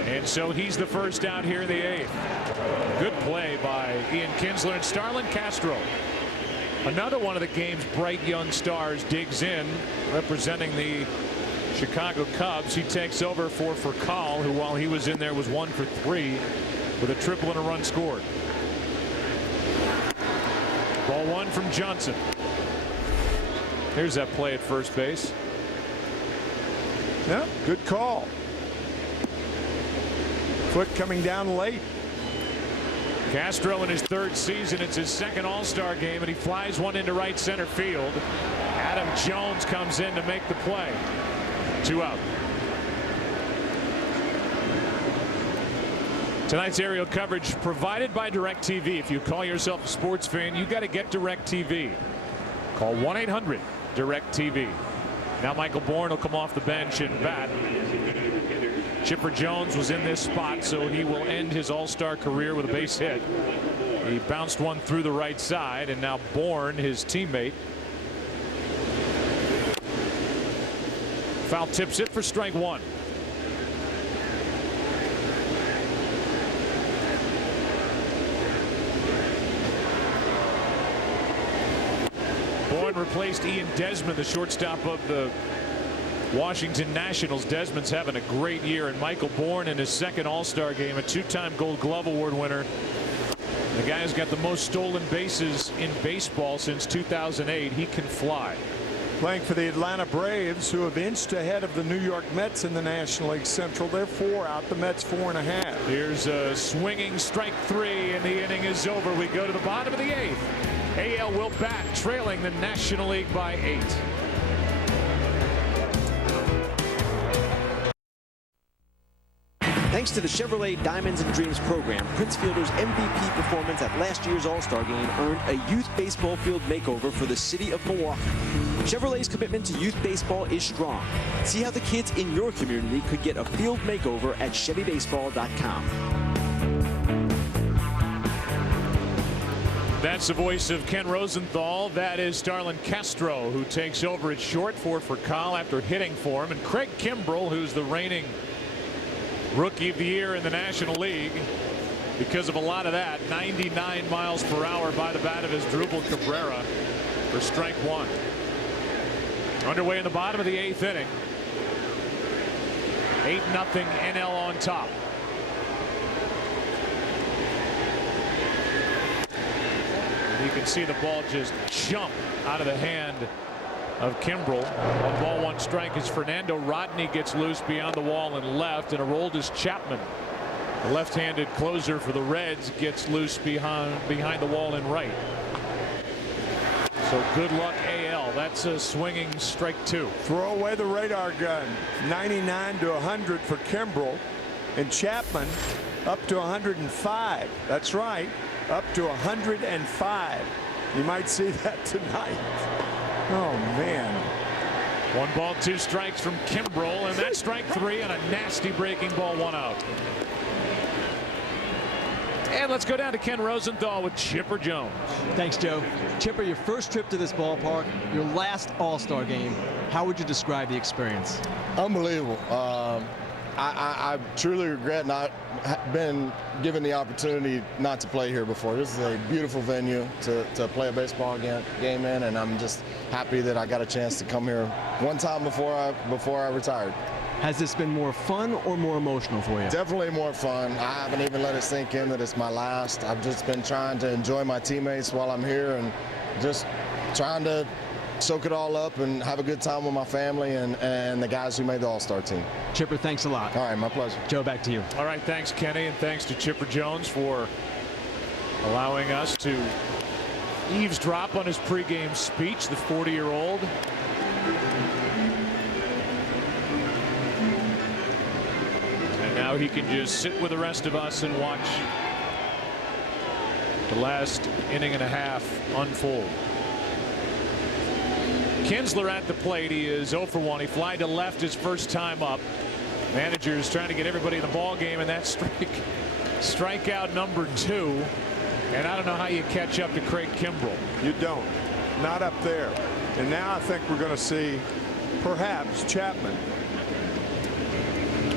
And so he's the first out here in the 8th. Good play by Ian Kinsler, and Starlin Castro, another one of the game's bright young stars, digs in, representing the Chicago Cubs. He takes over for Furcal, who while he was in there was 1 for 3 with a triple and a run scored. Ball 1 from Johnson. Here's that play at first base. Yeah, good call. Foot coming down late. Castro in his 3rd season. It's his 2nd All-Star game, and he flies one into right center field. Adam Jones comes in to make the play. 2 out. Tonight's aerial coverage provided by DirecTV. If you call yourself a sports fan, you got to get DirecTV. Call 1-800-DirecTV. Now Michael Bourne will come off the bench and bat. Chipper Jones was in this spot, so he will end his All-Star career with a base hit. He bounced one through the right side, and now Bourne, his teammate, foul tips it for strike 1. Bourne replaced Ian Desmond, the shortstop of the Washington Nationals. Desmond's having a great year, and Michael Bourne in his 2nd All-Star game, a 2-time Gold Glove Award winner. The guy who's got the most stolen bases in baseball since 2008. He can fly. Playing for the Atlanta Braves, who have inched ahead of the New York Mets in the National League Central. They're 4 out. The Mets 4.5. Here's a swinging strike 3, and the inning is over. We go to the bottom of the 8th. AL will bat, trailing the National League by 8. Thanks to the Chevrolet Diamonds and Dreams program, Prince Fielder's MVP performance at last year's All-Star Game earned a youth baseball field makeover for the city of Milwaukee. Chevrolet's commitment to youth baseball is strong. See how the kids in your community could get a field makeover at ChevyBaseball.com. That's the voice of Ken Rosenthal. That is Starlin Castro, who takes over at short for Furcal after hitting for him. And Craig Kimbrell, who's the reigning Rookie of the Year in the National League. Because of a lot of that, 99 miles per hour by the bat of his Drupal Cabrera for strike 1. Underway in the bottom of the 8th inning. 8-0 NL on top. You can see the ball just jump out of the hand of Kimbrell. 1 ball, 1 strike as Fernando Rodney gets loose beyond the wall and left, and Aroldis Chapman, the left-handed closer for the Reds, gets loose behind the wall and right. So good luck AL. That's a swinging strike 2. Throw away the radar gun. 99 to 100 for Kimbrell, and Chapman up to 105. That's right, up to 105. You might see that tonight. Oh man. 1 ball, 2 strikes from Kimbrell, and that's strike 3 on a nasty breaking ball, 1 out. And let's go down to Ken Rosenthal with Chipper Jones. Thanks, Joe. Chipper, your first trip to this ballpark, your last All-Star game. How would you describe the experience? Unbelievable. I truly regret not been given the opportunity not to play here before. This is a beautiful venue to play a baseball game in, and I'm just happy that I got a chance to come here one time before I retired. Has this been more fun or more emotional for you? Definitely more fun. I haven't even let it sink in that it's my last. I've just been trying to enjoy my teammates while I'm here and just trying to soak it all up and have a good time with my family and the guys who made the All-Star team. Chipper, thanks a lot. All right, my pleasure. Joe, back to you. All right, thanks, Kenny, and thanks to Chipper Jones for allowing us to eavesdrop on his pregame speech, the 40-year-old. And now he can just sit with the rest of us and watch the last inning and a half unfold. Kinsler at the plate. He is 0 for 1. He flied to left his first time up. Manager's trying to get everybody in the ball game, and that's strikeout number 2. And I don't know how you catch up to Craig Kimbrell. You don't. Not up there. And now I think we're going to see perhaps Chapman.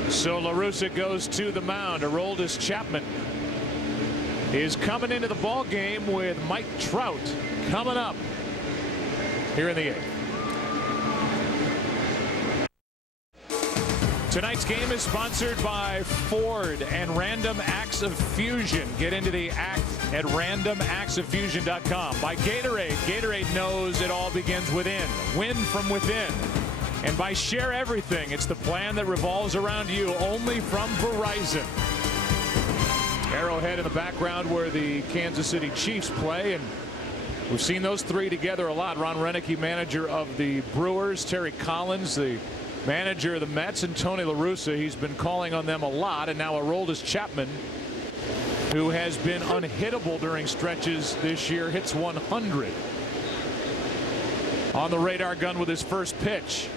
So La Russa goes to the mound. Aroldis Chapman is coming into the ball game with Mike Trout coming up here in the 8th. Tonight's game is sponsored by Ford and Random Acts of Fusion. Get into the act at randomactsoffusion.com. By Gatorade. Gatorade knows it all begins within. Win from within. And by Share Everything. It's the plan that revolves around you, only from Verizon. Arrowhead in the background where the Kansas City Chiefs play, and we've seen those three together a lot. Ron Renicky, manager of the Brewers, Terry Collins, the manager of the Mets, and Tony La Russa. He's been calling on them a lot, and now Aroldis Chapman, who has been unhittable during stretches this year, hits 100 on the radar gun with his first pitch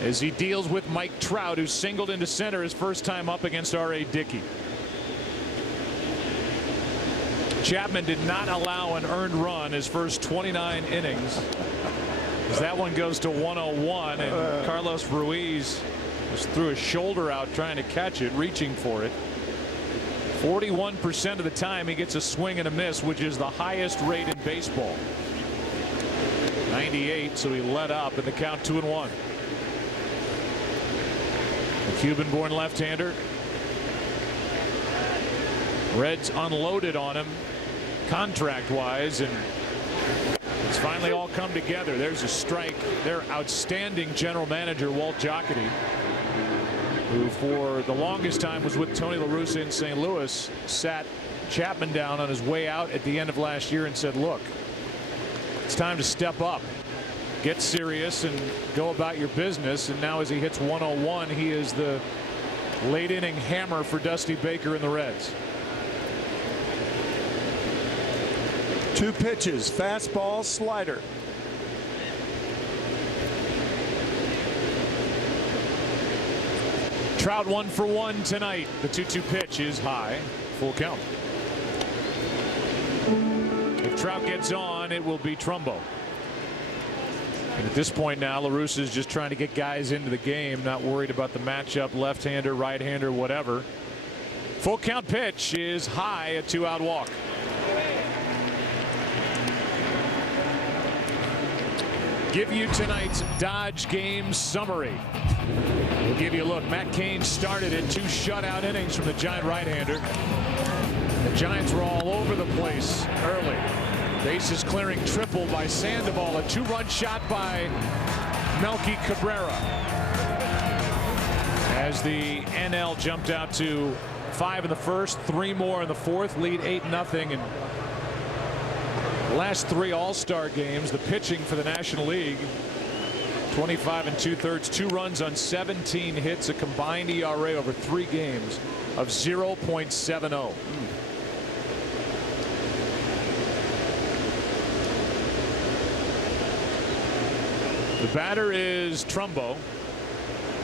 as he deals with Mike Trout, who singled into center his first time up against R.A. Dickey. Chapman did not allow an earned run his first 29 innings. As that one goes to 101, and Carlos Ruiz just threw his shoulder out trying to catch it, reaching for it. 41% of the time he gets a swing and a miss, which is the highest rate in baseball. 98, so he let up, and the count 2-1. The Cuban-born left-hander. Reds unloaded on him contract-wise, and it's finally all come together. There's a strike. Their outstanding general manager, Walt Jocketty, who for the longest time was with Tony La Russa in St. Louis, sat Chapman down on his way out at the end of last year and said, look, it's time to step up, get serious, and go about your business. And now as he hits 101, he is the late inning hammer for Dusty Baker and the Reds. 2 pitches, fastball, slider. Trout 1 for 1 tonight. The 2-2 pitch is high, full count. If Trout gets on, it will be Trumbo. And at this point now, La Russa is just trying to get guys into the game, not worried about the matchup, left-hander, right-hander, whatever. Full count pitch is high, a 2-out walk. Give you tonight's Dodge game summary. We'll give you a look. Matt Cain started in 2 shutout innings from the Giant right-hander. The Giants were all over the place early. Bases clearing triple by Sandoval. A 2-run shot by Melky Cabrera. As the NL jumped out to 5 in the first, 3 more in the fourth, lead 8-0. And last 3 All-Star games, the pitching for the National League, 25 2/3, 2 runs on 17 hits, a combined ERA over 3 games of 0.70. The batter is Trumbo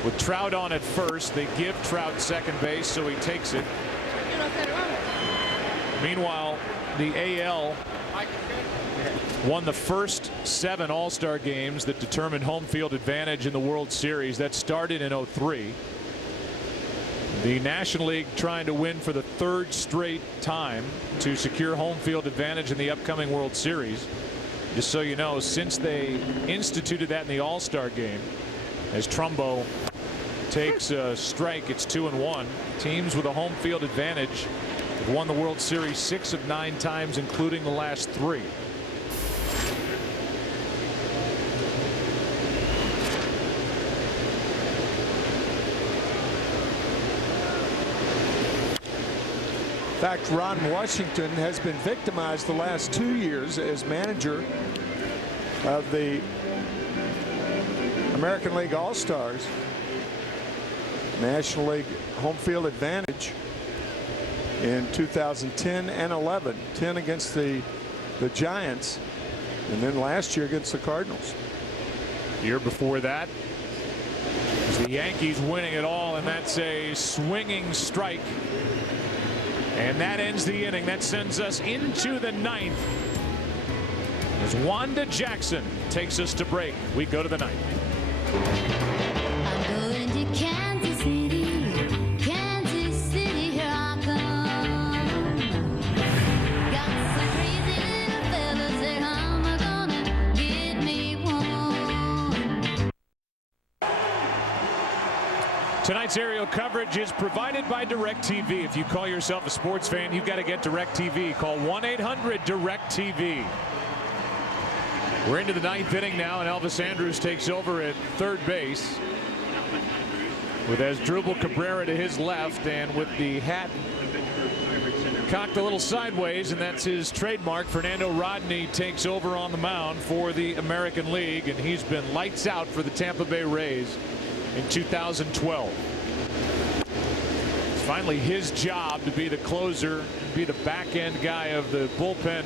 with Trout on at first. They give Trout second base, so he takes it. Meanwhile, the AL won the first 7 All-Star games that determined home field advantage in the World Series. That started in '03. The National League trying to win for the 3rd straight time to secure home field advantage in the upcoming World Series. Just so you know, since they instituted that in the All-Star game, as Trumbo takes a strike, it's 2-1. Teams with a home field advantage have won the World Series 6 of 9 times, including the last 3. In fact, Ron Washington has been victimized the last 2 years as manager of the American League All-Stars. National League home field advantage in 2010 and 11. 10 against the Giants, and then last year against the Cardinals. Year before that, it was the Yankees winning it all, and that's a swinging strike. And that ends the inning. That sends us into the 9th. As Wanda Jackson takes us to break, we go to the 9th. I'm going to Kansas City, here I come. Got some crazy little fellas that I'm gonna get me one. Tonight's aerial coverage is provided by DirecTV. If you call yourself a sports fan, you've got to get DirecTV. Call 1-800-DirecTV. We're into the 9th inning now, and Elvis Andrus takes over at 3rd base with Asdrubal Cabrera to his left, and with the hat cocked a little sideways, and that's his trademark. Fernando Rodney takes over on the mound for the American League, and he's been lights out for the Tampa Bay Rays in 2012. It's finally his job to be the closer and be the back end guy of the bullpen.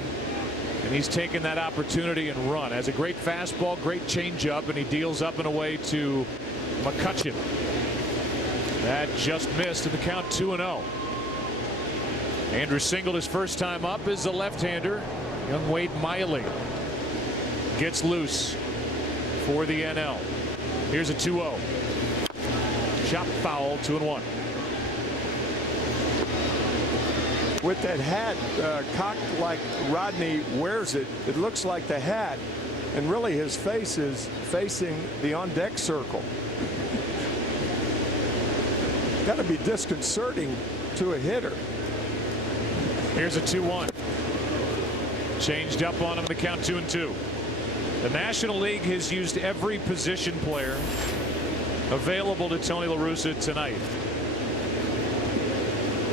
And he's taken that opportunity and run. Has a great fastball, great changeup, and he deals up and away to McCutchen. That just missed in the count, 2-0. Andrus singled his first time up as a left-hander. Young Wade Miley gets loose for the NL. Here's a 2-0. Chop foul, 2-1. With that hat cocked like Rodney wears it, it looks like the hat, and really his face is facing the on-deck circle. Got to be disconcerting to a hitter. Here's a 2-1. Changed up on him, the count 2-2. The National League has used every position player available to Tony La Russa tonight.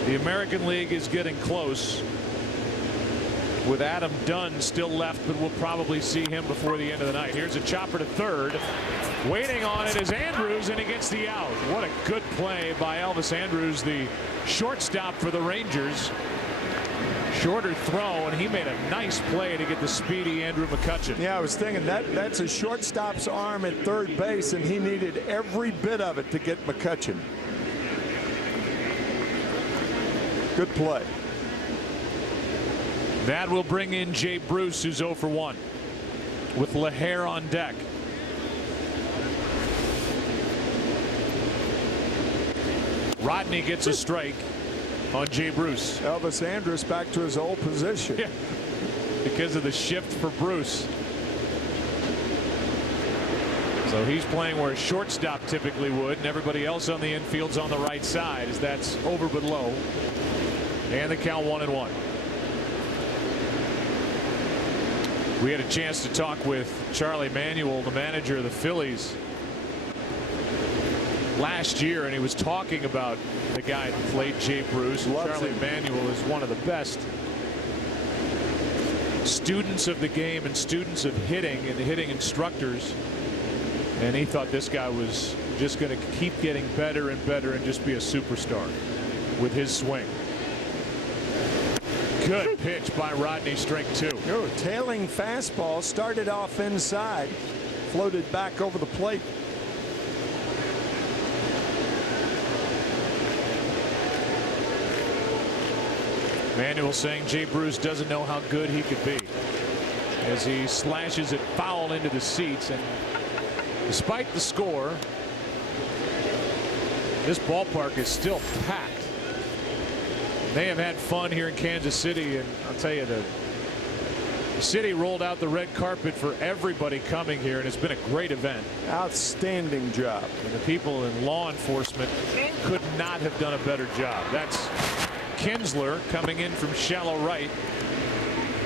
The American League is getting close, with Adam Dunn still left, but we'll probably see him before the end of the night. Here's a chopper to 3rd. Waiting on it is Andrus, and he gets the out. What a good play by Elvis Andrus, the shortstop for the Rangers. Shorter throw, and he made a nice play to get the speedy Andrew McCutchen. Yeah, I was thinking that's a shortstop's arm at 3rd base, and he needed every bit of it to get McCutchen. Good play. That will bring in Jay Bruce, who's 0 for 1, with LaHair on deck. Rodney gets a strike on Jay Bruce. Elvis Andrus back to his old position. Yeah, because of the shift for Bruce. So he's playing where a shortstop typically would, and everybody else on the infield's on the right side, as that's over but low. And the count 1-1. We had a chance to talk with Charlie Manuel, the manager of the Phillies, last year, and he was talking about the guy that played Jay Bruce. Charlie Manuel is one of the best students of the game and students of hitting and hitting instructors, and he thought this guy was just going to keep getting better and better and just be a superstar with his swing. Good pitch by Rodney, strike 2. Oh, tailing fastball, started off inside, floated back over the plate. Manuel saying Jay Bruce doesn't know how good he could be, as he slashes it foul into the seats. And despite the score, This ballpark is still packed. They have had fun here in Kansas City, and I'll tell you, the city rolled out the red carpet for everybody coming here, and it's been a great event. Outstanding job. And the people in law enforcement could not have done a better job. That's Kinsler coming in from shallow right.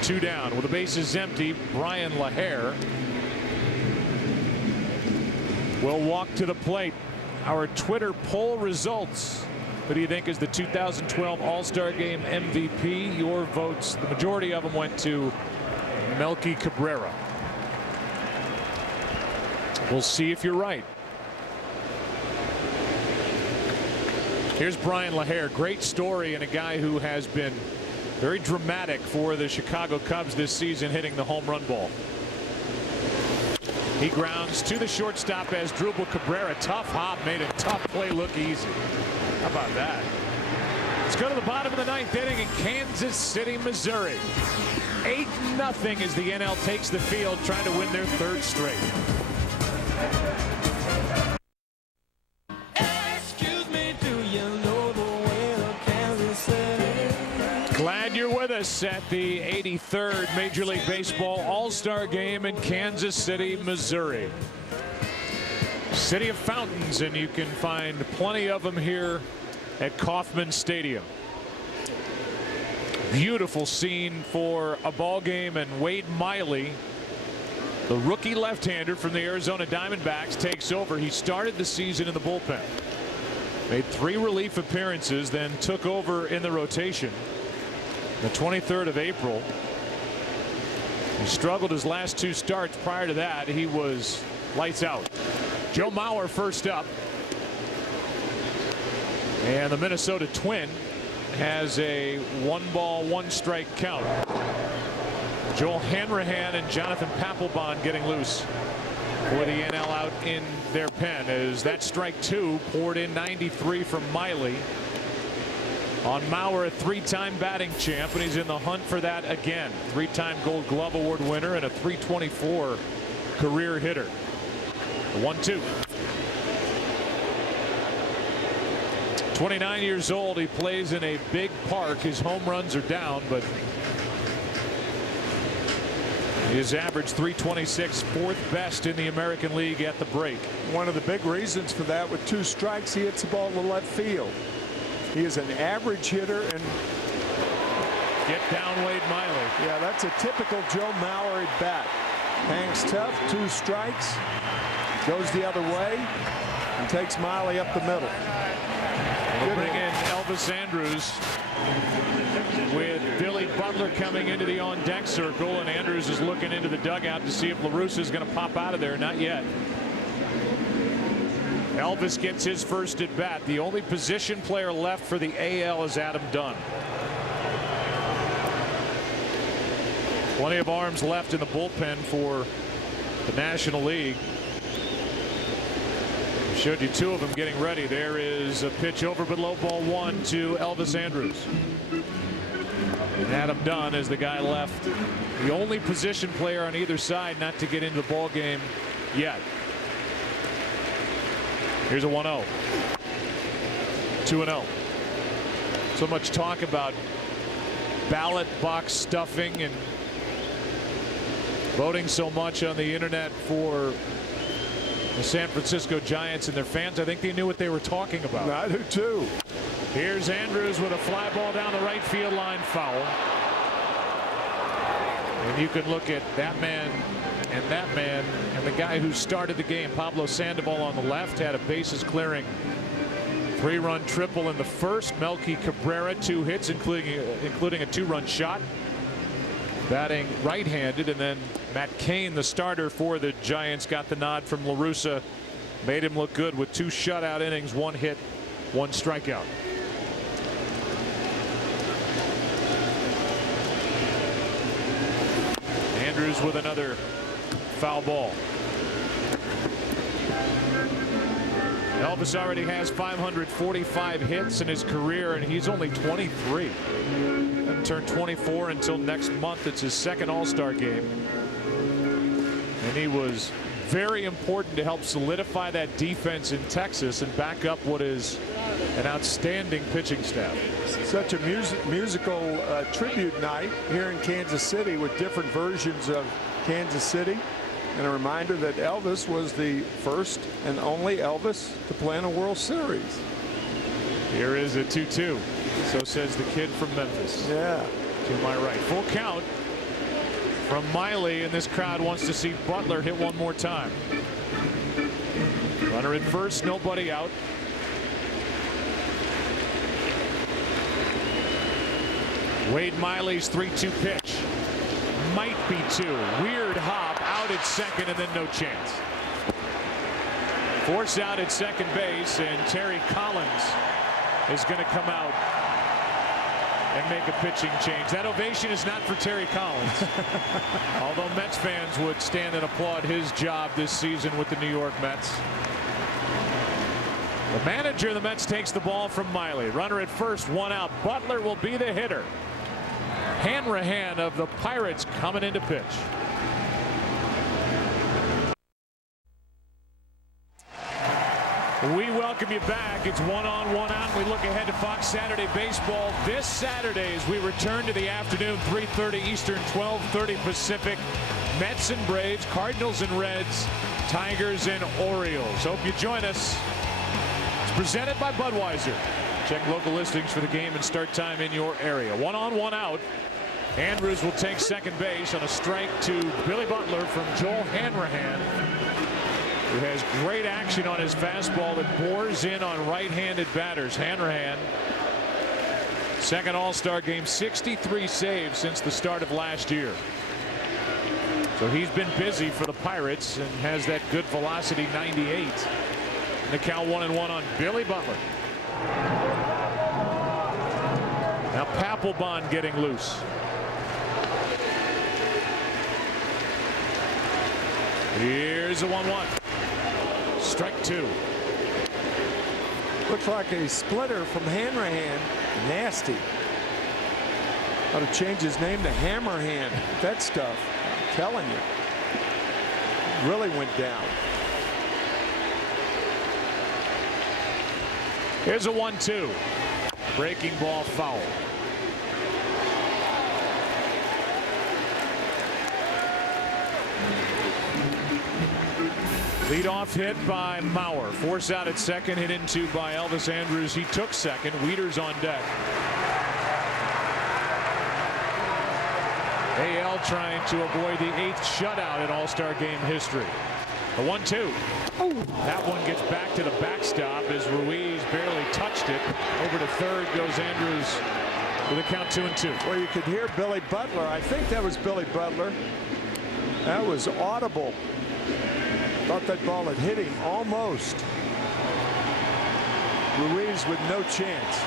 2 down with the bases empty. Brian LaHare will walk to the plate. Our Twitter poll results. Who do you think is the 2012 All-Star Game MVP? Your votes, the majority of them went to Melky Cabrera. We'll see if you're right. Here's Brian LaHare. Great story, and a guy who has been very dramatic for the Chicago Cubs this season, hitting the home run ball. He grounds to the shortstop as Drupal Cabrera. Tough hop, made a tough play look easy. How about that? Let's go to the bottom of the 9th inning in Kansas City, Missouri. 8-0 as the NL takes the field, trying to win their 3rd straight. Excuse me, do you know the way to Kansas City? Glad you're with us at the 83rd Major League Baseball All-Star Game in Kansas City, Missouri. City of fountains, and you can find plenty of them here at Kauffman Stadium. Beautiful scene for a ball game, and Wade Miley, the rookie left-hander from the Arizona Diamondbacks, takes over. He started the season in the bullpen, made 3 relief appearances, then took over in the rotation the 23rd of April. He struggled his last 2 starts. Prior to that, he was lights out. Joe Mauer first up, and the Minnesota Twin has a 1-ball 1-strike count. Joel Hanrahan and Jonathan Papelbon getting loose for the NL out in their pen, as that strike 2 poured in 93 from Miley on Mauer, a 3-time batting champ, and he's in the hunt for that again. 3-time Gold Glove Award winner and a .324 career hitter. 1-2. 29 years old. He plays in a big park. His home runs are down, but his average .326, 4th best in the American League at the break. One of the big reasons for that, with 2 strikes, he hits the ball to left field. He is an average hitter, and get down Wade Miley. Yeah, that's a typical Joe Mauer at bat. Hangs tough, 2 strikes, goes the other way, and takes Miley up the middle. We'll bring in Elvis Andrus with Billy Butler coming into the on-deck circle, and Andrus is looking into the dugout to see if La Russa is going to pop out of there. Not yet. Elvis gets his first at bat. The only position player left for the AL is Adam Dunn. Plenty of arms left in the bullpen for the National League. Showed you 2 of them getting ready. There is a pitch over below ball 1 to Elvis Andrus. And Adam Dunn is the guy left, the only position player on either side not to get into the ball game yet. Here's a 1-0. 2-0. So much talk about ballot box stuffing and voting so much on the internet for the San Francisco Giants and their fans. I think they knew what they were talking about. I do too. Here's Andrus with a fly ball down the right field line, foul. And you can look at that man, and the guy who started the game, Pablo Sandoval, on the left, had a bases clearing 3-run triple in the first. Melky Cabrera, 2 hits, including a 2-run shot, batting right-handed. And then Matt Cain, the starter for the Giants, got the nod from La Russa, made him look good with 2 shutout innings, 1 hit, 1 strikeout. Andrus with another foul ball. Elvis already has 545 hits in his career, and he's only 23. Doesn't turn 24 until next month. It's his 2nd All-Star game. And he was very important to help solidify that defense in Texas and back up what is an outstanding pitching staff. Such a musical tribute night here in Kansas City with different versions of Kansas City. And a reminder that Elvis was the first and only Elvis to play in a World Series. Here is a 2-2. So says the kid from Memphis. Yeah. To my right. Full count from Miley, and this crowd wants to see Butler hit one more time. Runner at first, nobody out. Wade Miley's 3-2 pitch. Might be two. Weird hop out at second, and then no chance. Force out at second base, and Terry Collins is going to come out and make a pitching change. That ovation is not for Terry Collins. Although Mets fans would stand and applaud his job this season with the New York Mets. The manager of the Mets takes the ball from Miley. Runner at first, one out. Butler will be the hitter. Hanrahan of the Pirates coming into pitch. We welcome you back. It's 1 on, 1 out. We look ahead to Fox Saturday Baseball this Saturday as we return to the afternoon, 3:30 Eastern, 12:30 Pacific. Mets and Braves, Cardinals and Reds, Tigers and Orioles. Hope you join us. It's presented by Budweiser. Check local listings for the game and start time in your area. 1 on, 1 out. Andrews will take second base on a strike to Billy Butler from Joel Hanrahan, who has great action on his fastball that bores in on right-handed batters. Hanrahan, second All-Star game, 63 saves since the start of last year. So he's been busy for the Pirates and has that good velocity 98. And the count 1-1 on Billy Butler. Now Papelbon getting loose. Here's a 1-1. Strike two. Looks like a splitter from Hanrahan. Nasty. Ought to change his name to Hammerhand. That stuff, I'm telling you, really went down. Here's a 1-2. Breaking ball foul. Leadoff hit by Mauer. Force out at second, hit into by Elvis Andrews. He took second. Wieters on deck. AL trying to avoid the 8th shutout in All-Star game history. A 1-2. That one gets back to the backstop as Ruiz barely touched it. Over to third goes Andrews with a count 2-2. Well, you could hear Billy Butler. I think that was Billy Butler. That was audible. Thought that ball had hit him almost. Ruiz with no chance.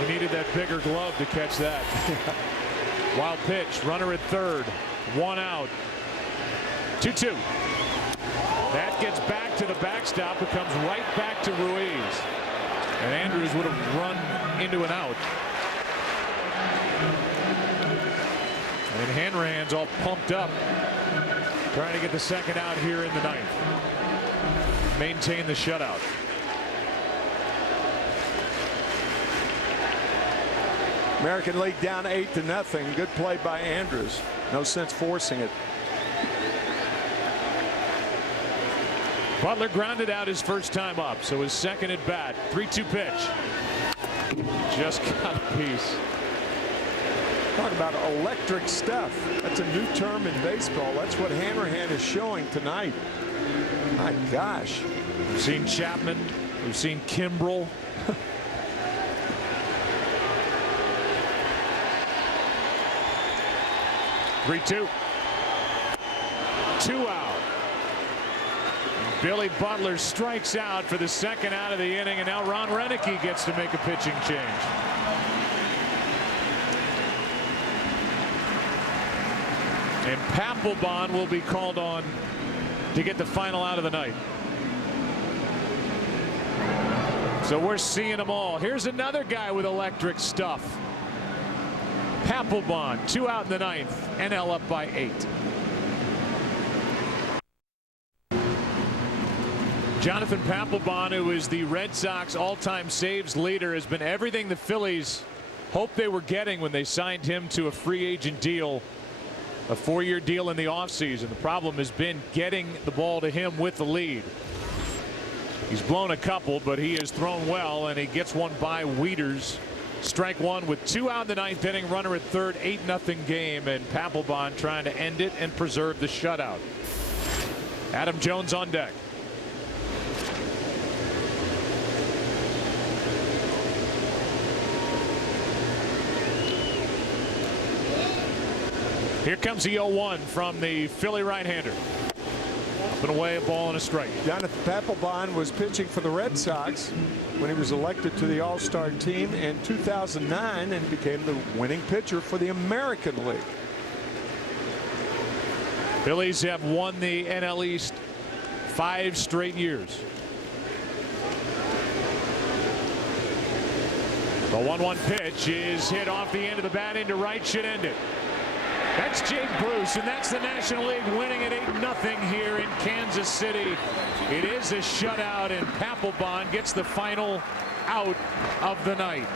He needed that bigger glove to catch that. Wild pitch. Runner at third. One out. 2-2. That gets back to the backstop. It comes right back to Ruiz. And Andrews would have run into an out. And Hanrahan's all pumped up, trying to get the second out here in the ninth. Maintain the shutout. American League down 8-0. Good play by Andrews. No sense forcing it. Butler grounded out his first time up, so his second at bat. 3-2 pitch. Just got a piece. Talk about electric stuff. That's a new term in baseball. That's what Hanrahan is showing tonight. My gosh. We've seen Chapman. We've seen Kimbrel. (3-2). 2 out. Billy Butler strikes out for the second out of the inning, and now Ron Renicky gets to make a pitching change. And Papelbon will be called on to get the final out of the night. So we're seeing them all. Here's another guy with electric stuff. Papelbon, 2 out in the ninth. NL up by 8. Jonathan Papelbon, who is the Red Sox all-time saves leader, has been everything the Phillies hoped they were getting when they signed him to a free agent deal, a 4-year deal in the offseason. The problem has been getting the ball to him with the lead. He's blown a couple, but he has thrown well, and he gets one by Wieters. Strike one with 2 out in the 9th inning, runner at third, 8-0 game, and Papelbon trying to end it and preserve the shutout. Adam Jones on deck. Here comes the 0-1 from the Philly right-hander. Up and away, a ball and a strike. Jonathan Papelbon was pitching for the Red Sox when he was elected to the All-Star team in 2009 and became the winning pitcher for the American League. Phillies have won the NL East 5 straight years. The 1-1 pitch is hit off the end of the bat into right, should end it. That's Jake Bruce, and that's the National League winning at 8-0 here in Kansas City. It is a shutout, and Papelbon gets the final out of the night.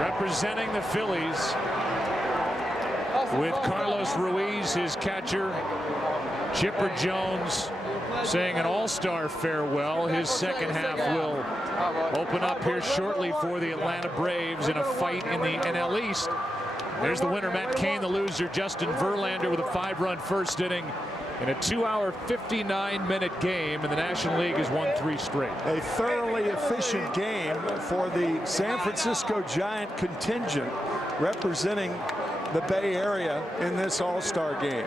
Representing the Phillies with Carlos Ruiz, his catcher, Chipper Jones saying an all-star farewell. His second half will open up here shortly for the Atlanta Braves in a fight in the NL East. There's the winner, Matt Cain. The loser, Justin Verlander, with a 5-run first inning in a 2-hour 59-minute game, and the National League has won 3 straight. A thoroughly efficient game for the San Francisco Giant contingent representing the Bay Area in this all-star game.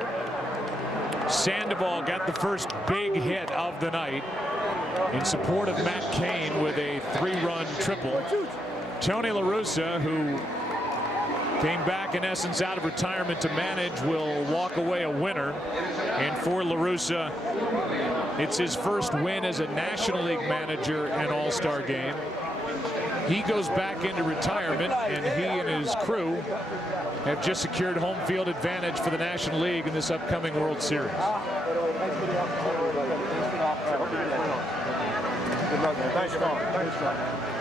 Sandoval got the first big hit of the night in support of Matt Cain with a 3-run triple. Tony La Russa, who came back in essence out of retirement to manage, will walk away a winner. And for La Russa, it's his first win as a National League manager and all-star game. He goes back into retirement, and he and his crew have just secured home field advantage for the National League in this upcoming World Series.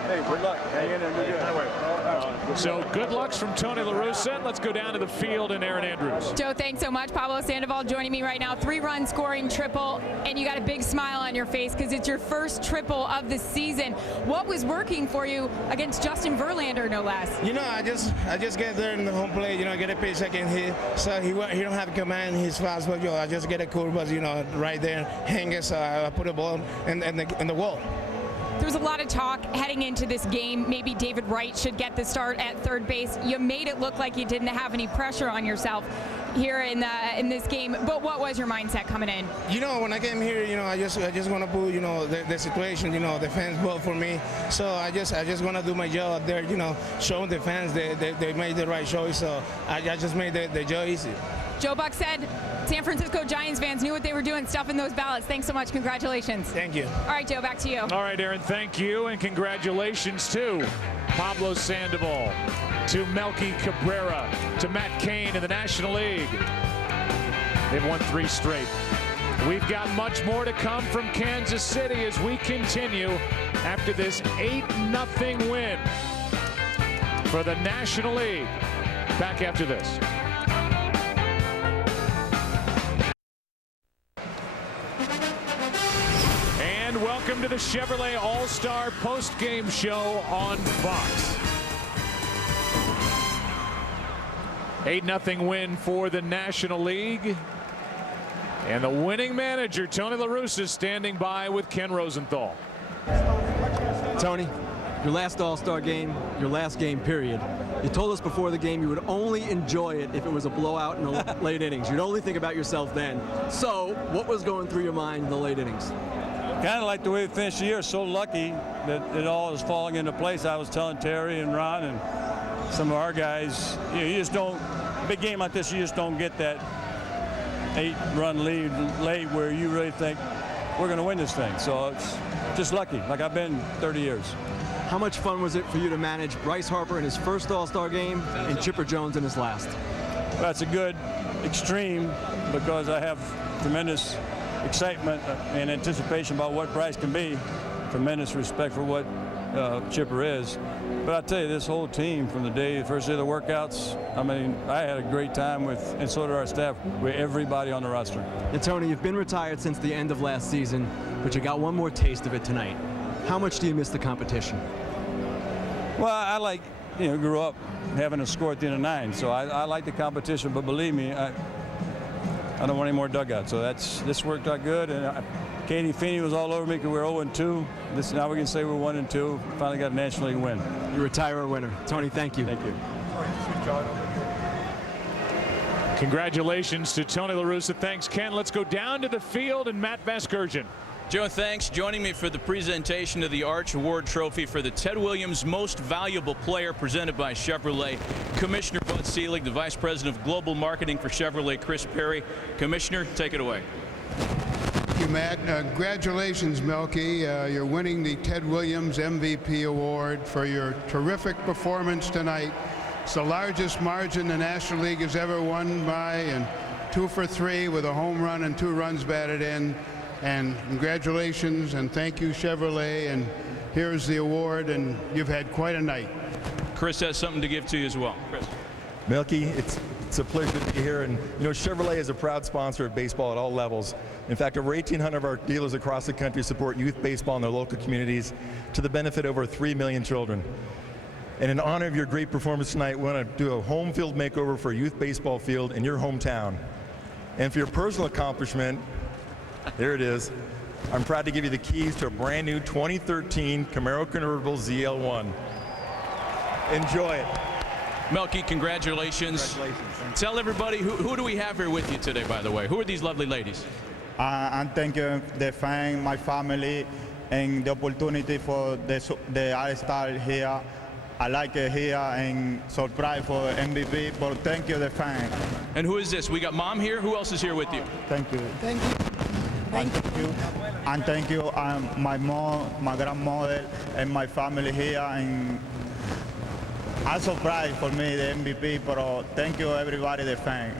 Hey, good luck. Hang in there. You're good. So good lucks from Tony La Russa. Let's go down to the field and Aaron Andrews. Joe, thanks so much. Pablo Sandoval joining me right now. 3-run scoring triple, and you got a big smile on your face because it's your first triple of the season. What was working for you against Justin Verlander, no less? You know, I just get there in the home plate, you know, get a pitch second hit. So he don't have command his fastball. You know, I just get a curveball, you know, right there, hang it. So I put a ball in the wall. There was a lot of talk heading into this game. Maybe David Wright should get the start at third base. You made it look like you didn't have any pressure on yourself here in this game. But what was your mindset coming in? You know, when I came here, you know, I just want to put, you know, the situation, you know, the fans vote for me. So I just want to do my job up there, you know, showing the fans they made the right choice. So I just made the job easy. Joe Buck said San Francisco Giants fans knew what they were doing, stuffing those ballots. Thanks so much. Congratulations. Thank you. All right, Joe, back to you. All right, Aaron, thank you, and congratulations to Pablo Sandoval, to Melky Cabrera, to Matt Cain in the National League. They've won 3 straight. We've got much more to come from Kansas City as we continue after this 8-0 win for the National League. Back after this. Welcome to the Chevrolet All-Star post-game show on Fox. 8-0 win for the National League. And the winning manager, Tony La Russa, standing by with Ken Rosenthal. Tony, your last All-Star game, your last game, period. You told us before the game you would only enjoy it if it was a blowout in the late innings. You'd only think about yourself then. So, what was going through your mind in the late innings? Kind of like the way we finished the year, so lucky that it all is falling into place. I was telling Terry and Ron and some of our guys, you know, you just don't, big game like this, you just don't get that 8-run lead late where you really think we're going to win this thing. So it's just lucky, like I've been 30 years. How much fun was it for you to manage Bryce Harper in his first All-Star game and Chipper Jones in his last? Well, that's a good extreme because I have tremendous excitement and anticipation about what Bryce can be. Tremendous respect for what Chipper is. But I'll tell you, this whole team from the first day of the workouts, I mean, I had a great time with, and so did our staff, with everybody on the roster. And Tony, you've been retired since the end of last season, but you got one more taste of it tonight. How much do you miss the competition? Well, I like, grew up having a score at the end of 9, so I like the competition, but believe me, I don't want any more dugouts. So this worked out good, and Katie Feeney was all over me because we were 0-2. Now we can say we're 1-2. Finally got a National League win. You retire a winner. Tony, thank you. Thank you. Congratulations to Tony La Russa. Thanks, Ken. Let's go down to the field and Matt Vasgersian. Joe, thanks. Joining me for the presentation of the Arch Award Trophy for the Ted Williams Most Valuable Player presented by Chevrolet, Commissioner Bud Selig, the Vice President of Global Marketing for Chevrolet, Chris Perry. Commissioner, take it away. Thank you, Matt. Congratulations, Melky. You're winning the Ted Williams MVP Award for your terrific performance tonight. It's the largest margin the National League has ever won by, and 2 for 3 with a home run and 2 runs batted in. And congratulations, and thank you, Chevrolet. And here's the award, and you've had quite a night. Chris has something to give to you as well. Chris. Melky, it's a pleasure to be here, and Chevrolet is a proud sponsor of baseball at all levels. In fact, over 1,800 of our dealers across the country support youth baseball in their local communities to the benefit of over 3 million children. And in honor of your great performance tonight, we want to do a home field makeover for a youth baseball field in your hometown. And for your personal accomplishment, there it is. I'm proud to give you the keys to a brand new 2013 Camaro convertible ZL1. Enjoy it. Melky, congratulations. Tell everybody, who do we have here with you today, by the way? Who are these lovely ladies? And thank you, the fans, my family, and the opportunity for the All-Star here. I like it here and surprise for MVP, but thank you, the fans. And who is this? We got Mom here. Who else is here with you? Thank you. Thank you. Thank you. And thank you, my mom, my grandmother, and my family here. And a surprise for me, the MVP, but thank you, everybody, the fans.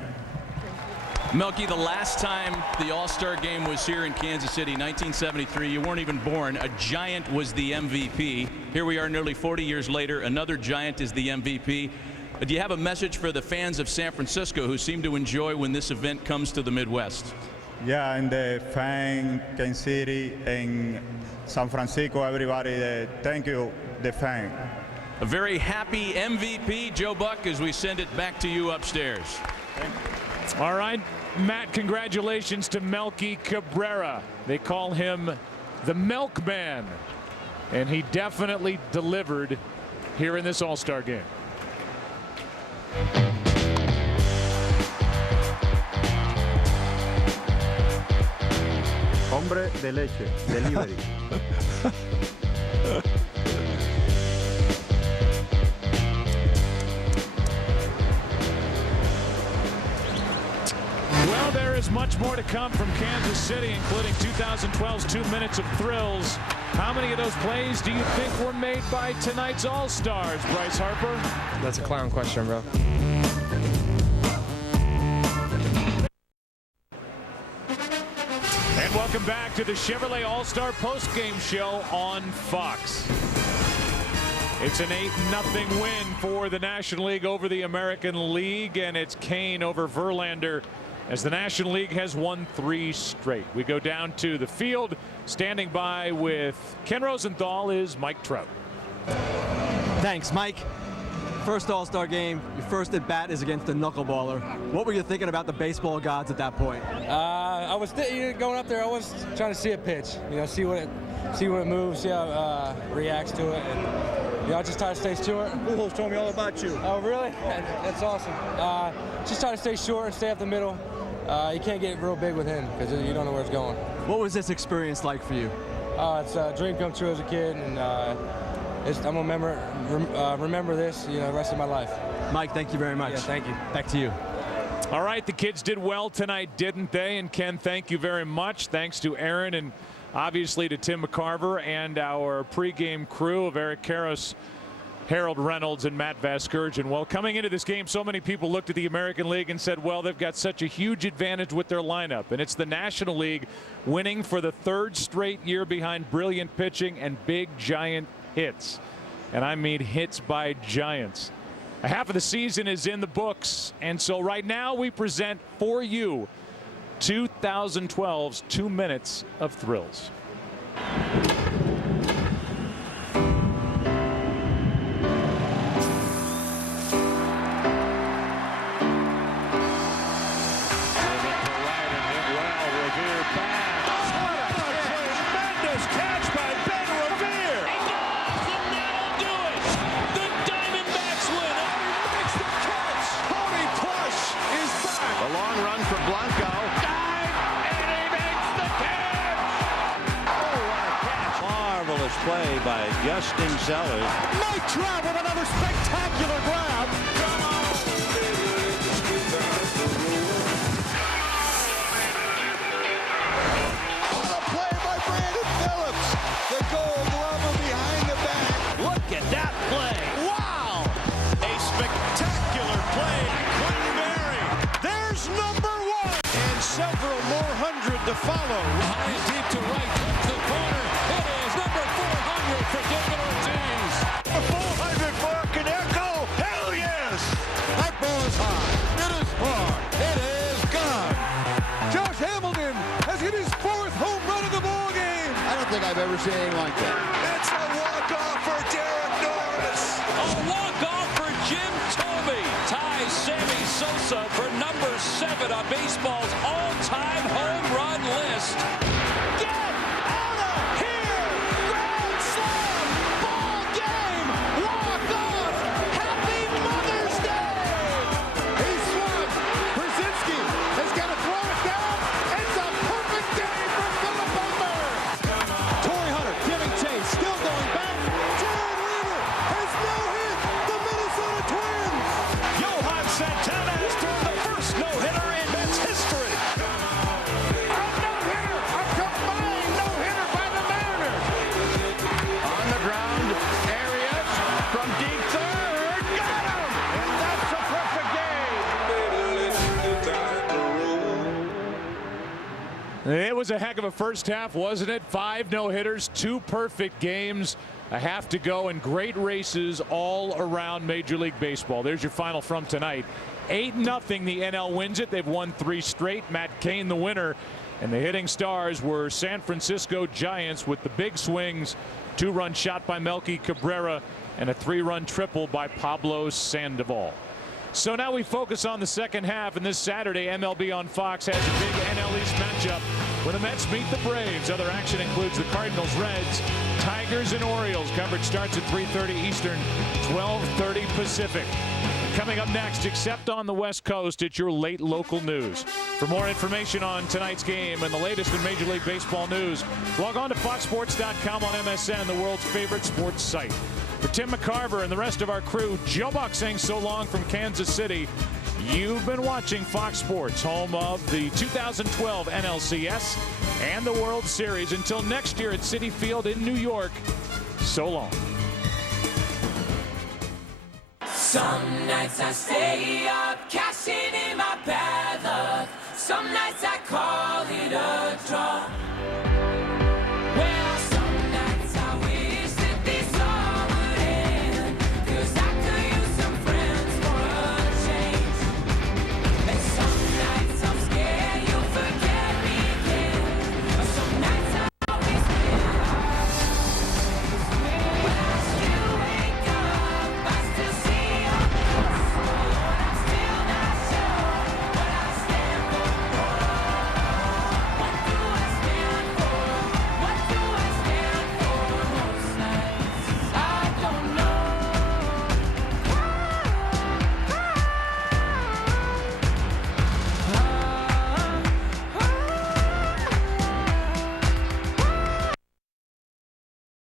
Melky, the last time the All-Star game was here in Kansas City, 1973, you weren't even born. A Giant was the MVP. Here we are nearly 40 years later. Another Giant is the MVP. Do you have a message for the fans of San Francisco who seem to enjoy when this event comes to the Midwest? Yeah, and the fans, Kansas City, and San Francisco, everybody, thank you, the fans. A very happy MVP, Joe Buck, as we send it back to you upstairs. All right, Matt, congratulations to Melky Cabrera. They call him the Milkman, and he definitely delivered here in this All-Star game. Hombre de leche, delivery. Well, there is much more to come from Kansas City, including 2012's 2 Minutes of Thrills. How many of those plays do you think were made by tonight's All-Stars, Bryce Harper? That's a clown question, bro. And welcome back to the Chevrolet All-Star postgame show on Fox. It's an 8-0 win for the National League over the American League, and it's Kane over Verlander as the National League has won 3 straight. We go down to the field. Standing by with Ken Rosenthal is Mike Trout. Thanks, Mike. First All-Star game, your first at bat is against a knuckleballer. What were you thinking about the baseball gods at that point? I was going up there. I was trying to see a pitch, see when it moves, see how it reacts to it, and I just try to stay short. Pujols told me all about you. Oh, really? That's awesome. Just try to stay short and stay up the middle. You can't get real big with him because you don't know where it's going. What was this experience like for you? It's a dream come true as a kid, and I'm gonna remember this, the rest of my life. Mike, thank you very much. Yeah, thank you. Back to you. All right, the kids did well tonight, didn't they? And Ken, thank you very much. Thanks to Aaron and obviously to Tim McCarver and our pregame crew of Eric Karros Harold Reynolds and Matt Vasgersian. Well, coming into this game, so many people looked at the American League and said, well, they've got such a huge advantage with their lineup. And it's the National League winning for the 3rd straight year behind brilliant pitching and big, giant hits. And I mean hits by giants. A half of the season is in the books. And so right now we present for you 2012's 2 minutes of thrills. Play by Justin Sellers. Mike Trout with another spectacular grab. What a play by Brandon Phillips. The Gold Glover behind the back. Look at that play. Wow. A spectacular play by Quentin Berry. There's number 1. And several more hundred to follow. High and deep to right. The corner. It is number 400 for David Ortiz. A 400 for Kaneko. Hell yes. That ball is high. It is far. It is gone. Josh Hamilton has hit his 4th home run of the ball game. I don't think I've ever seen anything like that. It's a walk-off for Derek Norris. A walk-off for Jim Thome ties Sammy Sosa for number 7 on baseball's all-time home run list. Get out of here! Grand slam! Ball game! Walk off! Happy Mother's Day! He swung. Brzezinski has got to throw it down. It's a perfect day for Philip Humber. Torrey Hunter giving chase, still going back. Jared Weaver has no hit. The Minnesota Twins. Johan Santana has thrown the first no-hitter in Mets history. On the ground, Arias from deep third. Got him! And that's a perfect game. It was a heck of a first half, wasn't it? 5 no-hitters, 2 perfect games, a half to go, and great races all around Major League Baseball. There's your final from tonight. 8-0, the NL wins it. They've won 3 straight. Matt Cain the winner. And the hitting stars were San Francisco Giants with the big swings. 2-run shot by Melky Cabrera and a 3-run triple by Pablo Sandoval. So now we focus on the second half, and this Saturday MLB on Fox has a big NL East matchup where the Mets meet the Braves. Other action includes the Cardinals, Reds, Tigers, and Orioles. Coverage starts at 3:30 Eastern, 12:30 Pacific. Coming up next, except on the West Coast, it's your late local news. For more information on tonight's game and the latest in Major League Baseball news, log on to foxsports.com on MSN, the world's favorite sports site. For Tim McCarver and the rest of our crew, Joe Buck saying so long from Kansas City. You've been watching Fox Sports, home of the 2012 NLCS and the World Series. Until next year at Citi Field in New York, so long. Some nights I stay up, cashing in my bad luck. Some nights I call it a draw.